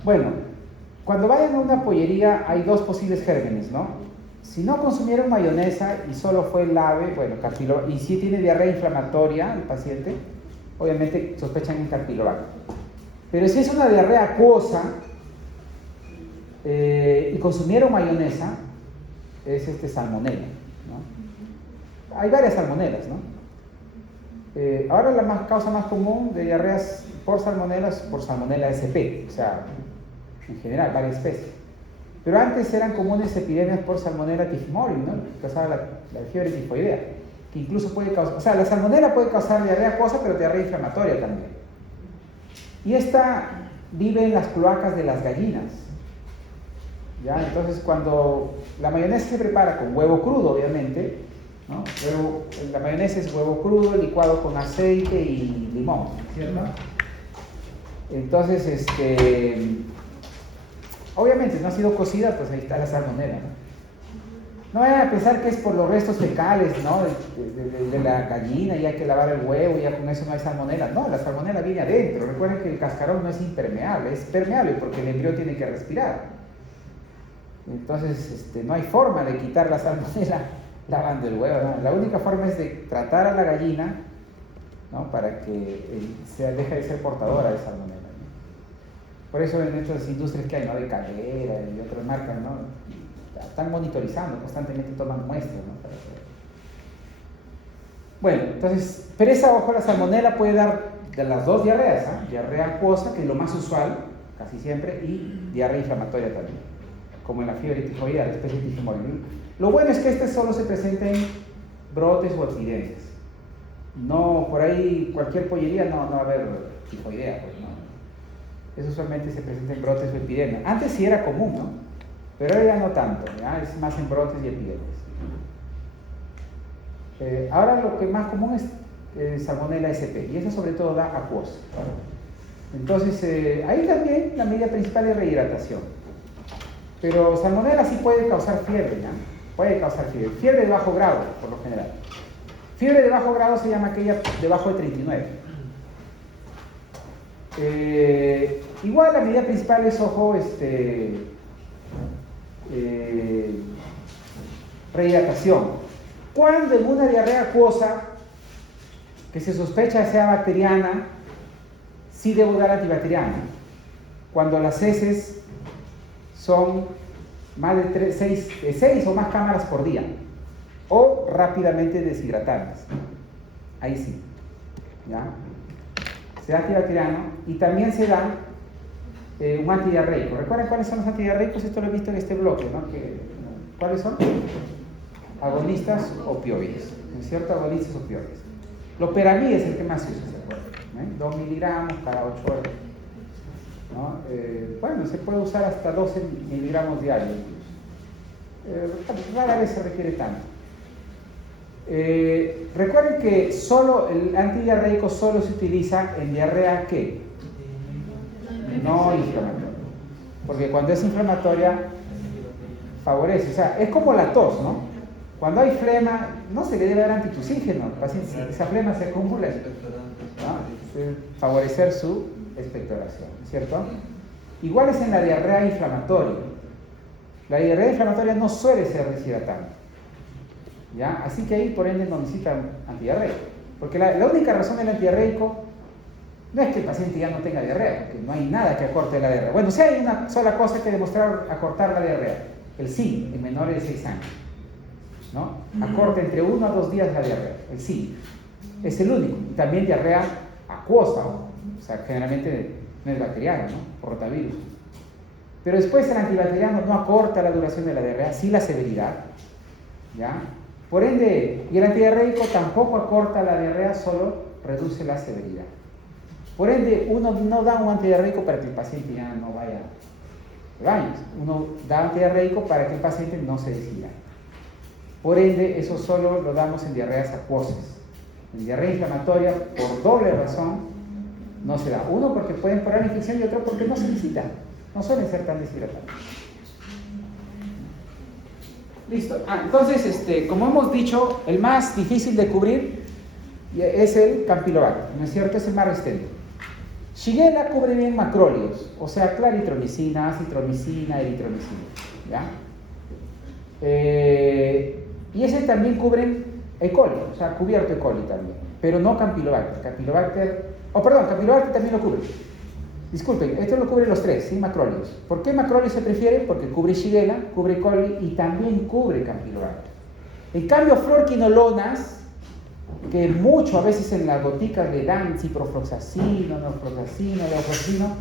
Bueno, cuando vayan a una pollería hay 2 posibles gérmenes, ¿no? Si no consumieron mayonesa y solo fue el ave, bueno, y si tiene diarrea inflamatoria el paciente, obviamente sospechan en Campylobacter. Pero si es una diarrea acuosa y consumieron mayonesa, es salmonela, ¿no? Hay varias salmonelas, ¿no? Ahora la causa más común de diarreas por salmonela es por Salmonella sp, o sea, en general, varias especies. Pero antes eran comunes epidemias por Salmonella typhimurium, ¿no? Que causaba la fiebre tifoidea, que incluso puede causar, o sea, la salmonela puede causar diarrea acuosa, pero diarrea inflamatoria también. Y esta vive en las cloacas de las gallinas. ¿Ya? Entonces, cuando la mayonesa se prepara con huevo crudo, obviamente, ¿no? La mayonesa es huevo crudo licuado con aceite y limón, ¿cierto? Entonces, obviamente no ha sido cocida, pues ahí está la salmonela, ¿no? No vayan a pensar que es por los restos fecales, ¿no? de la gallina, y hay que lavar el huevo y ya con eso no hay salmonela. No, la salmonela viene adentro. Recuerden que el cascarón no es impermeable, es permeable porque el embrión tiene que respirar. Entonces, no hay forma de quitar la salmonela lavando el huevo, ¿no? La única forma es de tratar a la gallina, ¿no? Para que deje de ser portadora de salmonela, ¿no? Por eso en estas industrias que hay, ¿no? De Calera y otras marcas, ¿no? Están monitorizando, constantemente toman muestras, ¿no? Bueno, entonces, presa bajo la salmonela puede dar de las 2 diarreas, ¿eh? Diarrea acuosa, que es lo más usual, casi siempre, y diarrea inflamatoria también, como en la fiebre tifoidea, la especie Typhimurium. Lo bueno es que este solo se presenta en brotes o epidemias. No, por ahí cualquier pollería no va a haber tifoidea, pues no. Eso usualmente se presenta en brotes o epidemias. Antes sí era común, ¿no? Pero ahora ya no tanto, ¿ya? Es más en brotes y epidemias. Ahora lo que más común es Salmonella sp, y eso sobre todo da acuosa. Entonces, ahí también la medida principal es rehidratación. Pero Salmonella sí puede causar fiebre, ¿ya? Puede causar fiebre. Fiebre de bajo grado, por lo general. Fiebre de bajo grado se llama aquella debajo de 39. Igual la medida principal es, ojo, rehidratación. Cuando en una diarrea acuosa que se sospecha sea bacteriana, sí debo dar antibacteriano. Cuando las heces son más de 6 o más cámaras por día, o rápidamente deshidratadas. Ahí sí. ¿Ya? Se da antibacteriano y también se da un antidiarreico. ¿Recuerdan cuáles son los antidiarreicos? Esto lo he visto en este bloque, ¿no? ¿Cuáles son? Agonistas opioides, ¿no es cierto? Agonistas opioides. Loperamida es el que más se usa, ¿se acuerdan? 2 miligramos cada 8 horas. ¿No? Bueno, se puede usar hasta 12 miligramos diarios. Rara vez se requiere tanto. Recuerden que solo el antidiarreico solo se utiliza en diarrea ¿qué? No inflamatoria. Porque cuando es inflamatoria favorece, o sea, es como la tos, ¿no? Cuando hay flema, no se le debe dar antitusígeno, esa flema se acumula, ¿no? Favorecer su expectoración, ¿cierto? Igual es en la diarrea inflamatoria. La diarrea inflamatoria no suele ser deshidratante, ¿ya? Así que ahí por ende no necesita antidiarreico, porque la única razón del antidiarreico no es que el paciente ya no tenga diarrea, porque no hay nada que acorte la diarrea. Bueno, sí hay una sola cosa que demostrar acortar la diarrea, el zinc en menores de 6 años, ¿no? Acorta entre 1 a 2 días la diarrea, el zinc. Es el único. También diarrea acuosa, o sea, generalmente no es bacteriana, ¿no? Por rotavirus. Pero después el antibacteriano no acorta la duración de la diarrea, sí la severidad, ¿ya? Por ende, y el antidiarreico tampoco acorta la diarrea, solo reduce la severidad. Por ende, uno no da un antidiarreico para que el paciente ya no vaya al baño. Uno da antidiarreico para que el paciente no se deshidrate. Por ende, eso solo lo damos en diarreas acuosas. En diarrea inflamatoria, por doble razón, no se da. Uno, porque pueden parar la infección, y otro, porque no se necesita. No suelen ser tan deshidratantes. Listo. Entonces, como hemos dicho, el más difícil de cubrir es el Campylobacter, ¿no es cierto? Es el más resistente. Shigella cubre bien macrólidos, o sea, claritromicina, acitromicina, eritromicina, ¿ya? Y ese también cubren E. coli, o sea, cubierto E. coli también, pero no Campylobacter. Campylobacter también lo cubre. Disculpen, esto lo cubre los tres, ¿sí? Macrólidos. ¿Por qué macrólidos se prefiere? Porque cubre Shigella, cubre E. coli y también cubre Campylobacter. En cambio, fluorquinolonas, que mucho a veces en las goticas le dan ciprofloxacino, norfloxacino, leofloxacino,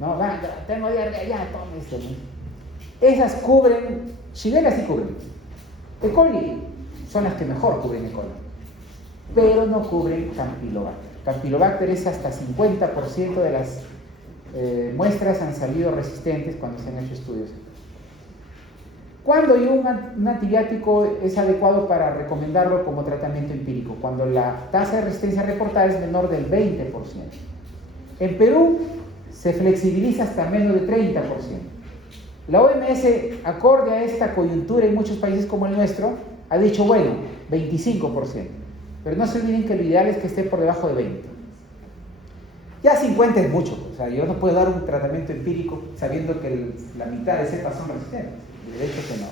no, tengo diarrea, ya, tome esto, ¿no? Esas cubren, Shigella sí cubren. E. coli son las que mejor cubren E. coli, pero no cubren Campylobacter. Campylobacter es hasta 50% de las muestras han salido resistentes cuando se han hecho estudios. ¿Cuándo un antibiótico es adecuado para recomendarlo como tratamiento empírico? Cuando la tasa de resistencia reportada es menor del 20%. En Perú se flexibiliza hasta menos del 30%. La OMS, acorde a esta coyuntura en muchos países como el nuestro, ha dicho, bueno, 25%. Pero no se olviden que lo ideal es que esté por debajo de 20%. Ya 50 es mucho, o sea, yo no puedo dar un tratamiento empírico sabiendo que la mitad de cepas son resistentes. De hecho que no.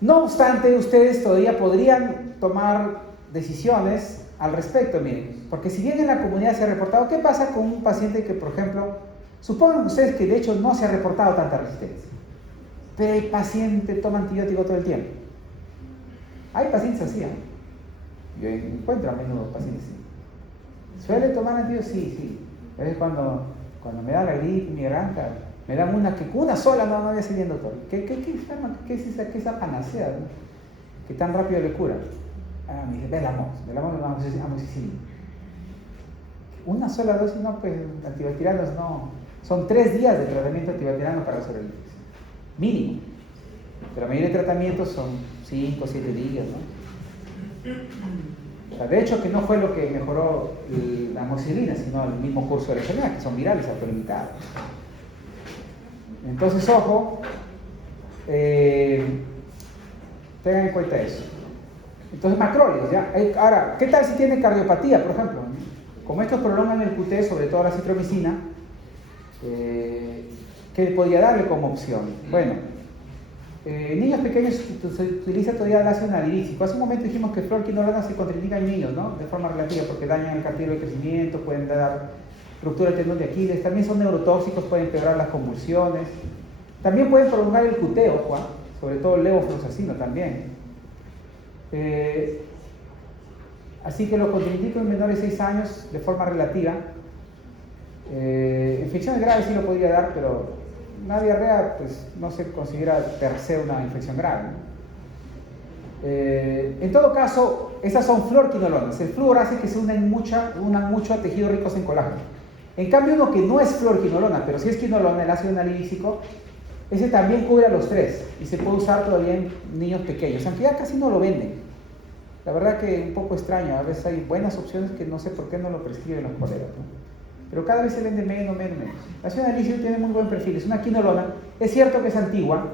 No obstante, ustedes todavía podrían tomar decisiones al respecto, miren, porque si bien en la comunidad se ha reportado, ¿qué pasa con un paciente que, por ejemplo, supongan ustedes que de hecho no se ha reportado tanta resistencia, pero el paciente toma antibiótico todo el tiempo? Hay pacientes así, ¿eh? Yo encuentro a menudo pacientes así. ¿Suele tomar antibióticos? Sí. A veces cuando me da la gripe, mi garganta, me dan una sola, no voy a seguir, doctor. ¿Qué es esa panacea, ¿no? Que tan rápido le cura? Me dice, velamos, amoxicilina. Una sola dosis, no, pues antibacterianos no. Son 3 días de tratamiento antibacteriano para resolver el infección. Mínimo. Pero la mayoría de tratamientos son 5 o 7 días, ¿no? O sea, de hecho que no fue lo que mejoró la amoxicilina, sino el mismo curso de la enfermedad, que son virales autolimitados. Entonces, ojo, tengan en cuenta eso. Entonces, macrólidos, ¿ya? Ahora, ¿qué tal si tiene cardiopatía, por ejemplo? Como estos prolongan el QT, sobre todo la citromicina, ¿qué podría darle como opción? Bueno, Niños pequeños se utiliza todavía el ácido anhidrícico. Hace un momento dijimos que fluorquinolona se contraindica en niños, ¿no? De forma relativa, porque dañan el cartílago de crecimiento, pueden dar ruptura del tendón de Aquiles, también son neurotóxicos, pueden empeorar las convulsiones, también pueden prolongar el cuteo, Juan, sobre todo el levofloxacino también. Así que lo contraindico en menores de 6 años de forma relativa. Infecciones graves sí lo podría dar, pero una diarrea pues no se considera per se una infección grave, ¿no? En todo caso, estas son fluorquinolonas. El flúor hace que se unan mucho a tejidos ricos en colágeno. En cambio, uno que no es fluorquinolona, pero sí es quinolona, el ácido anhidrícico, ese también cubre a los 3 y se puede usar todavía en niños pequeños, aunque ya casi no lo venden. La verdad que un poco extraño, a veces hay buenas opciones que no sé por qué no lo prescriben los colegas, ¿no? Pero cada vez se vende menos. La ácido anhidrícico tiene muy buen perfil, es una quinolona, es cierto que es antigua,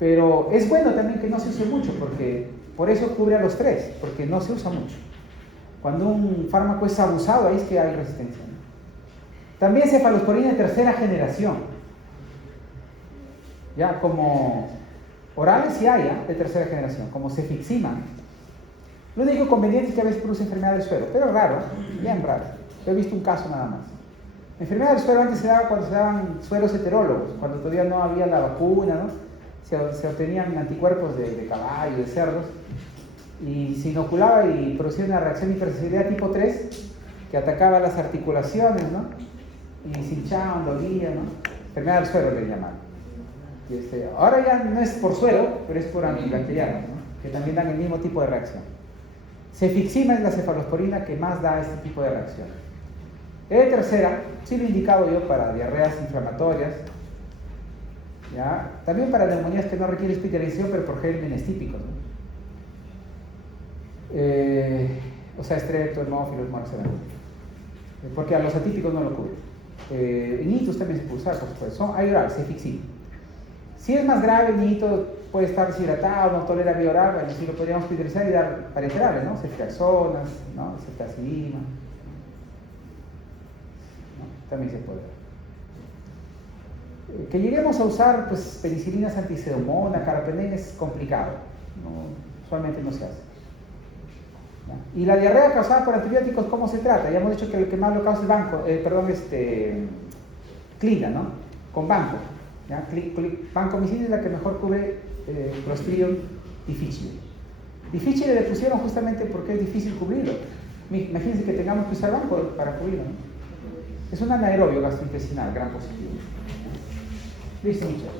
pero es bueno también que no se use mucho, porque por eso cubre a los 3, porque no se usa mucho. Cuando un fármaco es abusado, ahí es que hay resistencia, ¿no? También cefalosporina de tercera generación, ya como orales sí hay, de tercera generación, como cefixima. Lo único conveniente es que a veces produce enfermedad del suero, pero raro, bien raro. Yo he visto un caso nada más. La enfermedad del suero antes se daba cuando se daban sueros heterólogos, cuando todavía no había la vacuna, ¿no? Se obtenían anticuerpos de caballo, de cerdos, y se inoculaba y producía una reacción hipersensibilidad tipo 3 que atacaba las articulaciones, ¿no? Y se hinchaban, dolía, ¿no? Enfermedad del suero le llamaban. Ahora ya no es por suero, pero es por antibacterianos, ¿no? Que también dan el mismo tipo de reacción. Cefixima es la cefalosporina que más da este tipo de reacción. Tercera, sí lo he indicado yo para diarreas inflamatorias, ¿ya? También para neumonías que no requieren hospitalización, pero por gérmenes típicos, ¿no? O sea, estrepto, hemófilos, moraxedano. Porque a los atípicos no lo cubre. En hitos también se puede usar, por supuesto. Hay oral, cefixima. Si es más grave, el hito puede estar deshidratado, no tolera vía oral, bueno, sí lo podríamos hospitalizar y dar parenterales, ¿no? Ceftriaxonas, ¿no? Ceftazidima, ¿no? También se puede dar. Que lleguemos a usar pues, penicilinas anticedomona, carbapenem es complicado, no, usualmente no se hace. ¿Ya? Y la diarrea causada por antibióticos, ¿cómo se trata? Ya hemos dicho que el que más lo causa es clina, ¿no? Con banco. ¿Ya? Vancomicina es la que mejor cubre Clostridium difficile. Difficile le pusieron justamente porque es difícil cubrirlo. Imagínense que tengamos que usar banco para cubrirlo, ¿no? Es un anaerobio gastrointestinal, gran positivo. Listo, muchachos.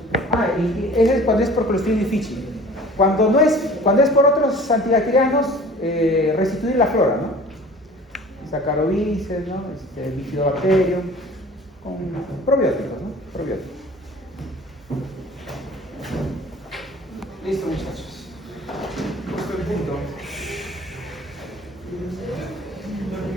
Y ese es cuando es por Clostridium difficile. Cuando es por otros antibacterianos, restituir la flora, ¿no? Saccharomyces, ¿no? Bifidobacterium, con probióticos, ¿no? Probióticos. Listo, muchachos. Justo el punto.